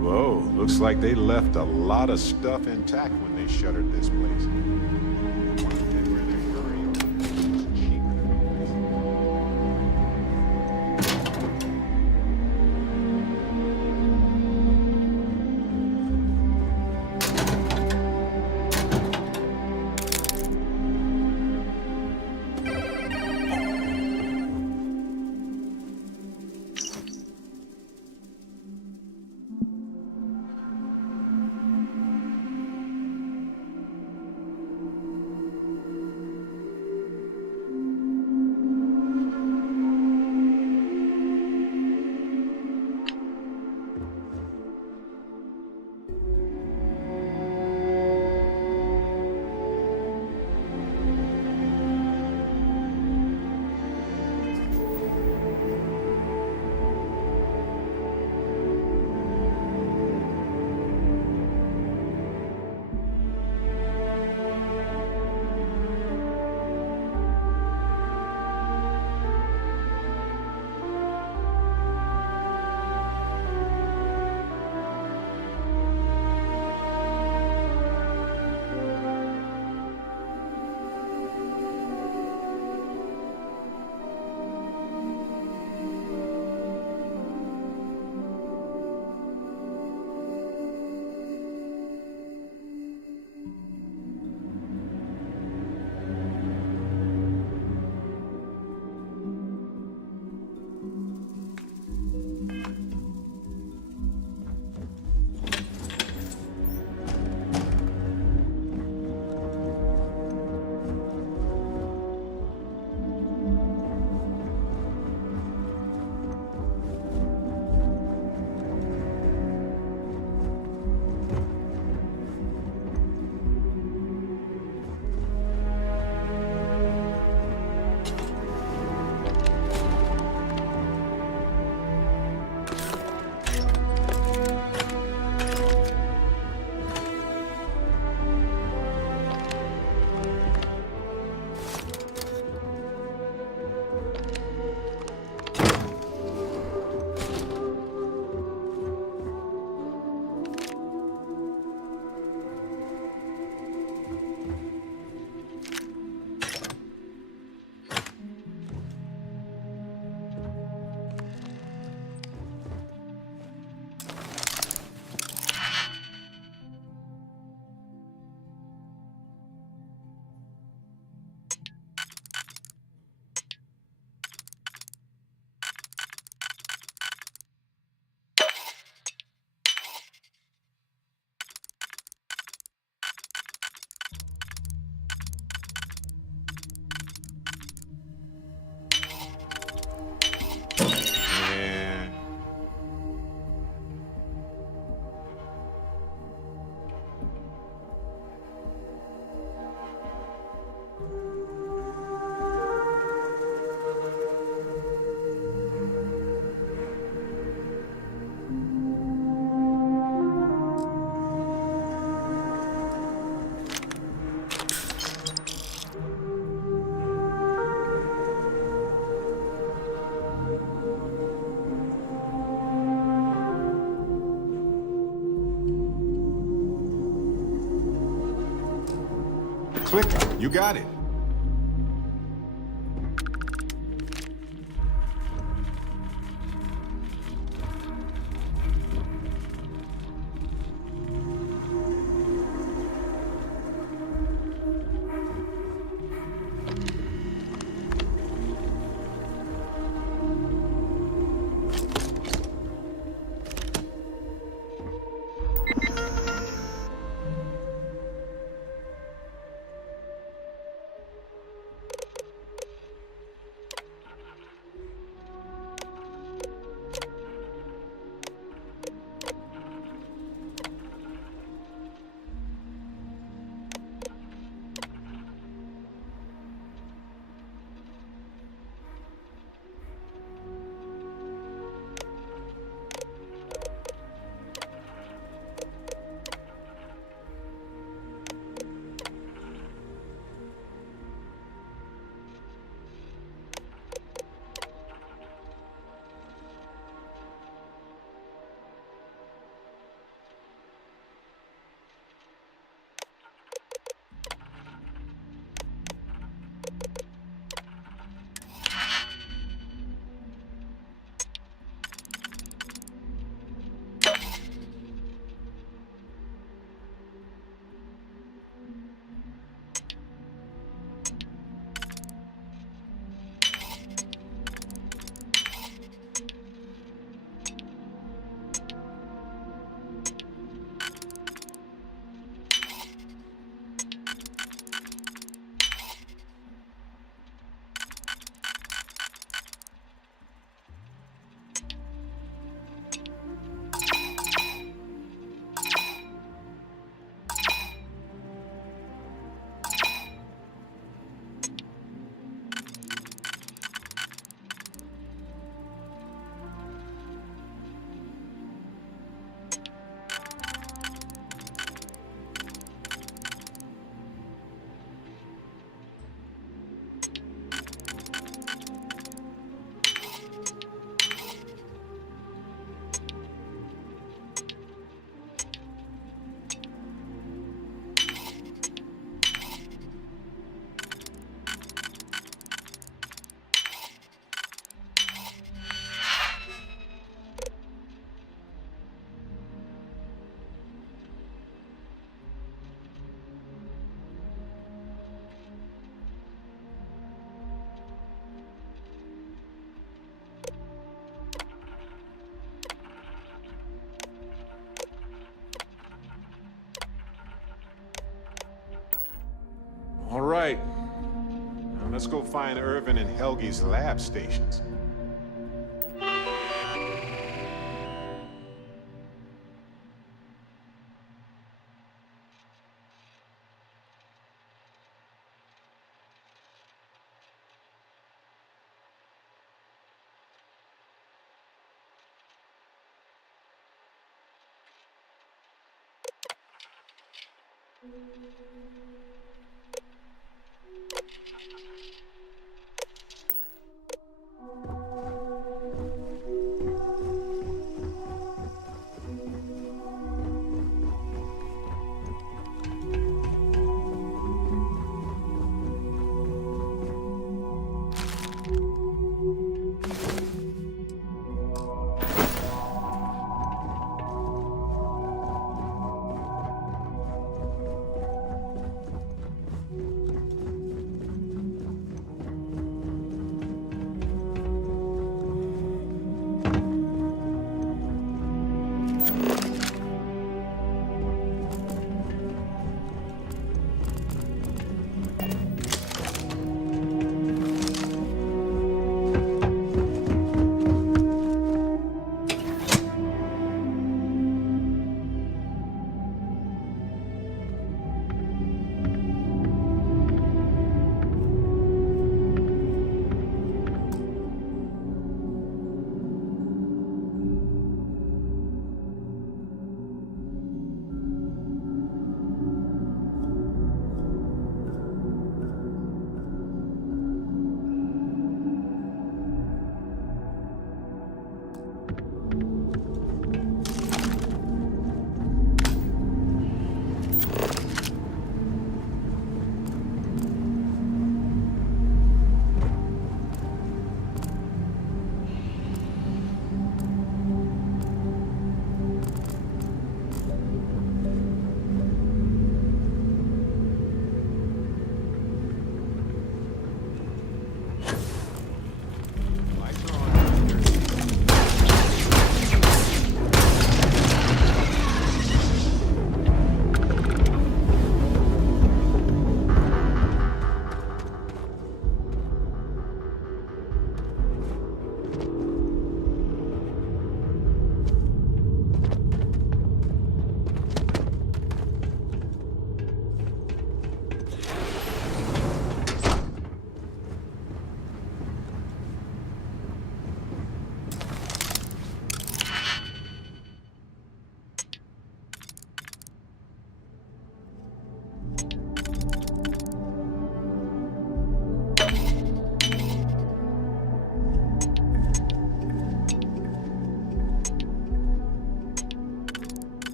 Whoa, looks like they left a lot of stuff intact when they shuttered this place. Wonder where they're buried. It's cheaper to replace it. Click. You got it. Let's go find Irvin and Helgi's lab stations.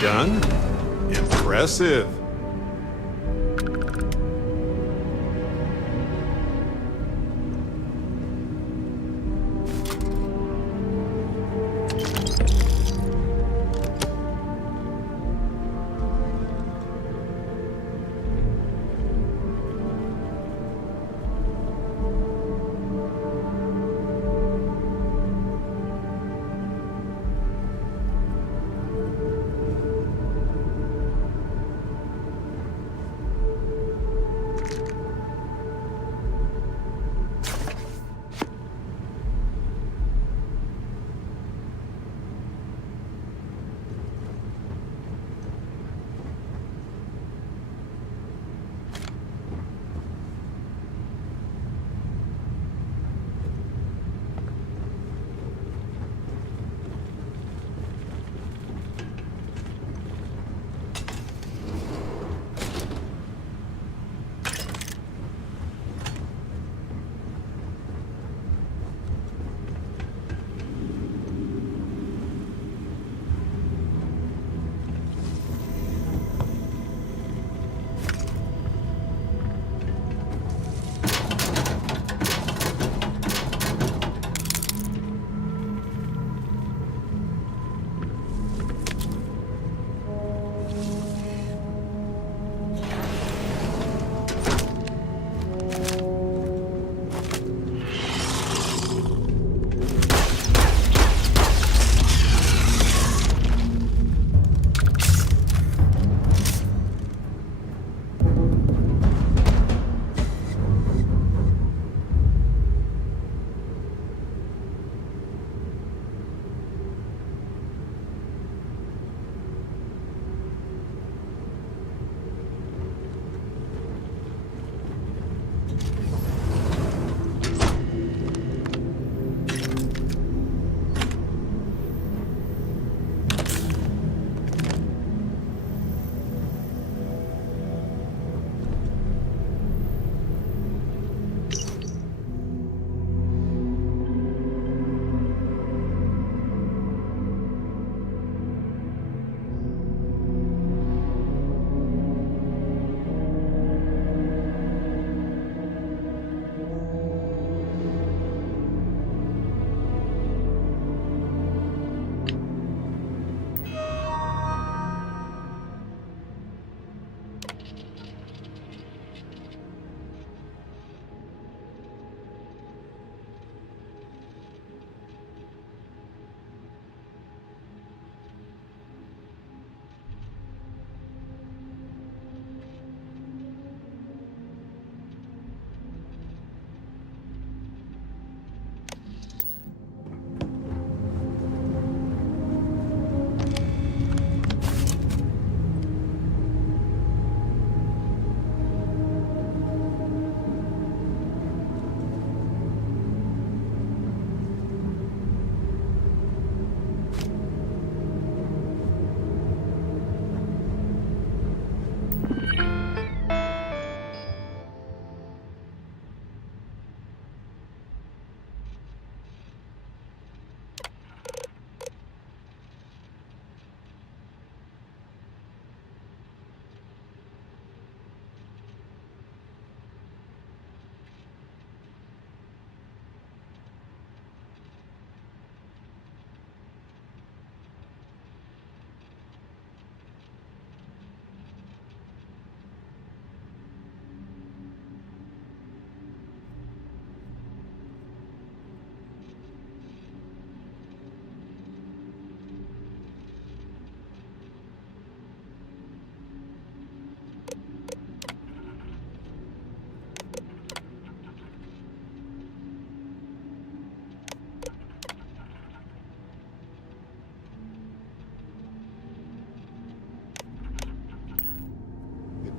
Done? Impressive.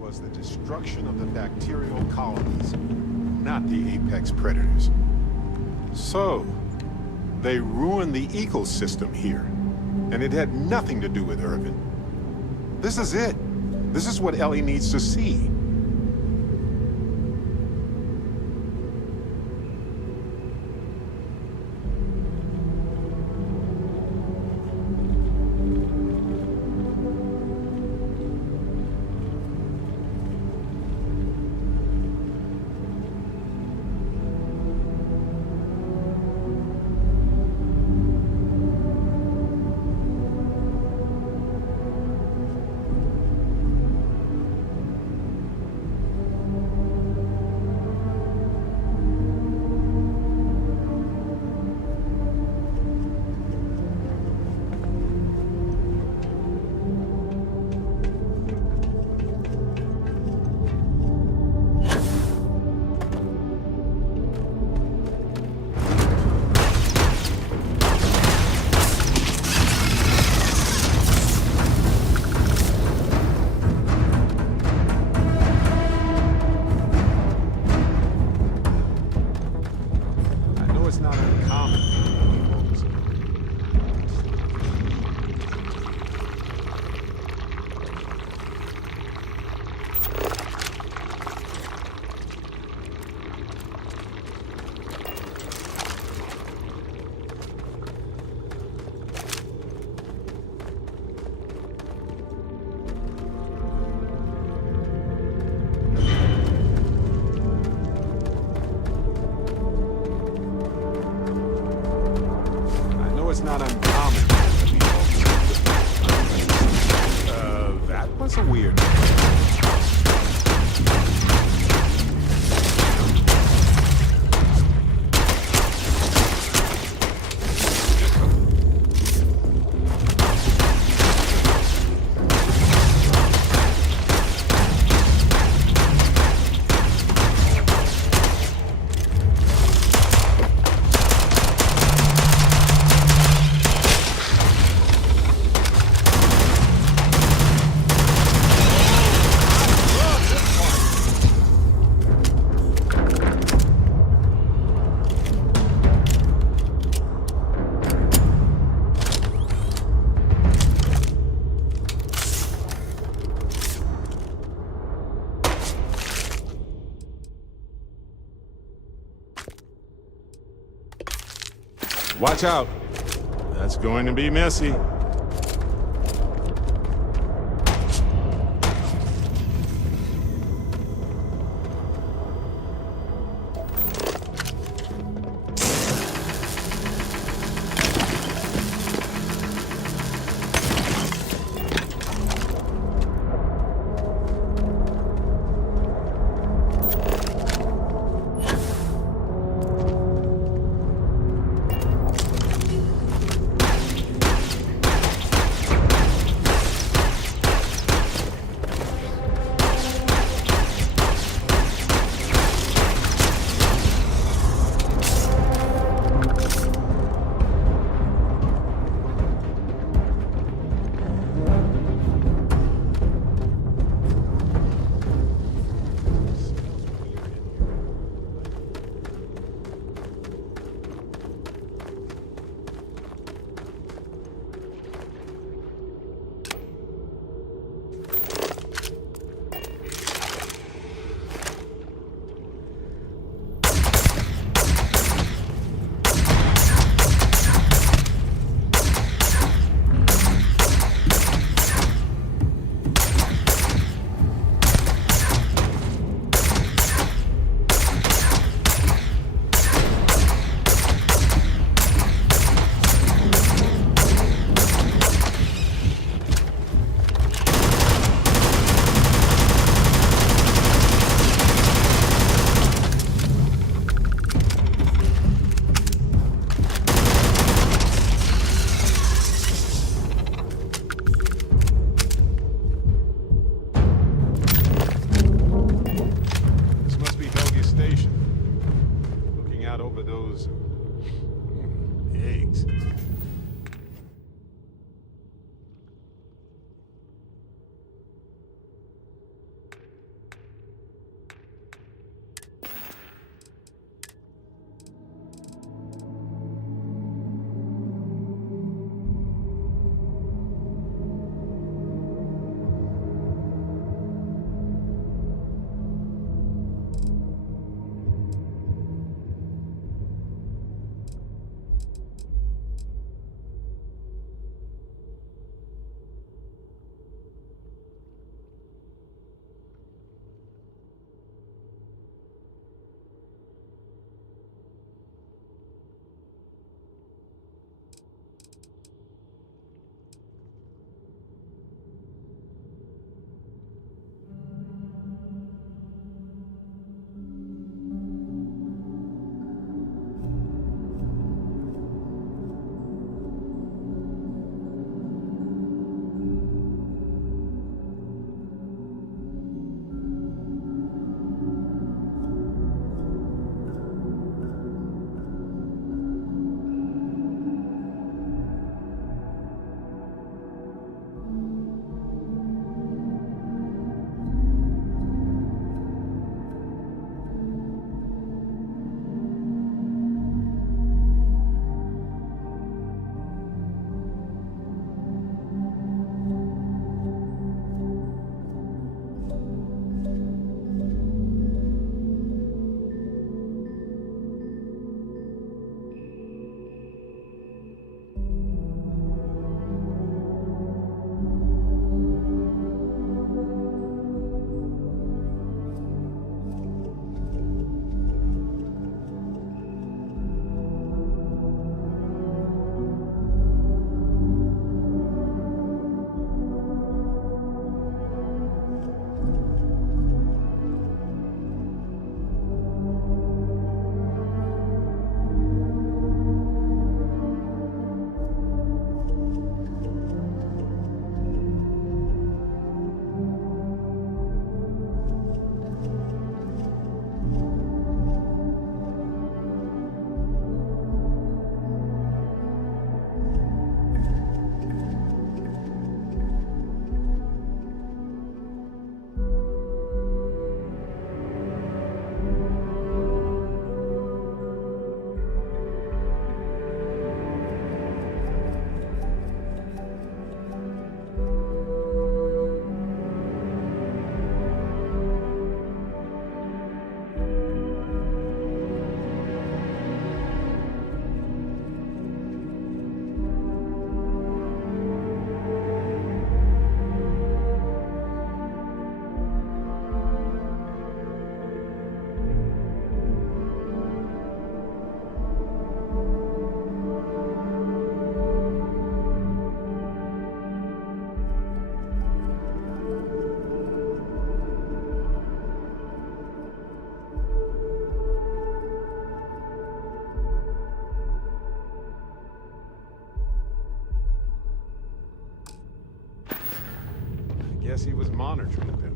was the destruction of the bacterial colonies, not the apex predators. So, they ruined the ecosystem here, and it had nothing to do with Irvin. This is it. This is what Ellie needs to see. It's not uncommon. That was a weird. Watch out. That's going to be messy. guess he was monitoring them.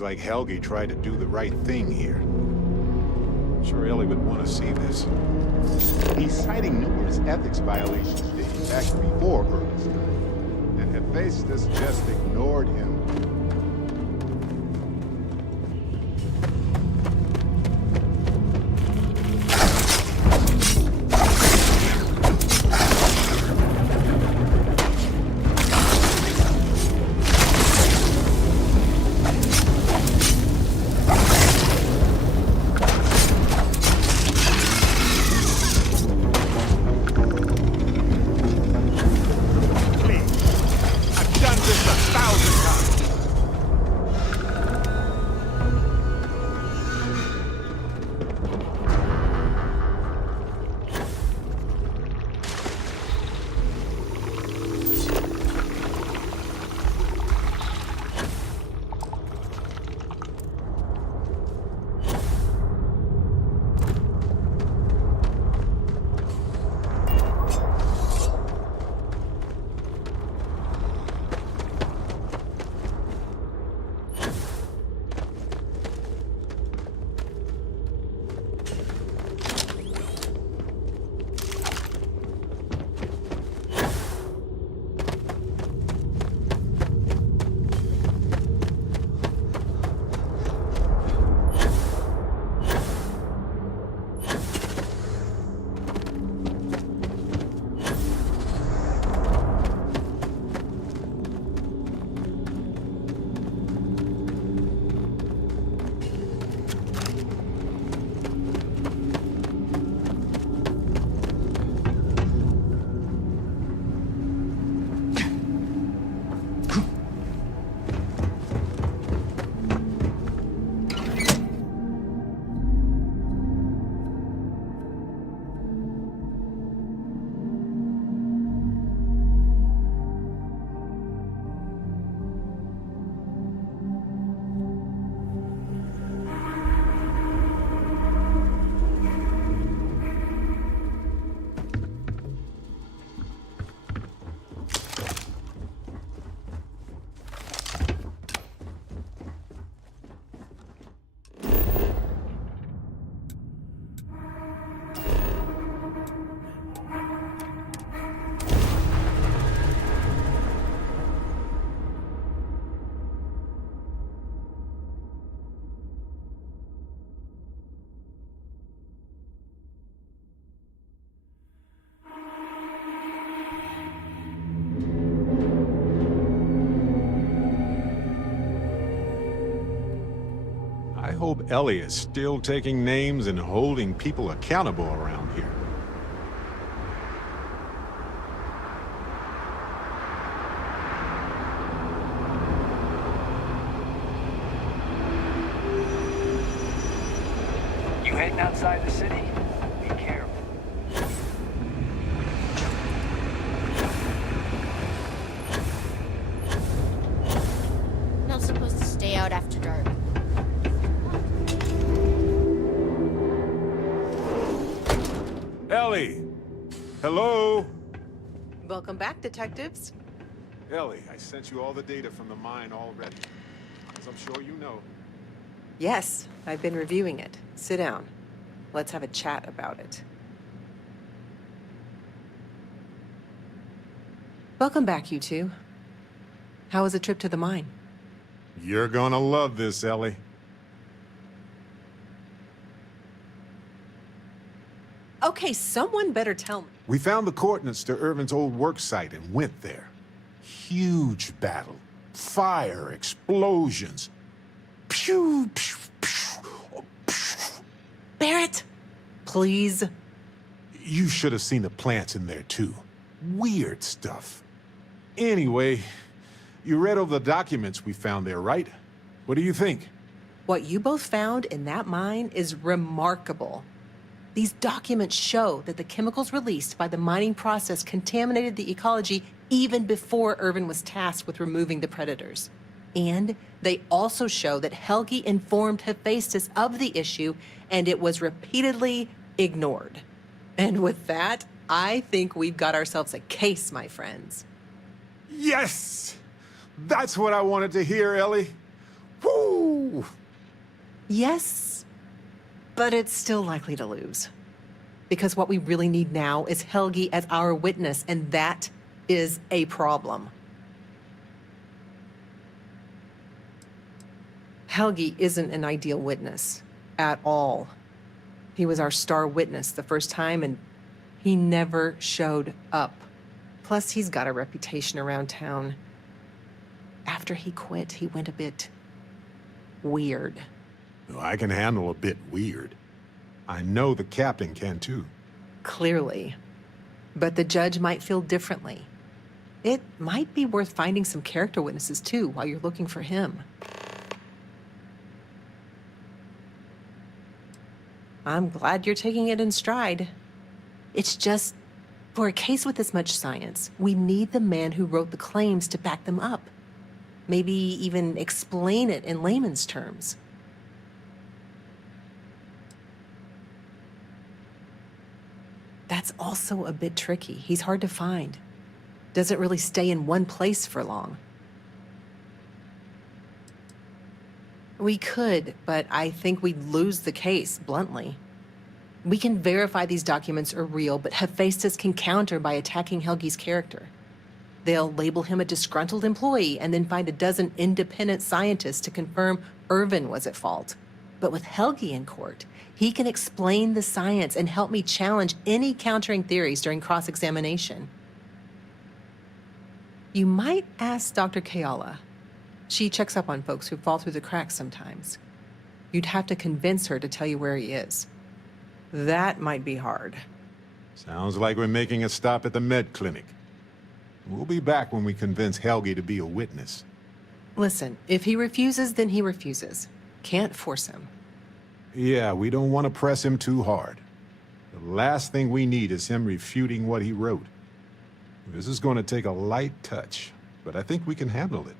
Seems like Helgi tried to do the right thing here. I'm sure Ellie would want to see this. He's citing numerous ethics violations dating back before Earth's time. And Hephaestus just ignored him. I've done this 1,000 times. Starfield, Ellie is still taking names and holding people accountable around here. You heading outside the city? Be careful. Not supposed to stay out after dark. Ellie! Hello? Welcome back, detectives. Ellie, I sent you all the data from the mine already. As I'm sure you know. Yes, I've been reviewing it. Sit down. Let's have a chat about it. Welcome back, you two. How was the trip to the mine? You're gonna love this, Ellie. Okay, someone better tell me. We found the coordinates to Irvin's old work site and went there. Huge battle. Fire, explosions. Pew, pew, pew, pew. Barrett, please. You should have seen the plants in there, too. Weird stuff. Anyway, you read over the documents we found there, right? What do you think? What you both found in that mine is remarkable. These documents show that the chemicals released by the mining process contaminated the ecology even before Irvin was tasked with removing the predators. And they also show that Helgi informed Hephaestus of the issue, and it was repeatedly ignored. And with that, I think we've got ourselves a case, my friends. Yes! That's what I wanted to hear, Ellie. Woo! Yes, but it's still likely to lose. Because what we really need now is Helgi as our witness, and that is a problem. Helgi isn't an ideal witness at all. He was our star witness the first time, and he never showed up. Plus, he's got a reputation around town. After he quit, he went a bit weird. I can handle a bit weird. I know the captain can too. Clearly. But the judge might feel differently. It might be worth finding some character witnesses too while you're looking for him. I'm glad you're taking it in stride. It's just, for a case with this much science, we need the man who wrote the claims to back them up. Maybe even explain it in layman's terms. That's also a bit tricky. He's hard to find. Doesn't really stay in one place for long. We could, but I think we'd lose the case, bluntly. We can verify these documents are real, but Hephaestus can counter by attacking Helgi's character. They'll label him a disgruntled employee and then find a dozen independent scientists to confirm Irvin was at fault. But with Helgi in court, he can explain the science and help me challenge any countering theories during cross-examination. You might ask Dr. Kayala. She checks up on folks who fall through the cracks sometimes. You'd have to convince her to tell you where he is. That might be hard. Sounds like we're making a stop at the med clinic. We'll be back when we convince Helgi to be a witness. Listen, if he refuses, then he refuses. Can't force him. Yeah, we don't want to press him too hard. The last thing we need is him refuting what he wrote. This is going to take a light touch, but I think we can handle it.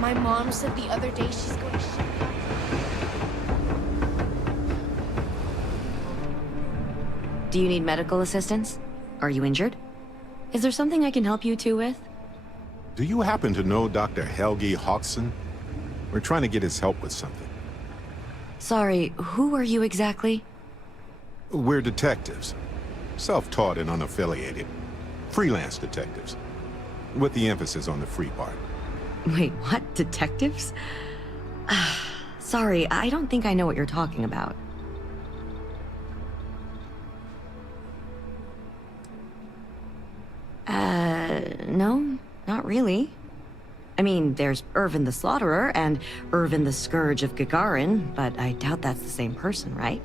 My mom said the other day she's going to ship it. Do you need medical assistance? Are you injured? Is there something I can help you two with? Do you happen to know Dr. Helgi Hodgson? We're trying to get his help with something. Sorry, who are you exactly? We're detectives. Self-taught and unaffiliated. Freelance detectives. With the emphasis on the free part. Wait, what? Detectives? Sorry, I don't think I know what you're talking about. No, not really. I mean, there's Irvin the Slaughterer and Irvin the Scourge of Gagarin, but I doubt that's the same person, right?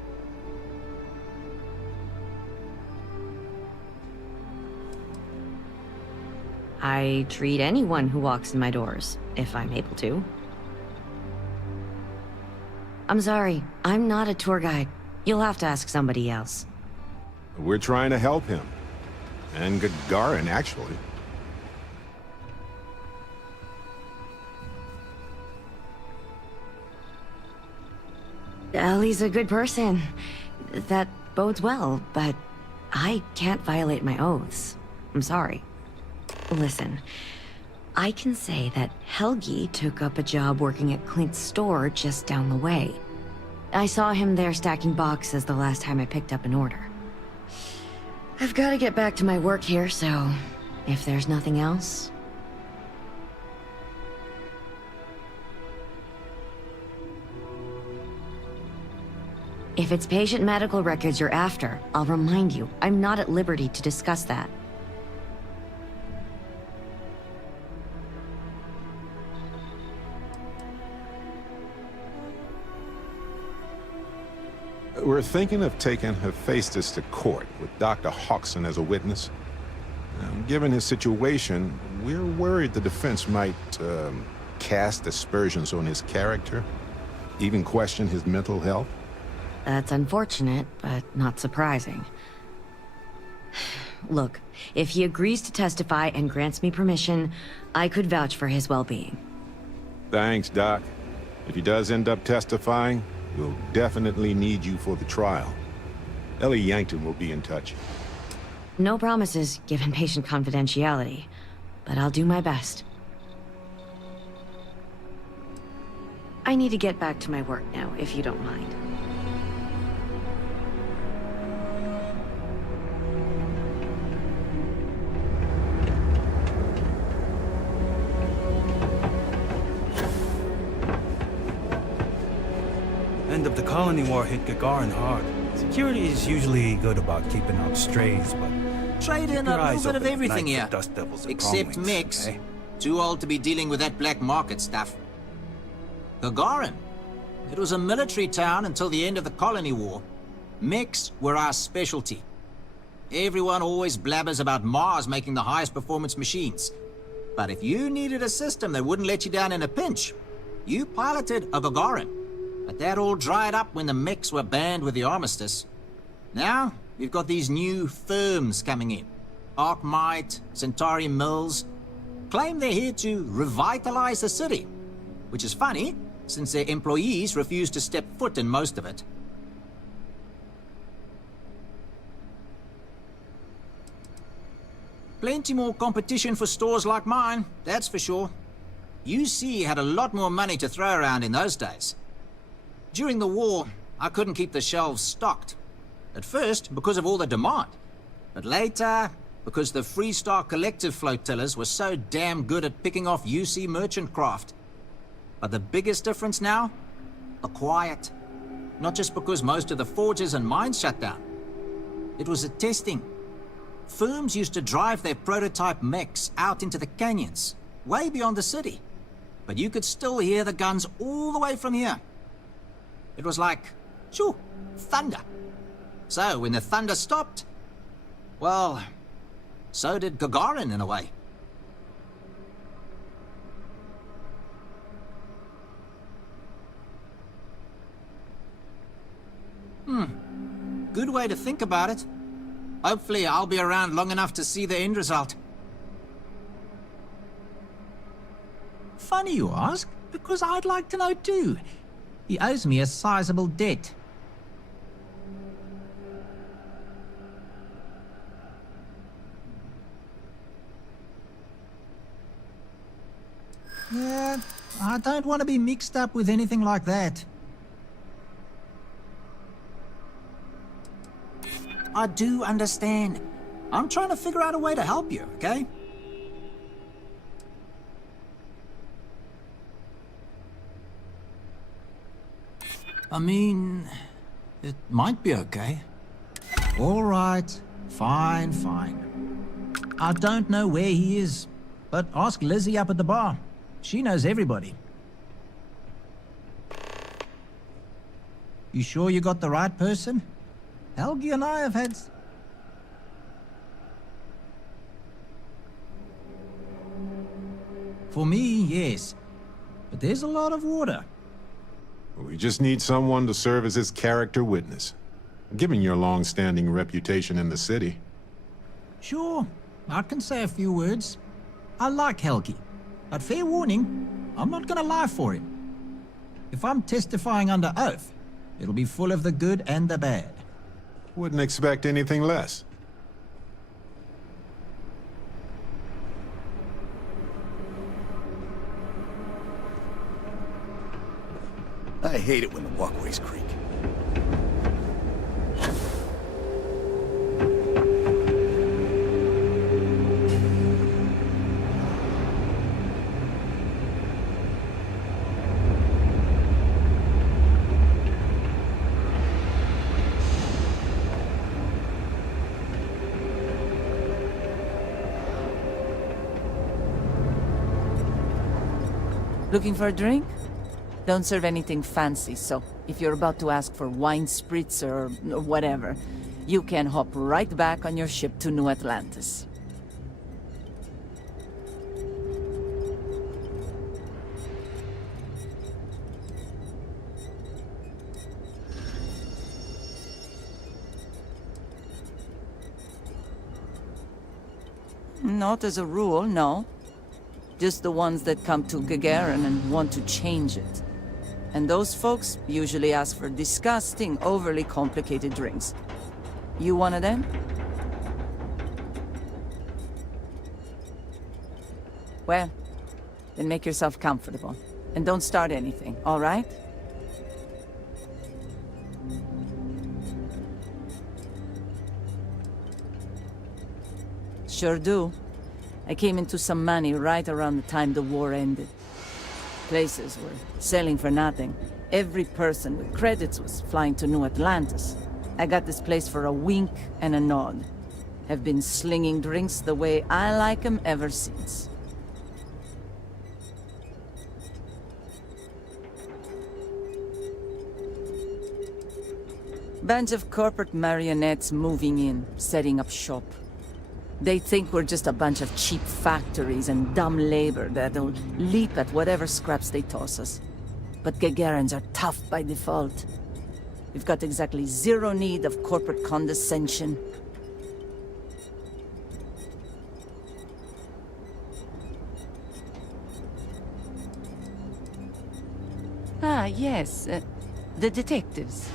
I treat anyone who walks in my doors, if I'm able to. I'm sorry, I'm not a tour guide. You'll have to ask somebody else. We're trying to help him. And Gagarin, actually. Ellie's a good person. That bodes well, but I can't violate my oaths. I'm sorry. Listen, I can say that Helgi took up a job working at Clint's store just down the way. I saw him there stacking boxes the last time I picked up an order. I've got to get back to my work here, so if there's nothing else... If it's patient medical records you're after, I'll remind you, I'm not at liberty to discuss that. We're thinking of taking Hephaestus to court with Dr. Hodgson as a witness. Given his situation, we're worried the defense might cast aspersions on his character, even question his mental health. That's unfortunate, but not surprising. Look, if he agrees to testify and grants me permission, I could vouch for his well-being. Thanks, Doc. If he does end up testifying, we'll definitely need you for the trial. Ellie Yankton will be in touch. No promises, given patient confidentiality, but I'll do my best. I need to get back to my work now, if you don't mind. End of the colony war hit Gagarin hard. Security is usually good about keeping out strays, but... Tried in a little bit of everything here. Except Mix. Eh? Too old to be dealing with that black market stuff. Gagarin. It was a military town until the end of the colony war. Mechs were our specialty. Everyone always blabbers about Mars making the highest performance machines. But if you needed a system that wouldn't let you down in a pinch, you piloted a Gagarin. But that all dried up when the mechs were banned with the armistice. Now, we've got these new firms coming in. Arkmite, Centauri Mills. Claim they're here to revitalize the city. Which is funny, since their employees refuse to step foot in most of it. Plenty more competition for stores like mine, that's for sure. UC had a lot more money to throw around in those days. During the war, I couldn't keep the shelves stocked. At first, because of all the demand. But later, because the Freestar Collective flotillas were so damn good at picking off UC merchant craft. But the biggest difference now? The quiet. Not just because most of the forges and mines shut down. It was the testing. Firms used to drive their prototype mechs out into the canyons, way beyond the city. But you could still hear the guns all the way from here. It was like, shoo, thunder. So when the thunder stopped, well, so did Gagarin in a way. Good way to think about it. Hopefully I'll be around long enough to see the end result. Funny you ask, because I'd like to know too. He owes me a sizable debt. Yeah, I don't want to be mixed up with anything like that. I do understand. I'm trying to figure out a way to help you, okay? I mean, it might be okay. All right, fine. I don't know where he is, but ask Lizzie up at the bar. She knows everybody. You sure you got the right person? Helgi and I have had... For me, yes. But there's a lot of water. We just need someone to serve as his character witness, given your long-standing reputation in the city. Sure, I can say a few words. I like Helgi, but fair warning, I'm not gonna lie for him. If I'm testifying under oath, it'll be full of the good and the bad. Wouldn't expect anything less. I hate it when the walkways creak. Looking for a drink? Don't serve anything fancy, so if you're about to ask for wine spritz or whatever, you can hop right back on your ship to New Atlantis. Not as a rule, no. Just the ones that come to Gagarin and want to change it. And those folks usually ask for disgusting, overly complicated drinks. You one of them? Well, then make yourself comfortable. And don't start anything, all right? Sure do. I came into some money right around the time the war ended. Places were selling for nothing. Every person with credits was flying to New Atlantis. I got this place for a wink and a nod. Have been slinging drinks the way I like 'em ever since. Bunch of corporate marionettes moving in, setting up shop. They think we're just a bunch of cheap factories and dumb labor that'll leap at whatever scraps they toss us. But Gagarins are tough by default. We've got exactly zero need of corporate condescension. Ah, yes. The detectives.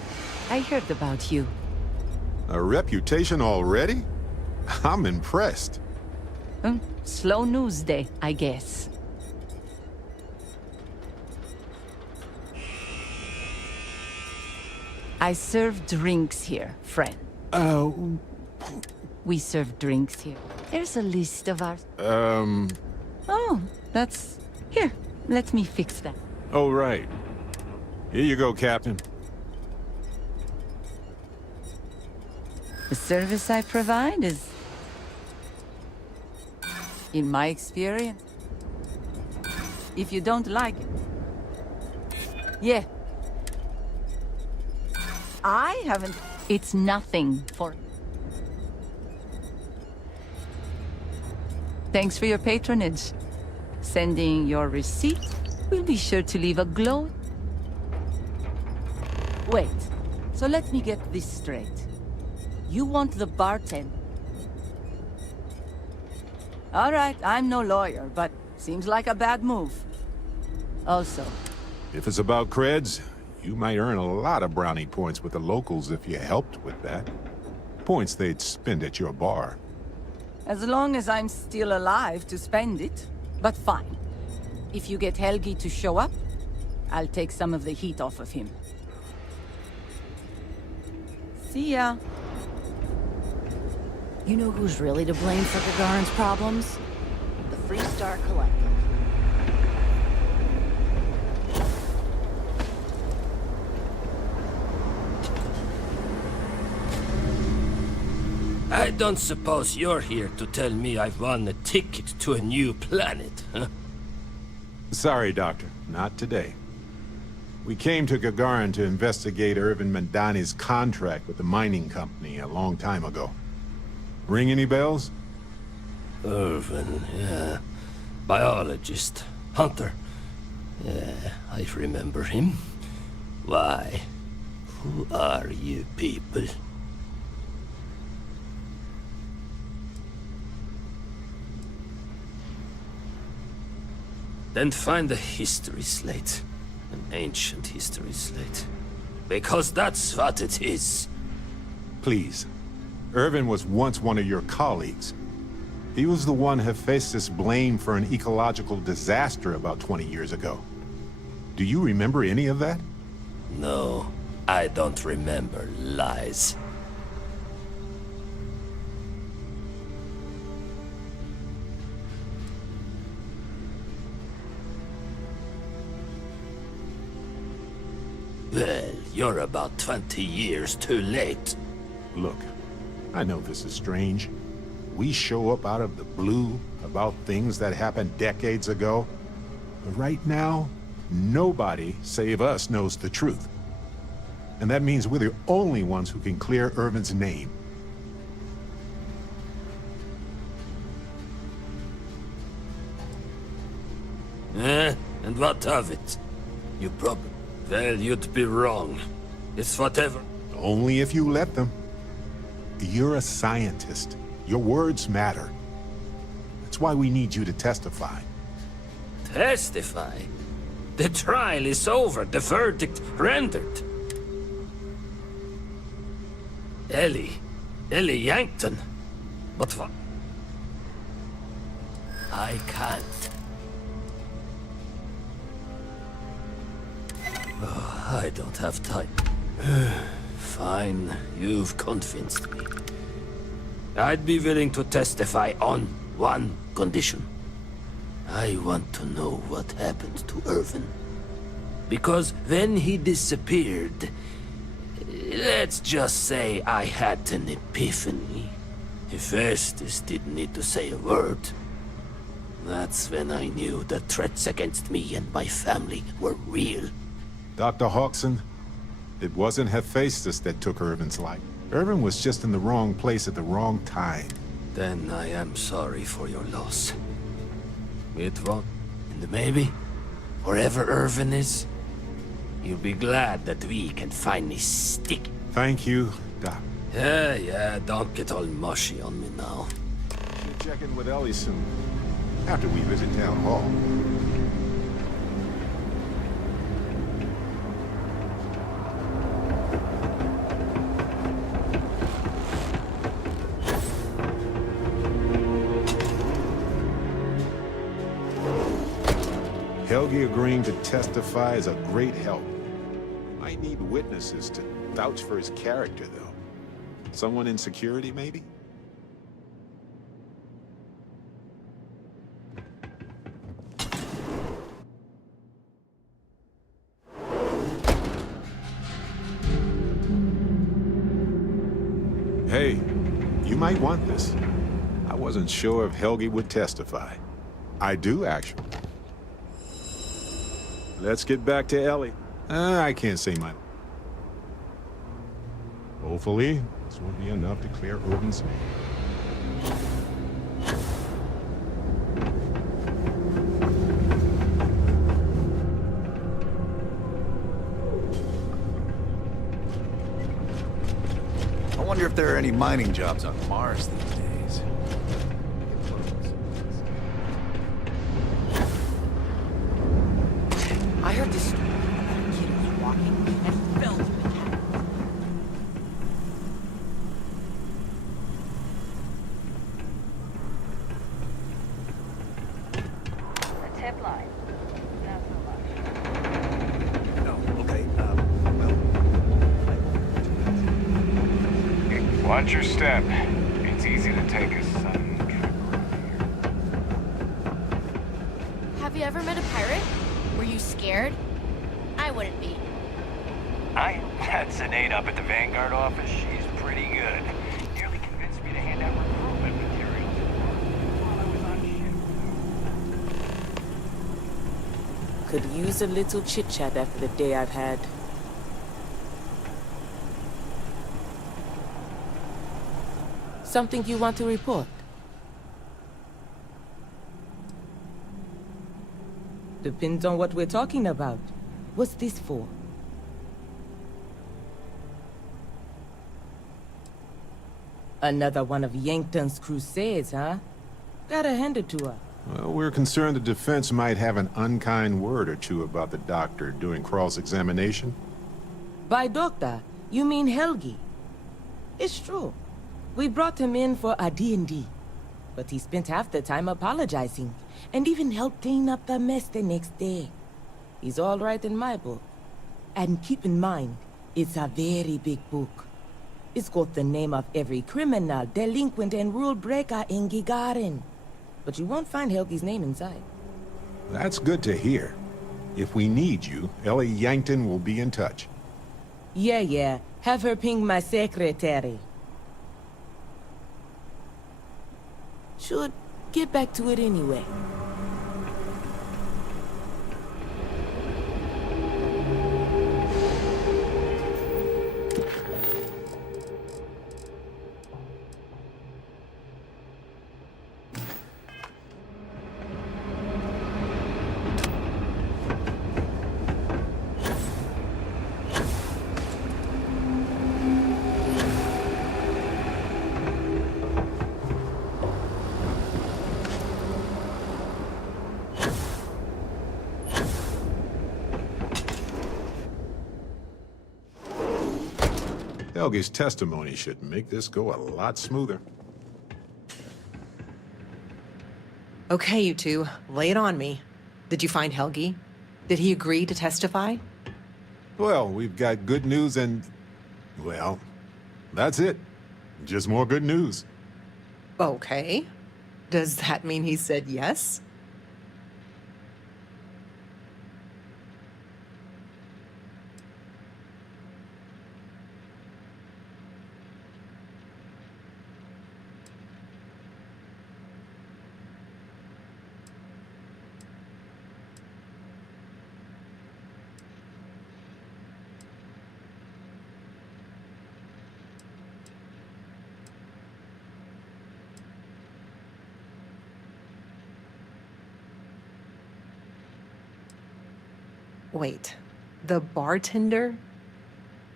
I heard about you. A reputation already? I'm impressed. Slow news day, I guess. I serve drinks here, friend. Oh. We serve drinks here. Here's a list of our... Oh, that's... Here, let me fix that. Oh, right. Here you go, Captain. The service I provide is... in my experience, if you don't like it... Yeah. I haven't... It's nothing for... Thanks for your patronage. Sending your receipt. We'll be sure to leave a glow... Wait. So let me get this straight. You want the bartender? All right, I'm no lawyer, but seems like a bad move. Also... If it's about creds, you might earn a lot of brownie points with the locals if you helped with that. Points they'd spend at your bar. As long as I'm still alive to spend it. But fine. If you get Helgi to show up, I'll take some of the heat off of him. See ya. You know who's really to blame for Gagarin's problems? The Freestar Collective. I don't suppose you're here to tell me I've won a ticket to a new planet, huh? Sorry, Doctor. Not today. We came to Gagarin to investigate Irvin Mandani's contract with the mining company a long time ago. Ring any bells? Irvin, yeah. Biologist. Hunter. Yeah, I remember him. Why? Who are you people? Then find a history slate. An ancient history slate. Because that's what it is. Please. Irvin was once one of your colleagues. He was the one Hephaestus blamed for an ecological disaster about 20 years ago. Do you remember any of that? No, I don't remember lies. Well, you're about 20 years too late. Look, I know this is strange. We show up out of the blue about things that happened decades ago. But right now, nobody save us knows the truth. And that means we're the only ones who can clear Irvin's name. And what of it? You probably... Well, you'd be wrong. It's whatever. Only if you let them. You're a scientist. Your words matter. That's why we need you to testify. Testify? The trial is over, the verdict rendered. Ellie Yankton. But what? I can't. Oh, I don't have time. Fine, you've convinced me. I'd be willing to testify on one condition. I want to know what happened to Irvin. Because when he disappeared, let's just say I had an epiphany. Hephaestus didn't need to say a word. That's when I knew the threats against me and my family were real. Dr. Hawkson, it wasn't Hephaestus that took Irvin's life. Irvin was just in the wrong place at the wrong time. Then I am sorry for your loss. It won't. And maybe, wherever Irvin is, you'll be glad that we can finally stick. Thank you, Doc. Yeah, don't get all mushy on me now. Should check in with Ellie soon, after we visit Town Hall. Helgi agreeing to testify is a great help. Might need witnesses to vouch for his character, though. Someone in security, maybe? Hey, you might want this. I wasn't sure if Helgi would testify. I do, actually. Let's get back to Ellie. I can't say much. Hopefully, this will be enough to clear Irvin's name. I wonder if there are any mining jobs on Mars these days. I heard this story about a kid who was walking and fell from the cat. The tip line. Watch your step. It's easy to take a sudden trip. Have you ever met a pirate? Were you scared? I wouldn't be. I had Sinead up at the Vanguard office. She's pretty good. Nearly convinced me to hand out recruitment materials while I was on ship. Could use a little chit-chat after the day I've had. Something you want to report? Depends on what we're talking about. What's this for? Another one of Yankton's crusades, huh? Gotta hand it to her. Well, we're concerned the defense might have an unkind word or two about the doctor during cross-examination. By doctor, you mean Helgi. It's true. We brought him in for a D&D, but he spent half the time apologizing, and even helped clean up the mess the next day. He's all right in my book. And keep in mind, it's a very big book. It's got the name of every criminal, delinquent, and rule breaker in Gagarin. But you won't find Helgi's name inside. That's good to hear. If we need you, Ellie Yankton will be in touch. Yeah. Have her ping my secretary. Should get back to it anyway. Helgi's testimony should make this go a lot smoother. Okay, you two, lay it on me. Did you find Helgi? Did he agree to testify? Well, we've got good news and... well, that's it. Just more good news. Okay. Does that mean he said yes? Wait, the bartender?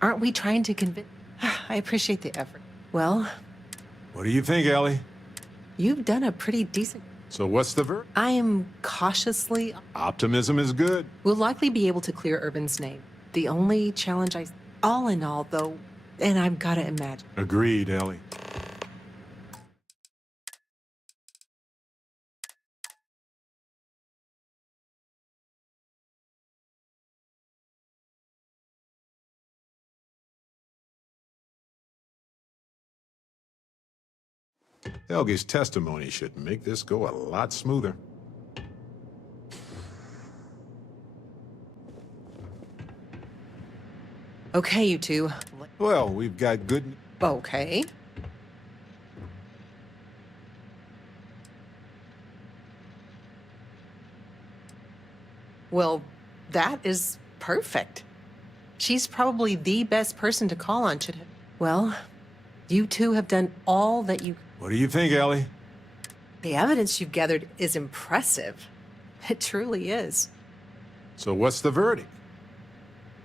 Aren't we trying to convince... I appreciate the effort. Well... What do you think, Ellie? You've done a pretty decent... So what's the verdict? I am cautiously... Optimism is good. We'll likely be able to clear Urban's name. The only challenge I... All in all, though, and I've gotta imagine... Agreed, Ellie. Helgi's testimony should make this go a lot smoother. Okay, you two. Well, we've got good... Okay. Well, that is perfect. She's probably the best person to call on, should... Well, you two have done all that you... What do you think, Ellie? The evidence you've gathered is impressive. It truly is. So what's the verdict?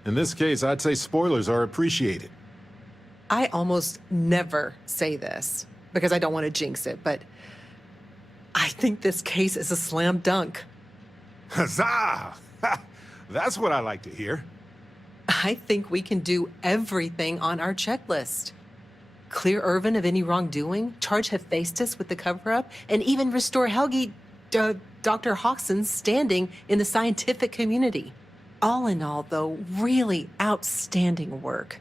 In this case, I'd say spoilers are appreciated. I almost never say this, because I don't want to jinx it, but I think this case is a slam dunk. Huzzah! That's what I like to hear. I think we can do everything on our checklist. Clear Irvin of any wrongdoing, charge Hephaestus with the cover-up, and even restore Helgi, Dr. Hawkson's standing in the scientific community. All in all, though, really outstanding work.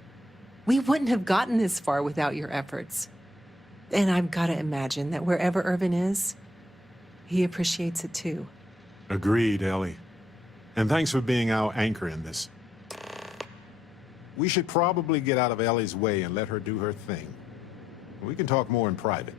We wouldn't have gotten this far without your efforts. And I've got to imagine that wherever Irvin is, he appreciates it too. Agreed, Ellie. And thanks for being our anchor in this. We should probably get out of Ellie's way and let her do her thing. We can talk more in private.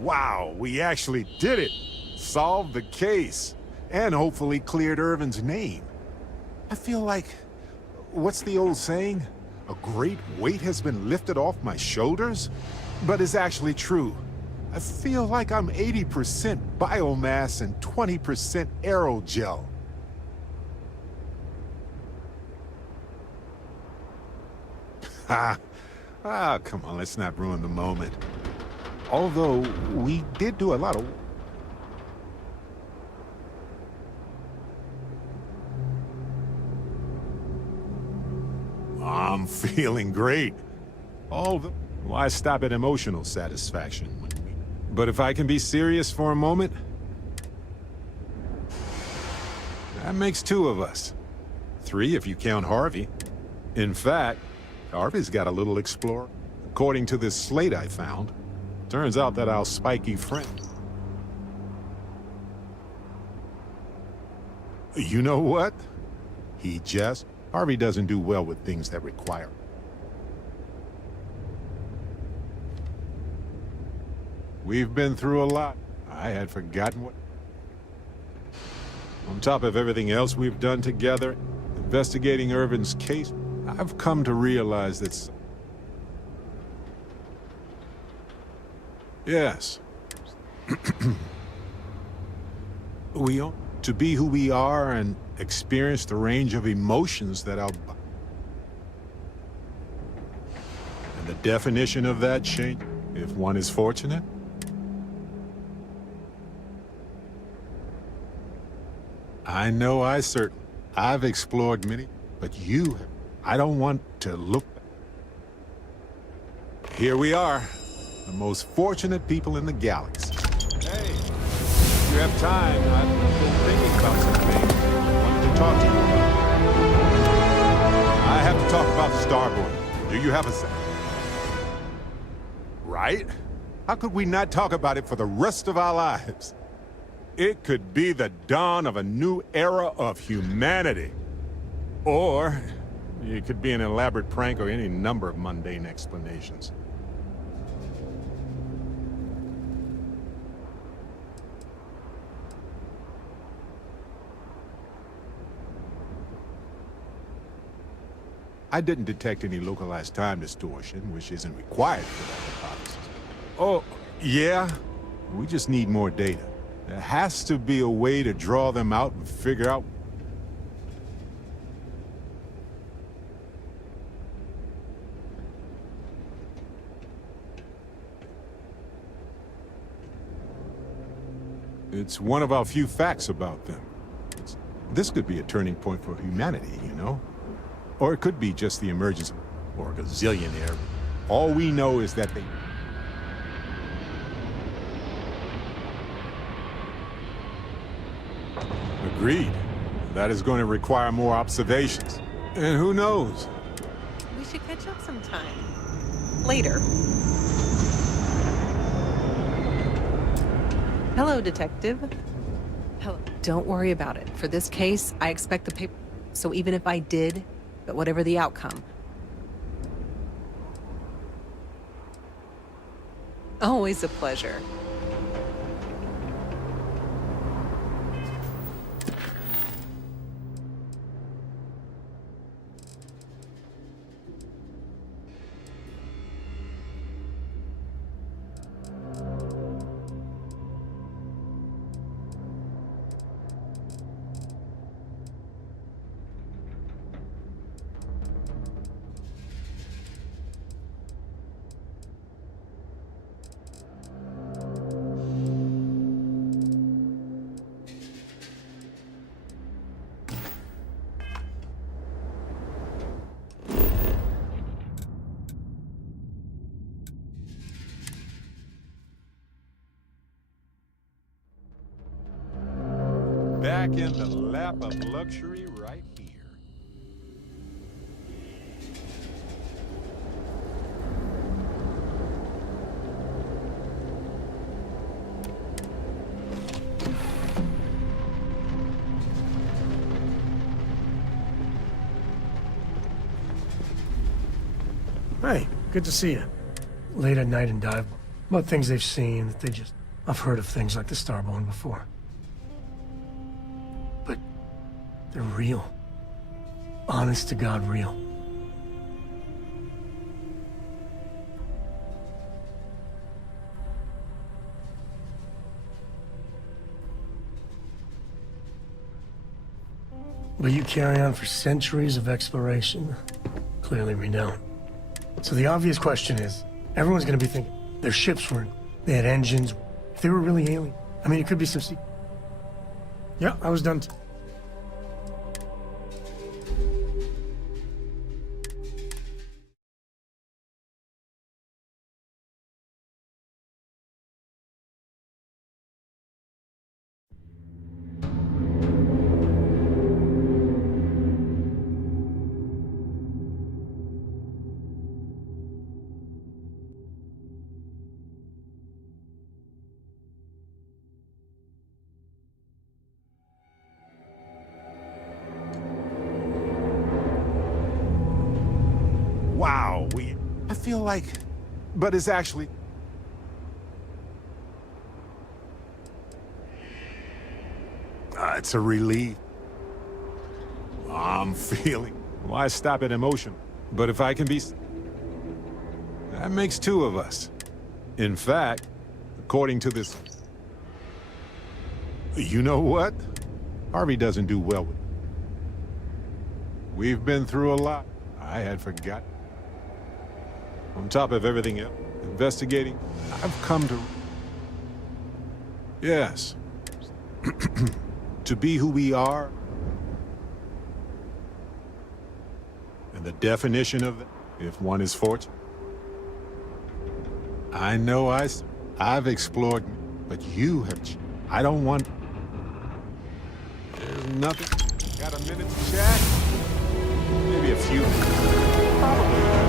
Wow, we actually did it! Solved the case. And hopefully cleared Irvin's name. I feel like... what's the old saying? A great weight has been lifted off my shoulders? But it's actually true. I feel like I'm 80% biomass and 20% aerogel. Come on, let's not ruin the moment. Although, we did do a lot of... I'm feeling great. Why stop at emotional satisfaction? But if I can be serious for a moment... that makes two of us. 3 if you count Harvey. In fact, Harvey's got a little explorer. According to this slate I found, turns out that our spiky friend... You know what? Harvey doesn't do well with things that require... We've been through a lot. I had forgotten what... On top of everything else we've done together, investigating Irvin's case, I've come to realize that... Yes. We ought to be who we are and experience the range of emotions that our... And the definition of that change, if one is fortunate. I know I've explored many, but I don't want to look... Here we are. The most fortunate people in the galaxy. Hey, if you have time, I've been thinking about some things I wanted to talk to you about. I have to talk about Starboard. Do you have a second? Right? How could we not talk about it for the rest of our lives? It could be the dawn of a new era of humanity. Or it could be an elaborate prank or any number of mundane explanations. I didn't detect any localized time distortion, which isn't required for that hypothesis. Oh, yeah? We just need more data. There has to be a way to draw them out and figure out... It's one of our few facts about them. This could be a turning point for humanity, you know? Or it could be just the emergence or a gazillionaire. All we know is that they... Agreed. That is going to require more observations. And who knows? We should catch up sometime. Later. Hello, Detective. Hello. Don't worry about it. For this case, I expect the paper... So even if I did, but whatever the outcome... Always a pleasure. back in the lap of luxury right here. Hey, good to see you. Late at night and dive about things they've seen that they just... I've heard of things like the Starborn before. But they're real. Honest to God real. But you carry on for centuries of exploration. Clearly we don't. So the obvious question is, everyone's gonna be thinking, their ships were, they had engines, if they were really alien. I mean, it could be some Yeah, I was done. Wow, I feel like... But it's actually... it's a relief. I'm feeling... Why stop at emotion? But if I can be... That makes two of us. In fact, according to this... You know what? Harvey doesn't do well with... We've been through a lot. I had forgotten. On top of everything else, investigating, I've come to... Yes. To be who we are. And the definition of that, if one is fortunate. I know I've explored, but you have... I don't want... There's nothing. Got a minute to chat? Maybe a few. Probably.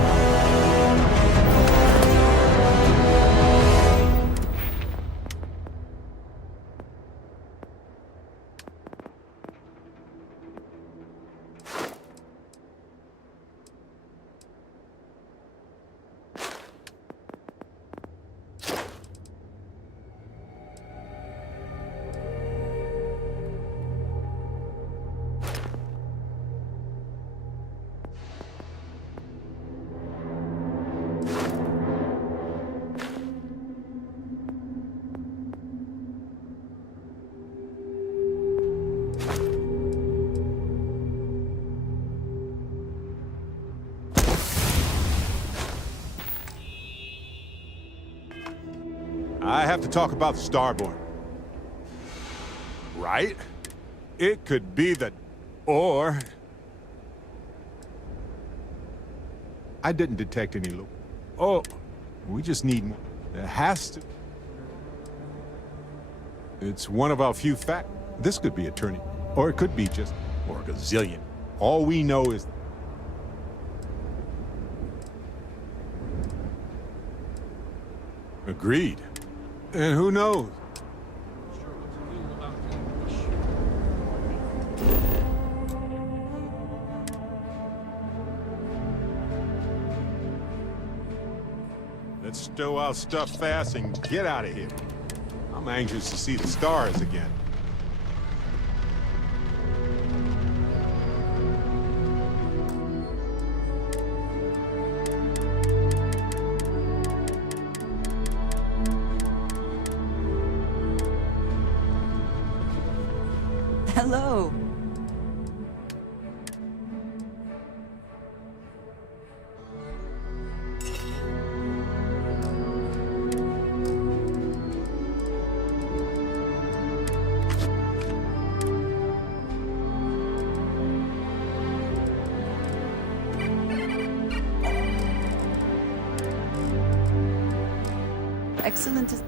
I have to talk about the Starborn. Right? It could be the... Or... I didn't detect any loop. Oh, we just need more. There has to... It's one of our few facts. This could be a turning. Or it could be just... Or a gazillion. All we know is... Agreed. And who knows? Let's stow our stuff fast and get out of here. I'm anxious to see the stars again. Hello. Excellent.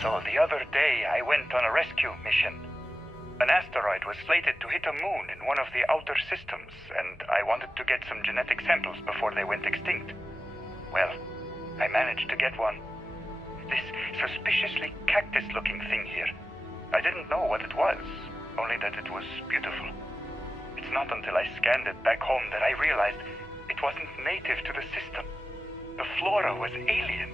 So the other day, I went on a rescue mission. An asteroid was slated to hit a moon in one of the outer systems, and I wanted to get some genetic samples before they went extinct. Well, I managed to get one. This suspiciously cactus-looking thing here. I didn't know what it was, only that it was beautiful. It's not until I scanned it back home that I realized it wasn't native to the system. The flora was alien.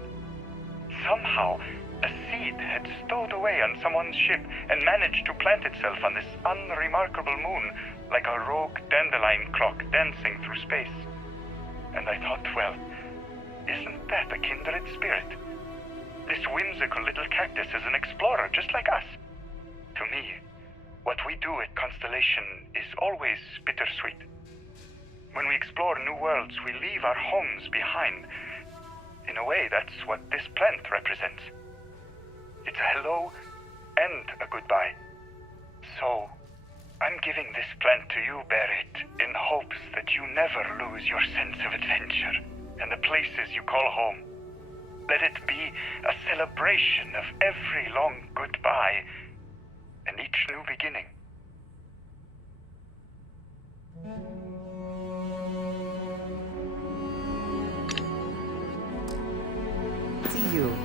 Somehow, a seed had stowed away on someone's ship and managed to plant itself on this unremarkable moon like a rogue dandelion clock dancing through space. And I thought, well, isn't that a kindred spirit? This whimsical little cactus is an explorer just like us. To me, what we do at Constellation is always bittersweet. When we explore new worlds, we leave our homes behind. In a way, that's what this plant represents. It's a hello and a goodbye. So, I'm giving this plant to you, Barrett, in hopes that you never lose your sense of adventure and the places you call home. Let it be a celebration of every long goodbye and each new beginning. See you.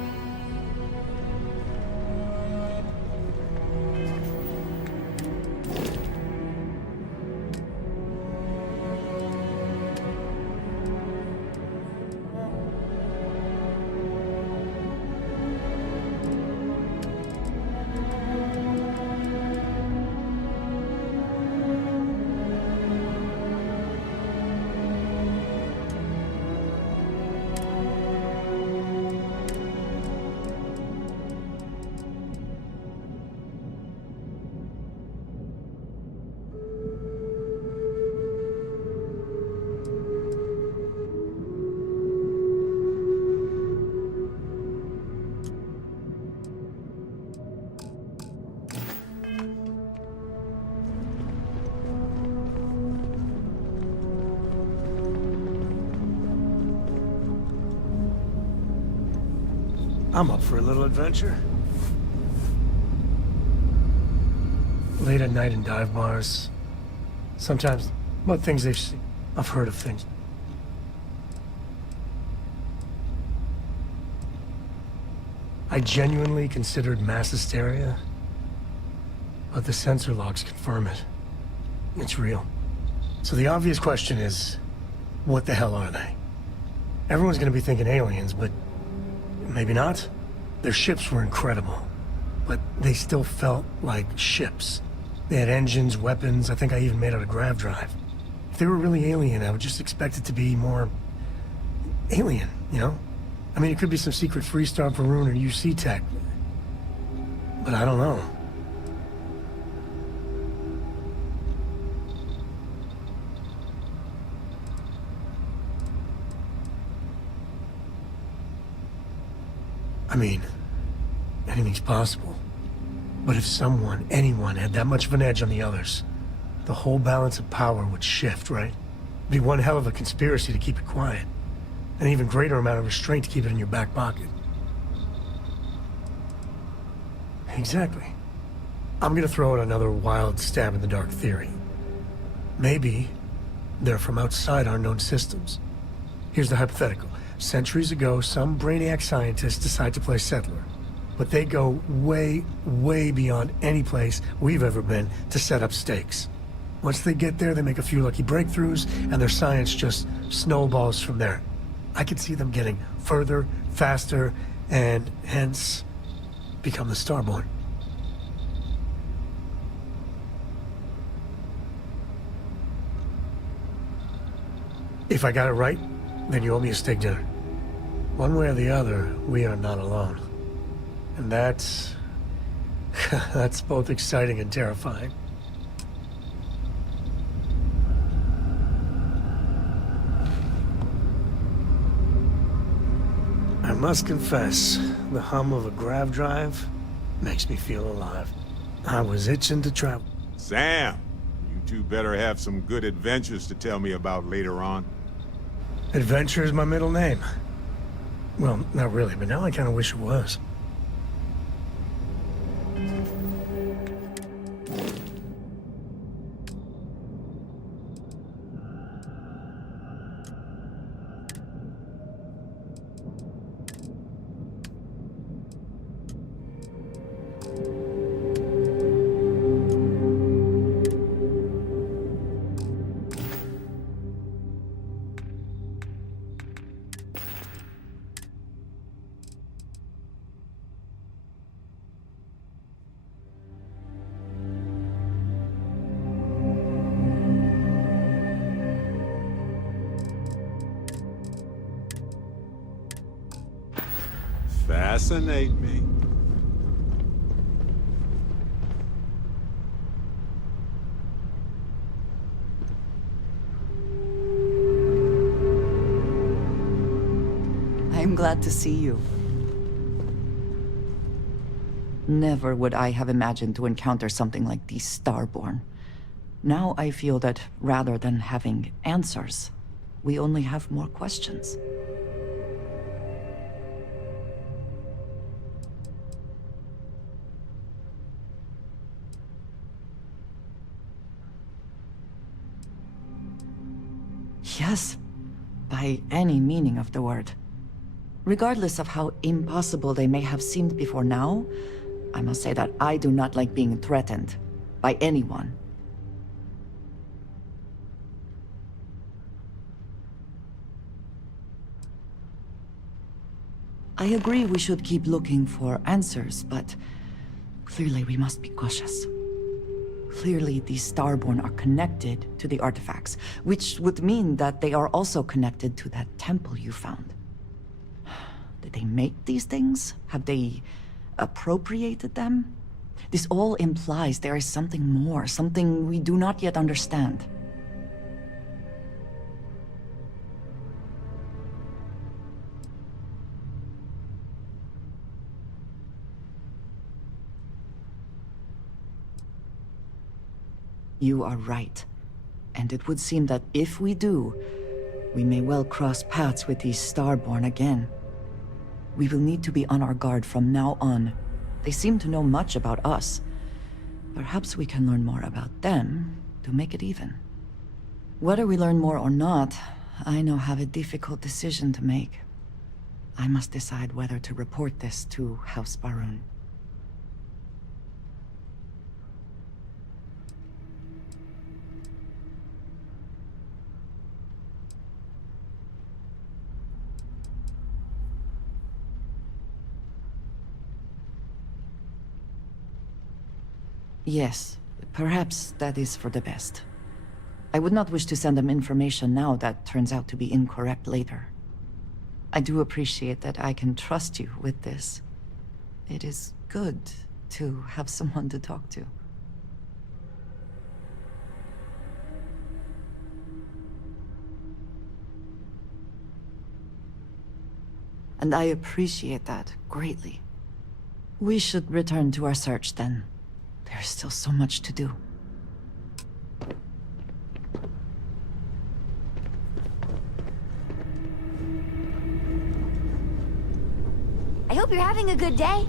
I'm up for a little adventure. Late at night in dive bars. Sometimes about things they've seen. I've heard of things. I genuinely considered mass hysteria, but the sensor logs confirm it. It's real. So the obvious question is, what the hell are they? Everyone's gonna be thinking aliens, but maybe not. Their ships were incredible, but they still felt like ships. They had engines, weapons, I think I even made out a grav drive. If they were really alien, I would just expect it to be more alien, you know? I mean, it could be some secret Freestar Varun or UC tech, but I don't know. I mean, anything's possible. But if someone, anyone, had that much of an edge on the others, the whole balance of power would shift, right? It'd be one hell of a conspiracy to keep it quiet. An even greater amount of restraint to keep it in your back pocket. Exactly. I'm gonna throw out another wild stab-in-the-dark theory. Maybe they're from outside our known systems. Here's the hypothetical. Centuries ago, some brainiac scientists decide to play settler. But they go way, way beyond any place we've ever been to set up stakes. Once they get there, they make a few lucky breakthroughs, and their science just snowballs from there. I could see them getting further, faster, and hence become the Starborn. If I got it right, then you owe me a steak dinner. One way or the other, we are not alone. And that's... that's both exciting and terrifying. I must confess, the hum of a grav drive makes me feel alive. I was itching to travel. Sam, you two better have some good adventures to tell me about later on. Adventure is my middle name. Well, not really, but now I kind of wish it was. Fascinate me. I'm glad to see you. Never would I have imagined to encounter something like these Starborn. Now I feel that rather than having answers, we only have more questions. Yes, by any meaning of the word. Regardless of how impossible they may have seemed before now, I must say that I do not like being threatened by anyone. I agree we should keep looking for answers, but clearly we must be cautious. Clearly these Starborn are connected to the artifacts, which would mean that they are also connected to that temple you found. Did they make these things? Have they appropriated them? This all implies there is something more, something we do not yet understand. You are right. And it would seem that if we do, we may well cross paths with these Starborn again. We will need to be on our guard from now on. They seem to know much about us. Perhaps we can learn more about them to make it even. Whether we learn more or not, I now have a difficult decision to make. I must decide whether to report this to House Barun. Yes, perhaps that is for the best. I would not wish to send them information now that turns out to be incorrect later. I do appreciate that I can trust you with this. It is good to have someone to talk to. And I appreciate that greatly. We should return to our search then. There's still so much to do. I hope you're having a good day.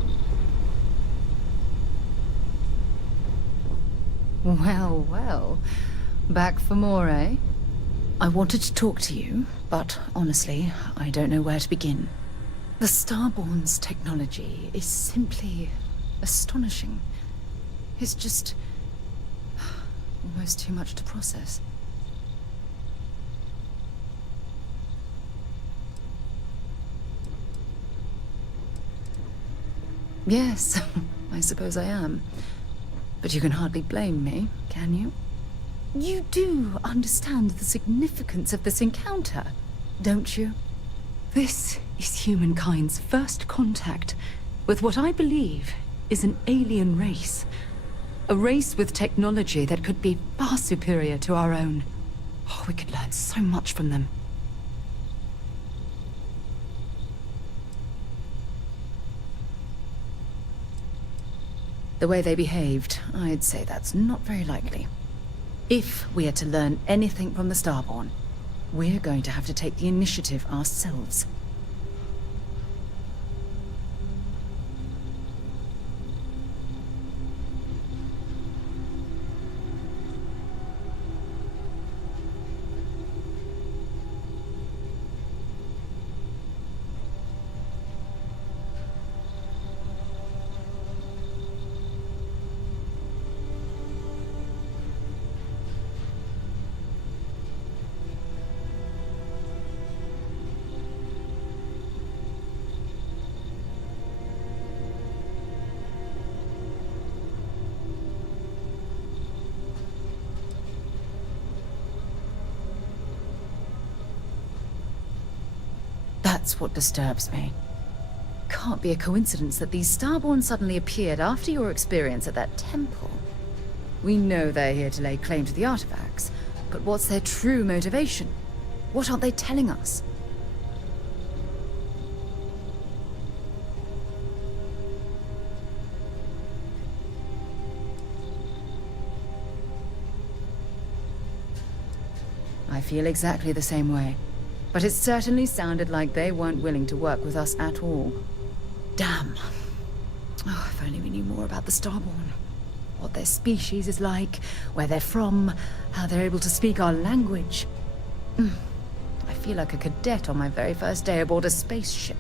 Well, well. Back for more, eh? I wanted to talk to you, but honestly, I don't know where to begin. The Starborn's technology is simply astonishing. It's just almost too much to process. Yes, I suppose I am. But you can hardly blame me, can you? You do understand the significance of this encounter, don't you? This is humankind's first contact with what I believe is an alien race. A race with technology that could be far superior to our own. Oh, we could learn so much from them. The way they behaved, I'd say that's not very likely. If we are to learn anything from the Starborn, we're going to have to take the initiative ourselves. That's what disturbs me. can't be a coincidence that these Starborn suddenly appeared after your experience at that temple. We know they're here to lay claim to the artifacts, but what's their true motivation? What aren't they telling us? I feel exactly the same way. But it certainly sounded like they weren't willing to work with us at all. Damn. Oh, if only we knew more about the Starborn. What their species is like, where they're from, how they're able to speak our language. I feel like a cadet on my very first day aboard a spaceship.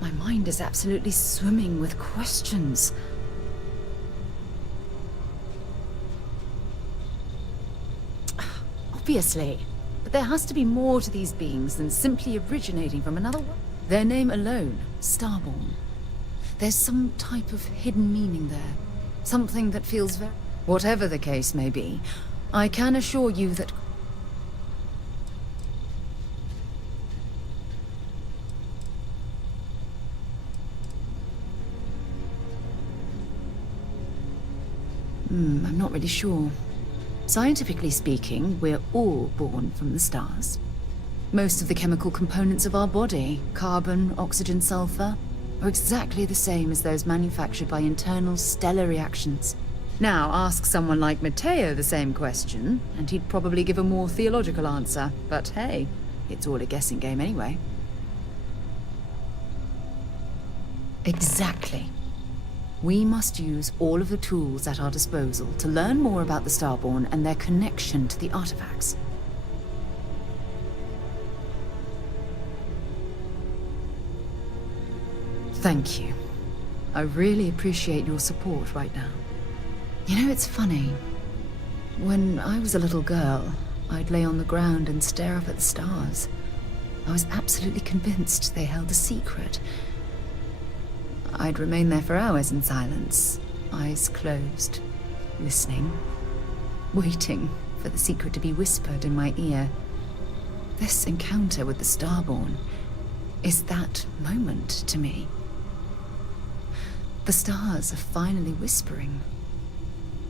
My mind is absolutely swimming with questions. Obviously. But there has to be more to these beings than simply originating from another world. Their name alone, Starborn. There's some type of hidden meaning there. Something that feels very... Whatever the case may be, I can assure you that... I'm not really sure. Scientifically speaking, we're all born from the stars. Most of the chemical components of our body, carbon, oxygen, sulfur, are exactly the same as those manufactured by internal stellar reactions. Now, ask someone like Matteo the same question, and he'd probably give a more theological answer. But hey, it's all a guessing game anyway. Exactly. We must use all of the tools at our disposal to learn more about the Starborn and their connection to the artifacts. Thank you. I really appreciate your support right now. You know, it's funny. When I was a little girl, I'd lay on the ground and stare up at the stars. I was absolutely convinced they held a secret. I'd remain there for hours in silence, eyes closed, listening, waiting for the secret to be whispered in my ear. This encounter with the Starborn is that moment to me. The stars are finally whispering,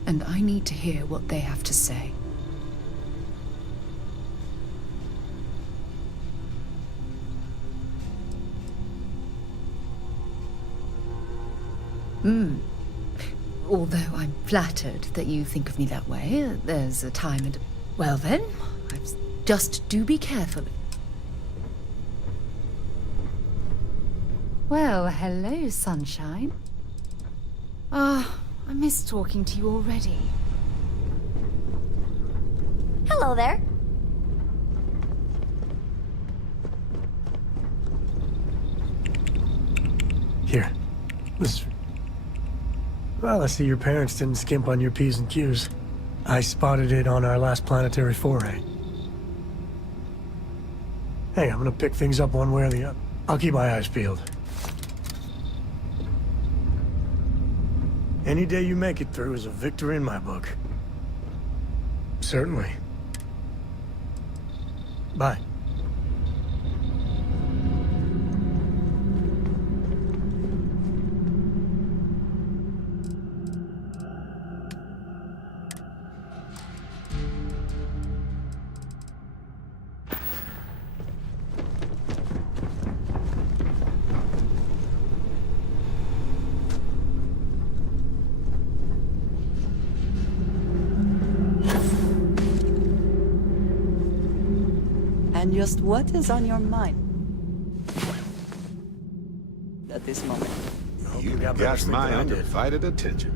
and I need to hear what they have to say. Although I'm flattered that you think of me that way, there's a time and... Well then, just do be careful. Well, hello, sunshine. I miss talking to you already. Hello there. Here. This... Well, I see your parents didn't skimp on your P's and Q's. I spotted it on our last planetary foray. Hey, I'm gonna pick things up one way or the other. I'll keep my eyes peeled. Any day you make it through is a victory in my book. Certainly. Bye. And just what is on your mind at this moment? You got my undivided attention.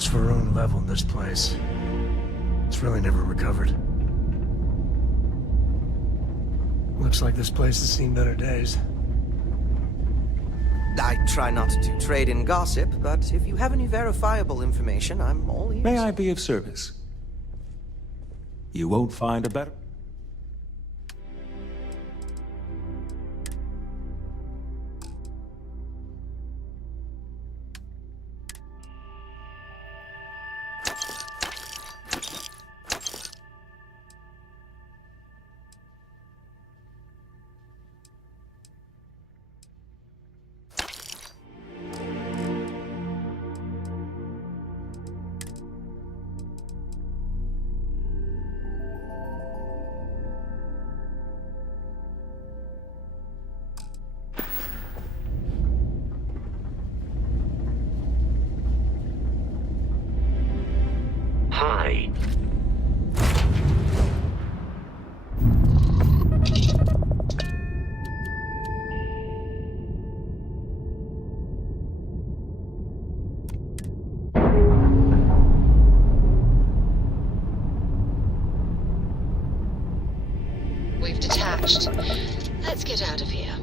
What's Varun leveled this place? It's really never recovered. Looks like this place has seen better days. I try not to trade in gossip, but if you have any verifiable information, I'm all ears. May I be of service? You won't find a better... Hi. We've detached. Let's get out of here.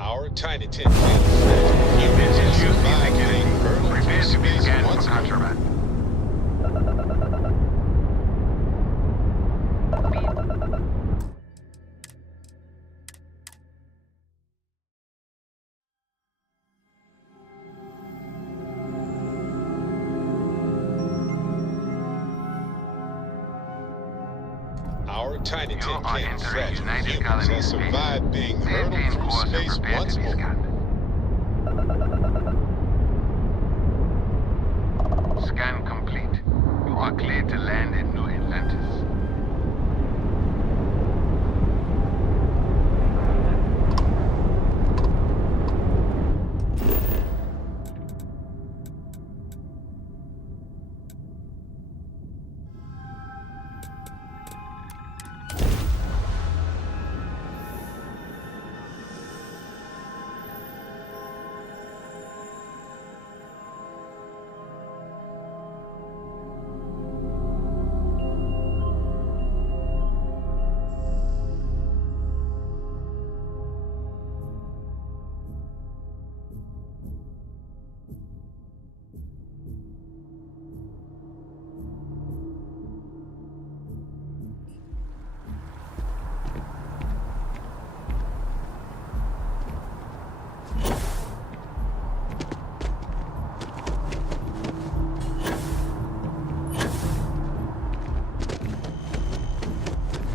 Our tiny tin can humans have survived being hurled through space once more. Our tiny tin can fragile humans have survived being hurled through space once more. Scan complete. You are cleared to land in New Atlantis.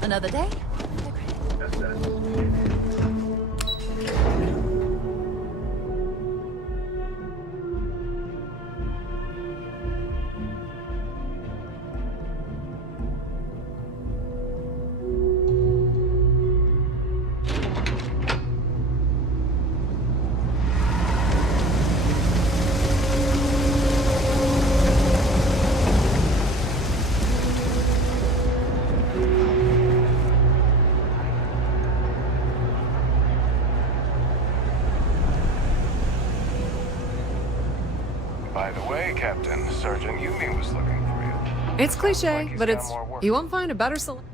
Another day? By the way, Captain, Sergeant Yumi was looking for you. It's cliche, but it's... You won't find a better selection.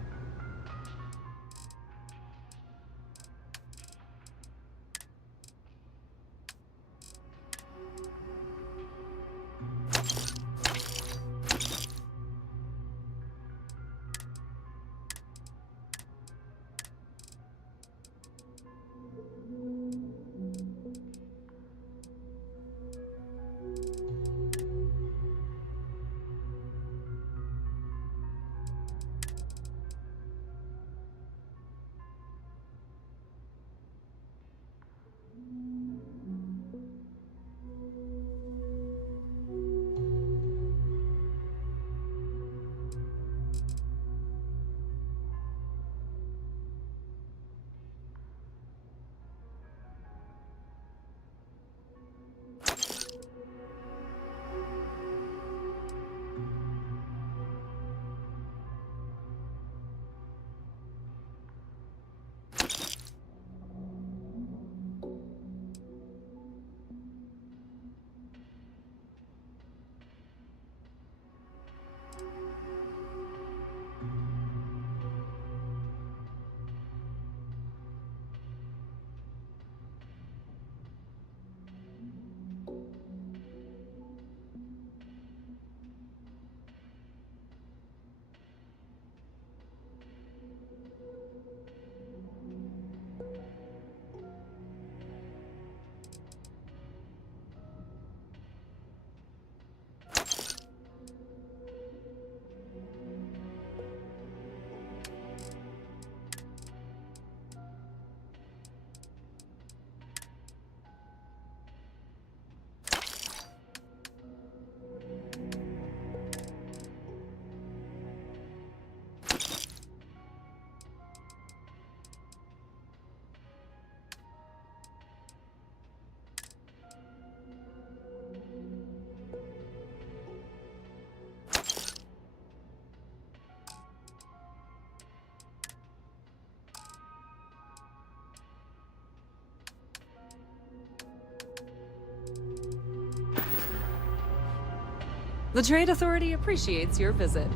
The Trade Authority appreciates your visit.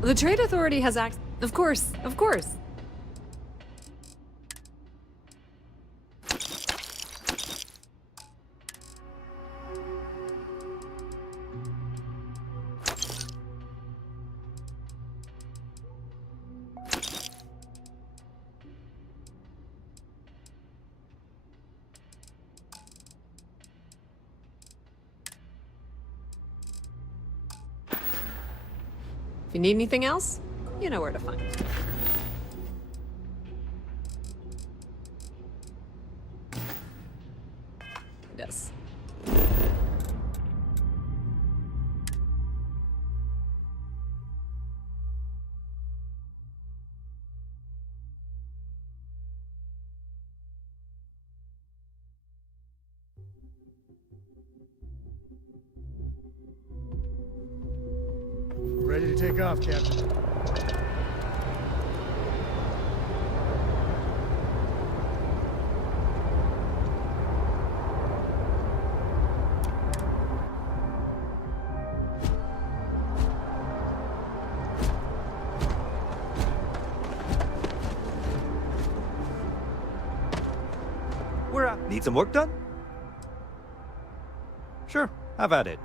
The Trade Authority has Of course, of course. If you need anything else, you know where to find me. Yes. We're ready to take off, Captain. We're out. Need some work done? Sure, have at it.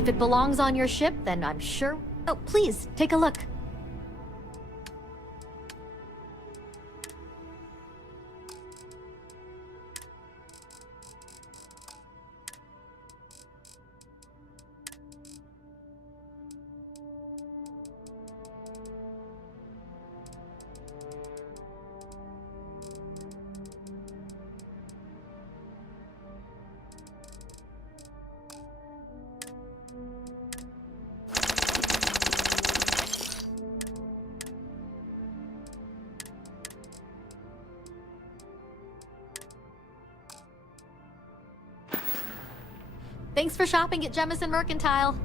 If it belongs on your ship, then I'm sure... Oh, please, take a look. Thanks for shopping at Jemison Mercantile.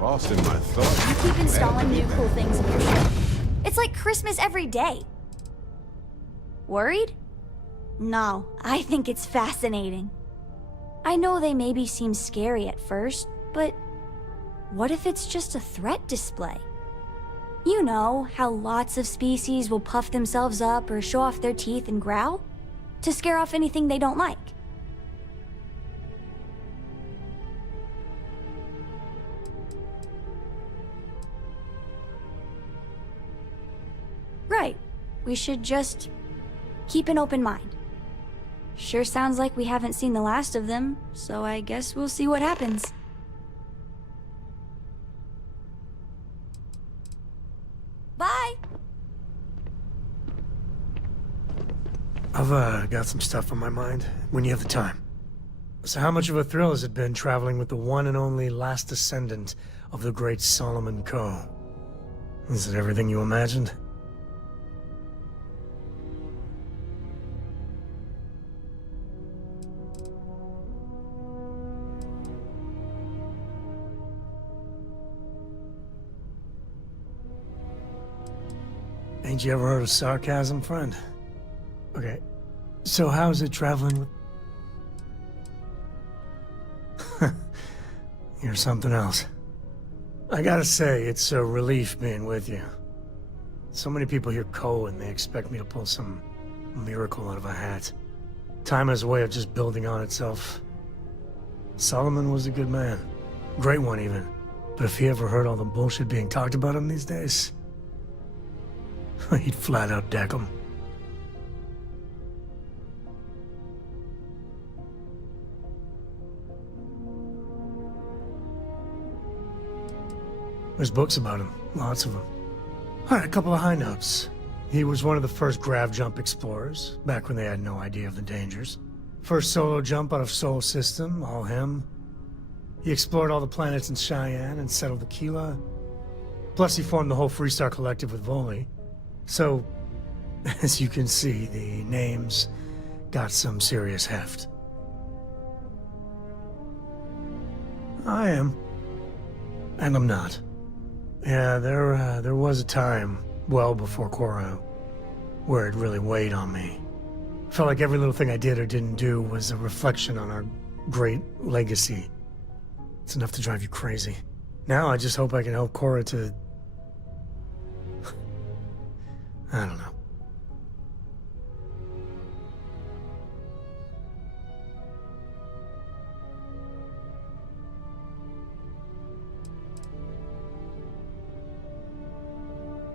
Lost in my thoughts. You keep installing new cool things in your ship. It's like Christmas every day. Worried? No, I think it's fascinating. I know they maybe seem scary at first, but what if it's just a threat display? You know how lots of species will puff themselves up or show off their teeth and growl to scare off anything they don't like. Right. We should just keep an open mind. Sure sounds like we haven't seen the last of them, so I guess we'll see what happens. Bye! I've got some stuff on my mind when you have the time. So how much of a thrill has it been traveling with the one and only last descendant of the great Solomon Coe? Is it everything you imagined? Ain't you ever heard of sarcasm, friend? Okay, so how's it traveling with... You're something else. I gotta say, it's a relief being with you. So many people hear Ko and they expect me to pull some miracle out of a hat. Time has a way of just building on itself. Solomon was a good man. Great one, even. But if he ever heard all the bullshit being talked about him these days, he'd flat out deck him. There's books about him, lots of them. All right, a couple of high notes. He was one of the first grav jump explorers, back when they had no idea of the dangers. First solo jump out of Sol System, all him. He explored all the planets in Cheyenne and settled Aquila. Plus he formed the whole Freestar Collective with Voli. So, as you can see, the names got some serious heft. I am. And I'm not. Yeah, there was a time, well before Korra, where it really weighed on me. Felt like every little thing I did or didn't do was a reflection on our great legacy. It's enough to drive you crazy. Now I just hope I can help Korra to... I don't know.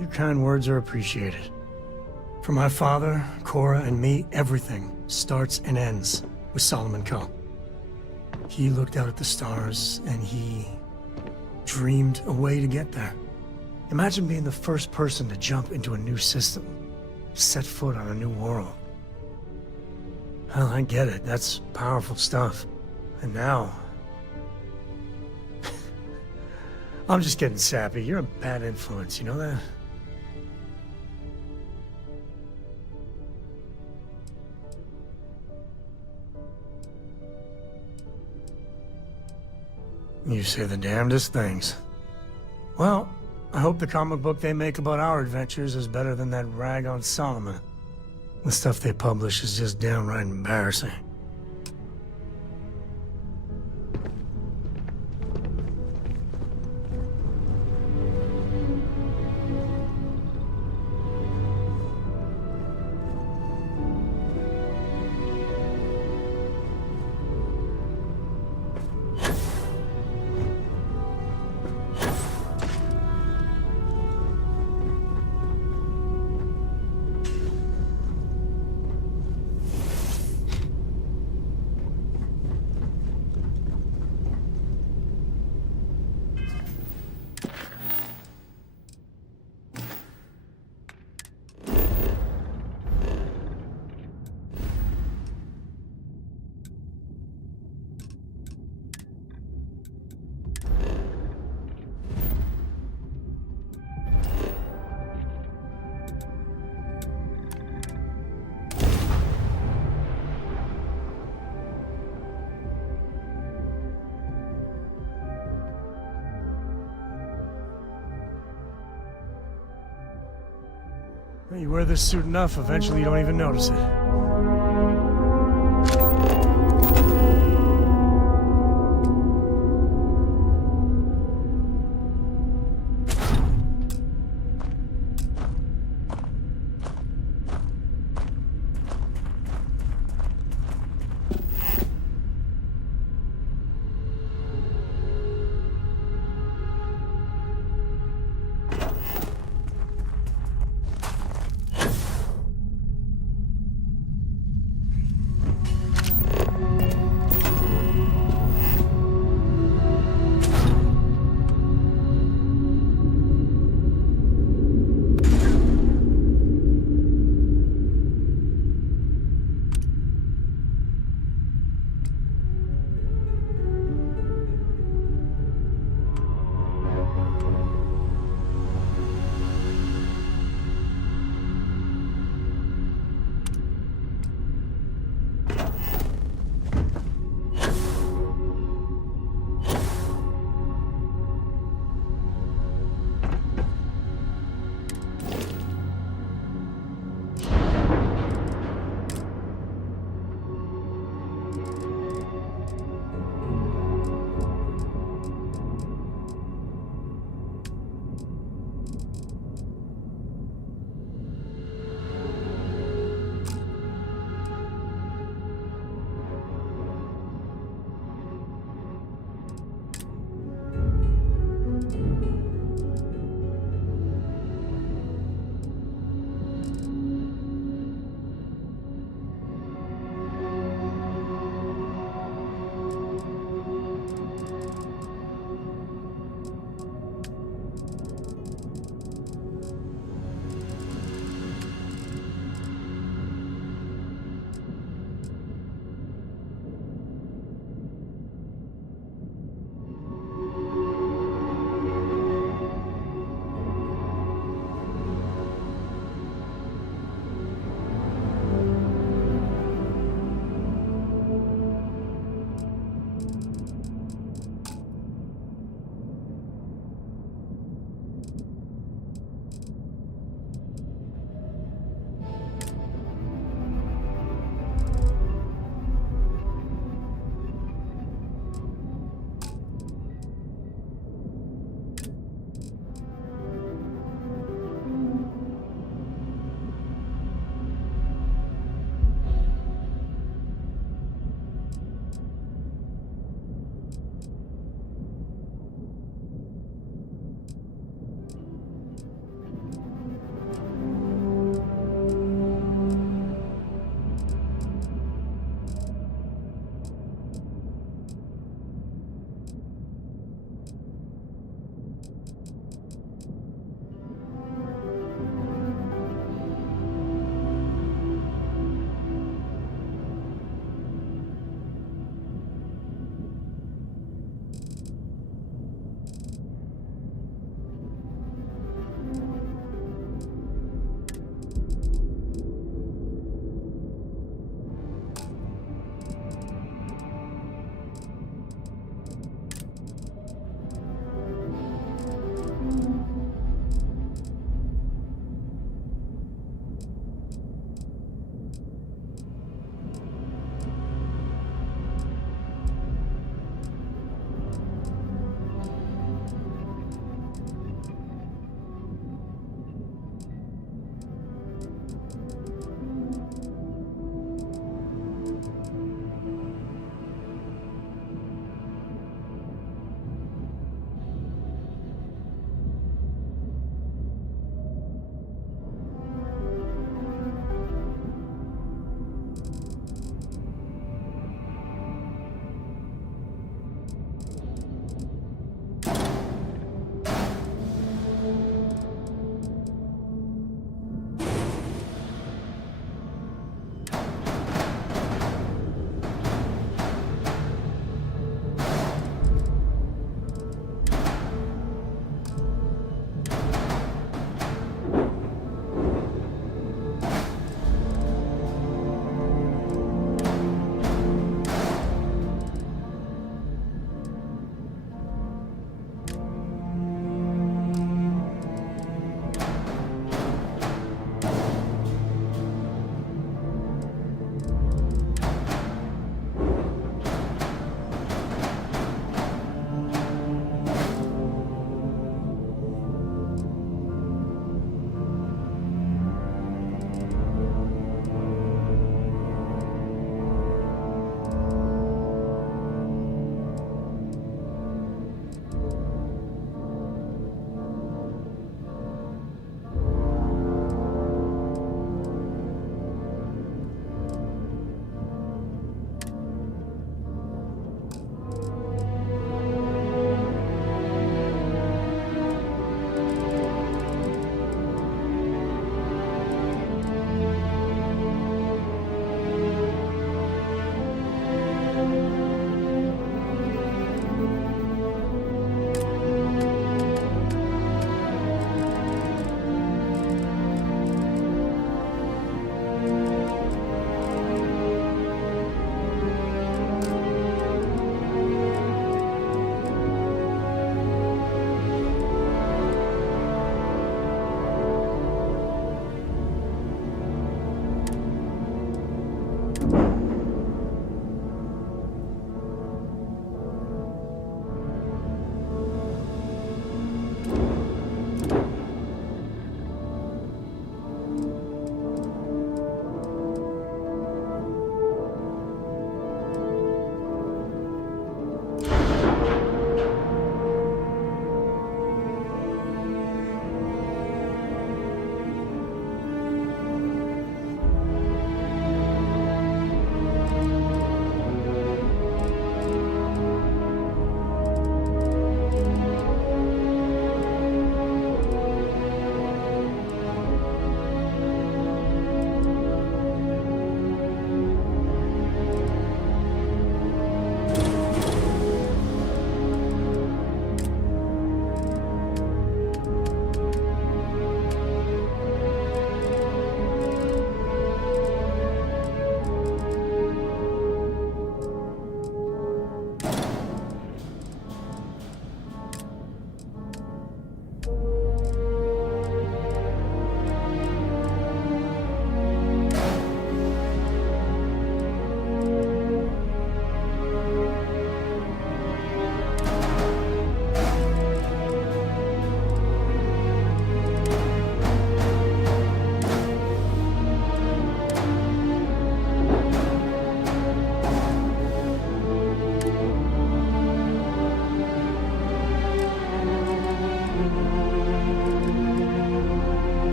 Your kind words are appreciated. For my father, Korra, and me, everything starts and ends with Solomon Ko. He looked out at the stars, and he dreamed a way to get there. Imagine being the first person to jump into a new system, set foot on a new world. Well, I get it. That's powerful stuff. And now... I'm just getting sappy. You're a bad influence, you know that? You say the damnedest things. Well, I hope the comic book they make about our adventures is better than that rag on Solomon. The stuff they publish is just downright embarrassing. You wear this suit enough, eventually you don't even notice it.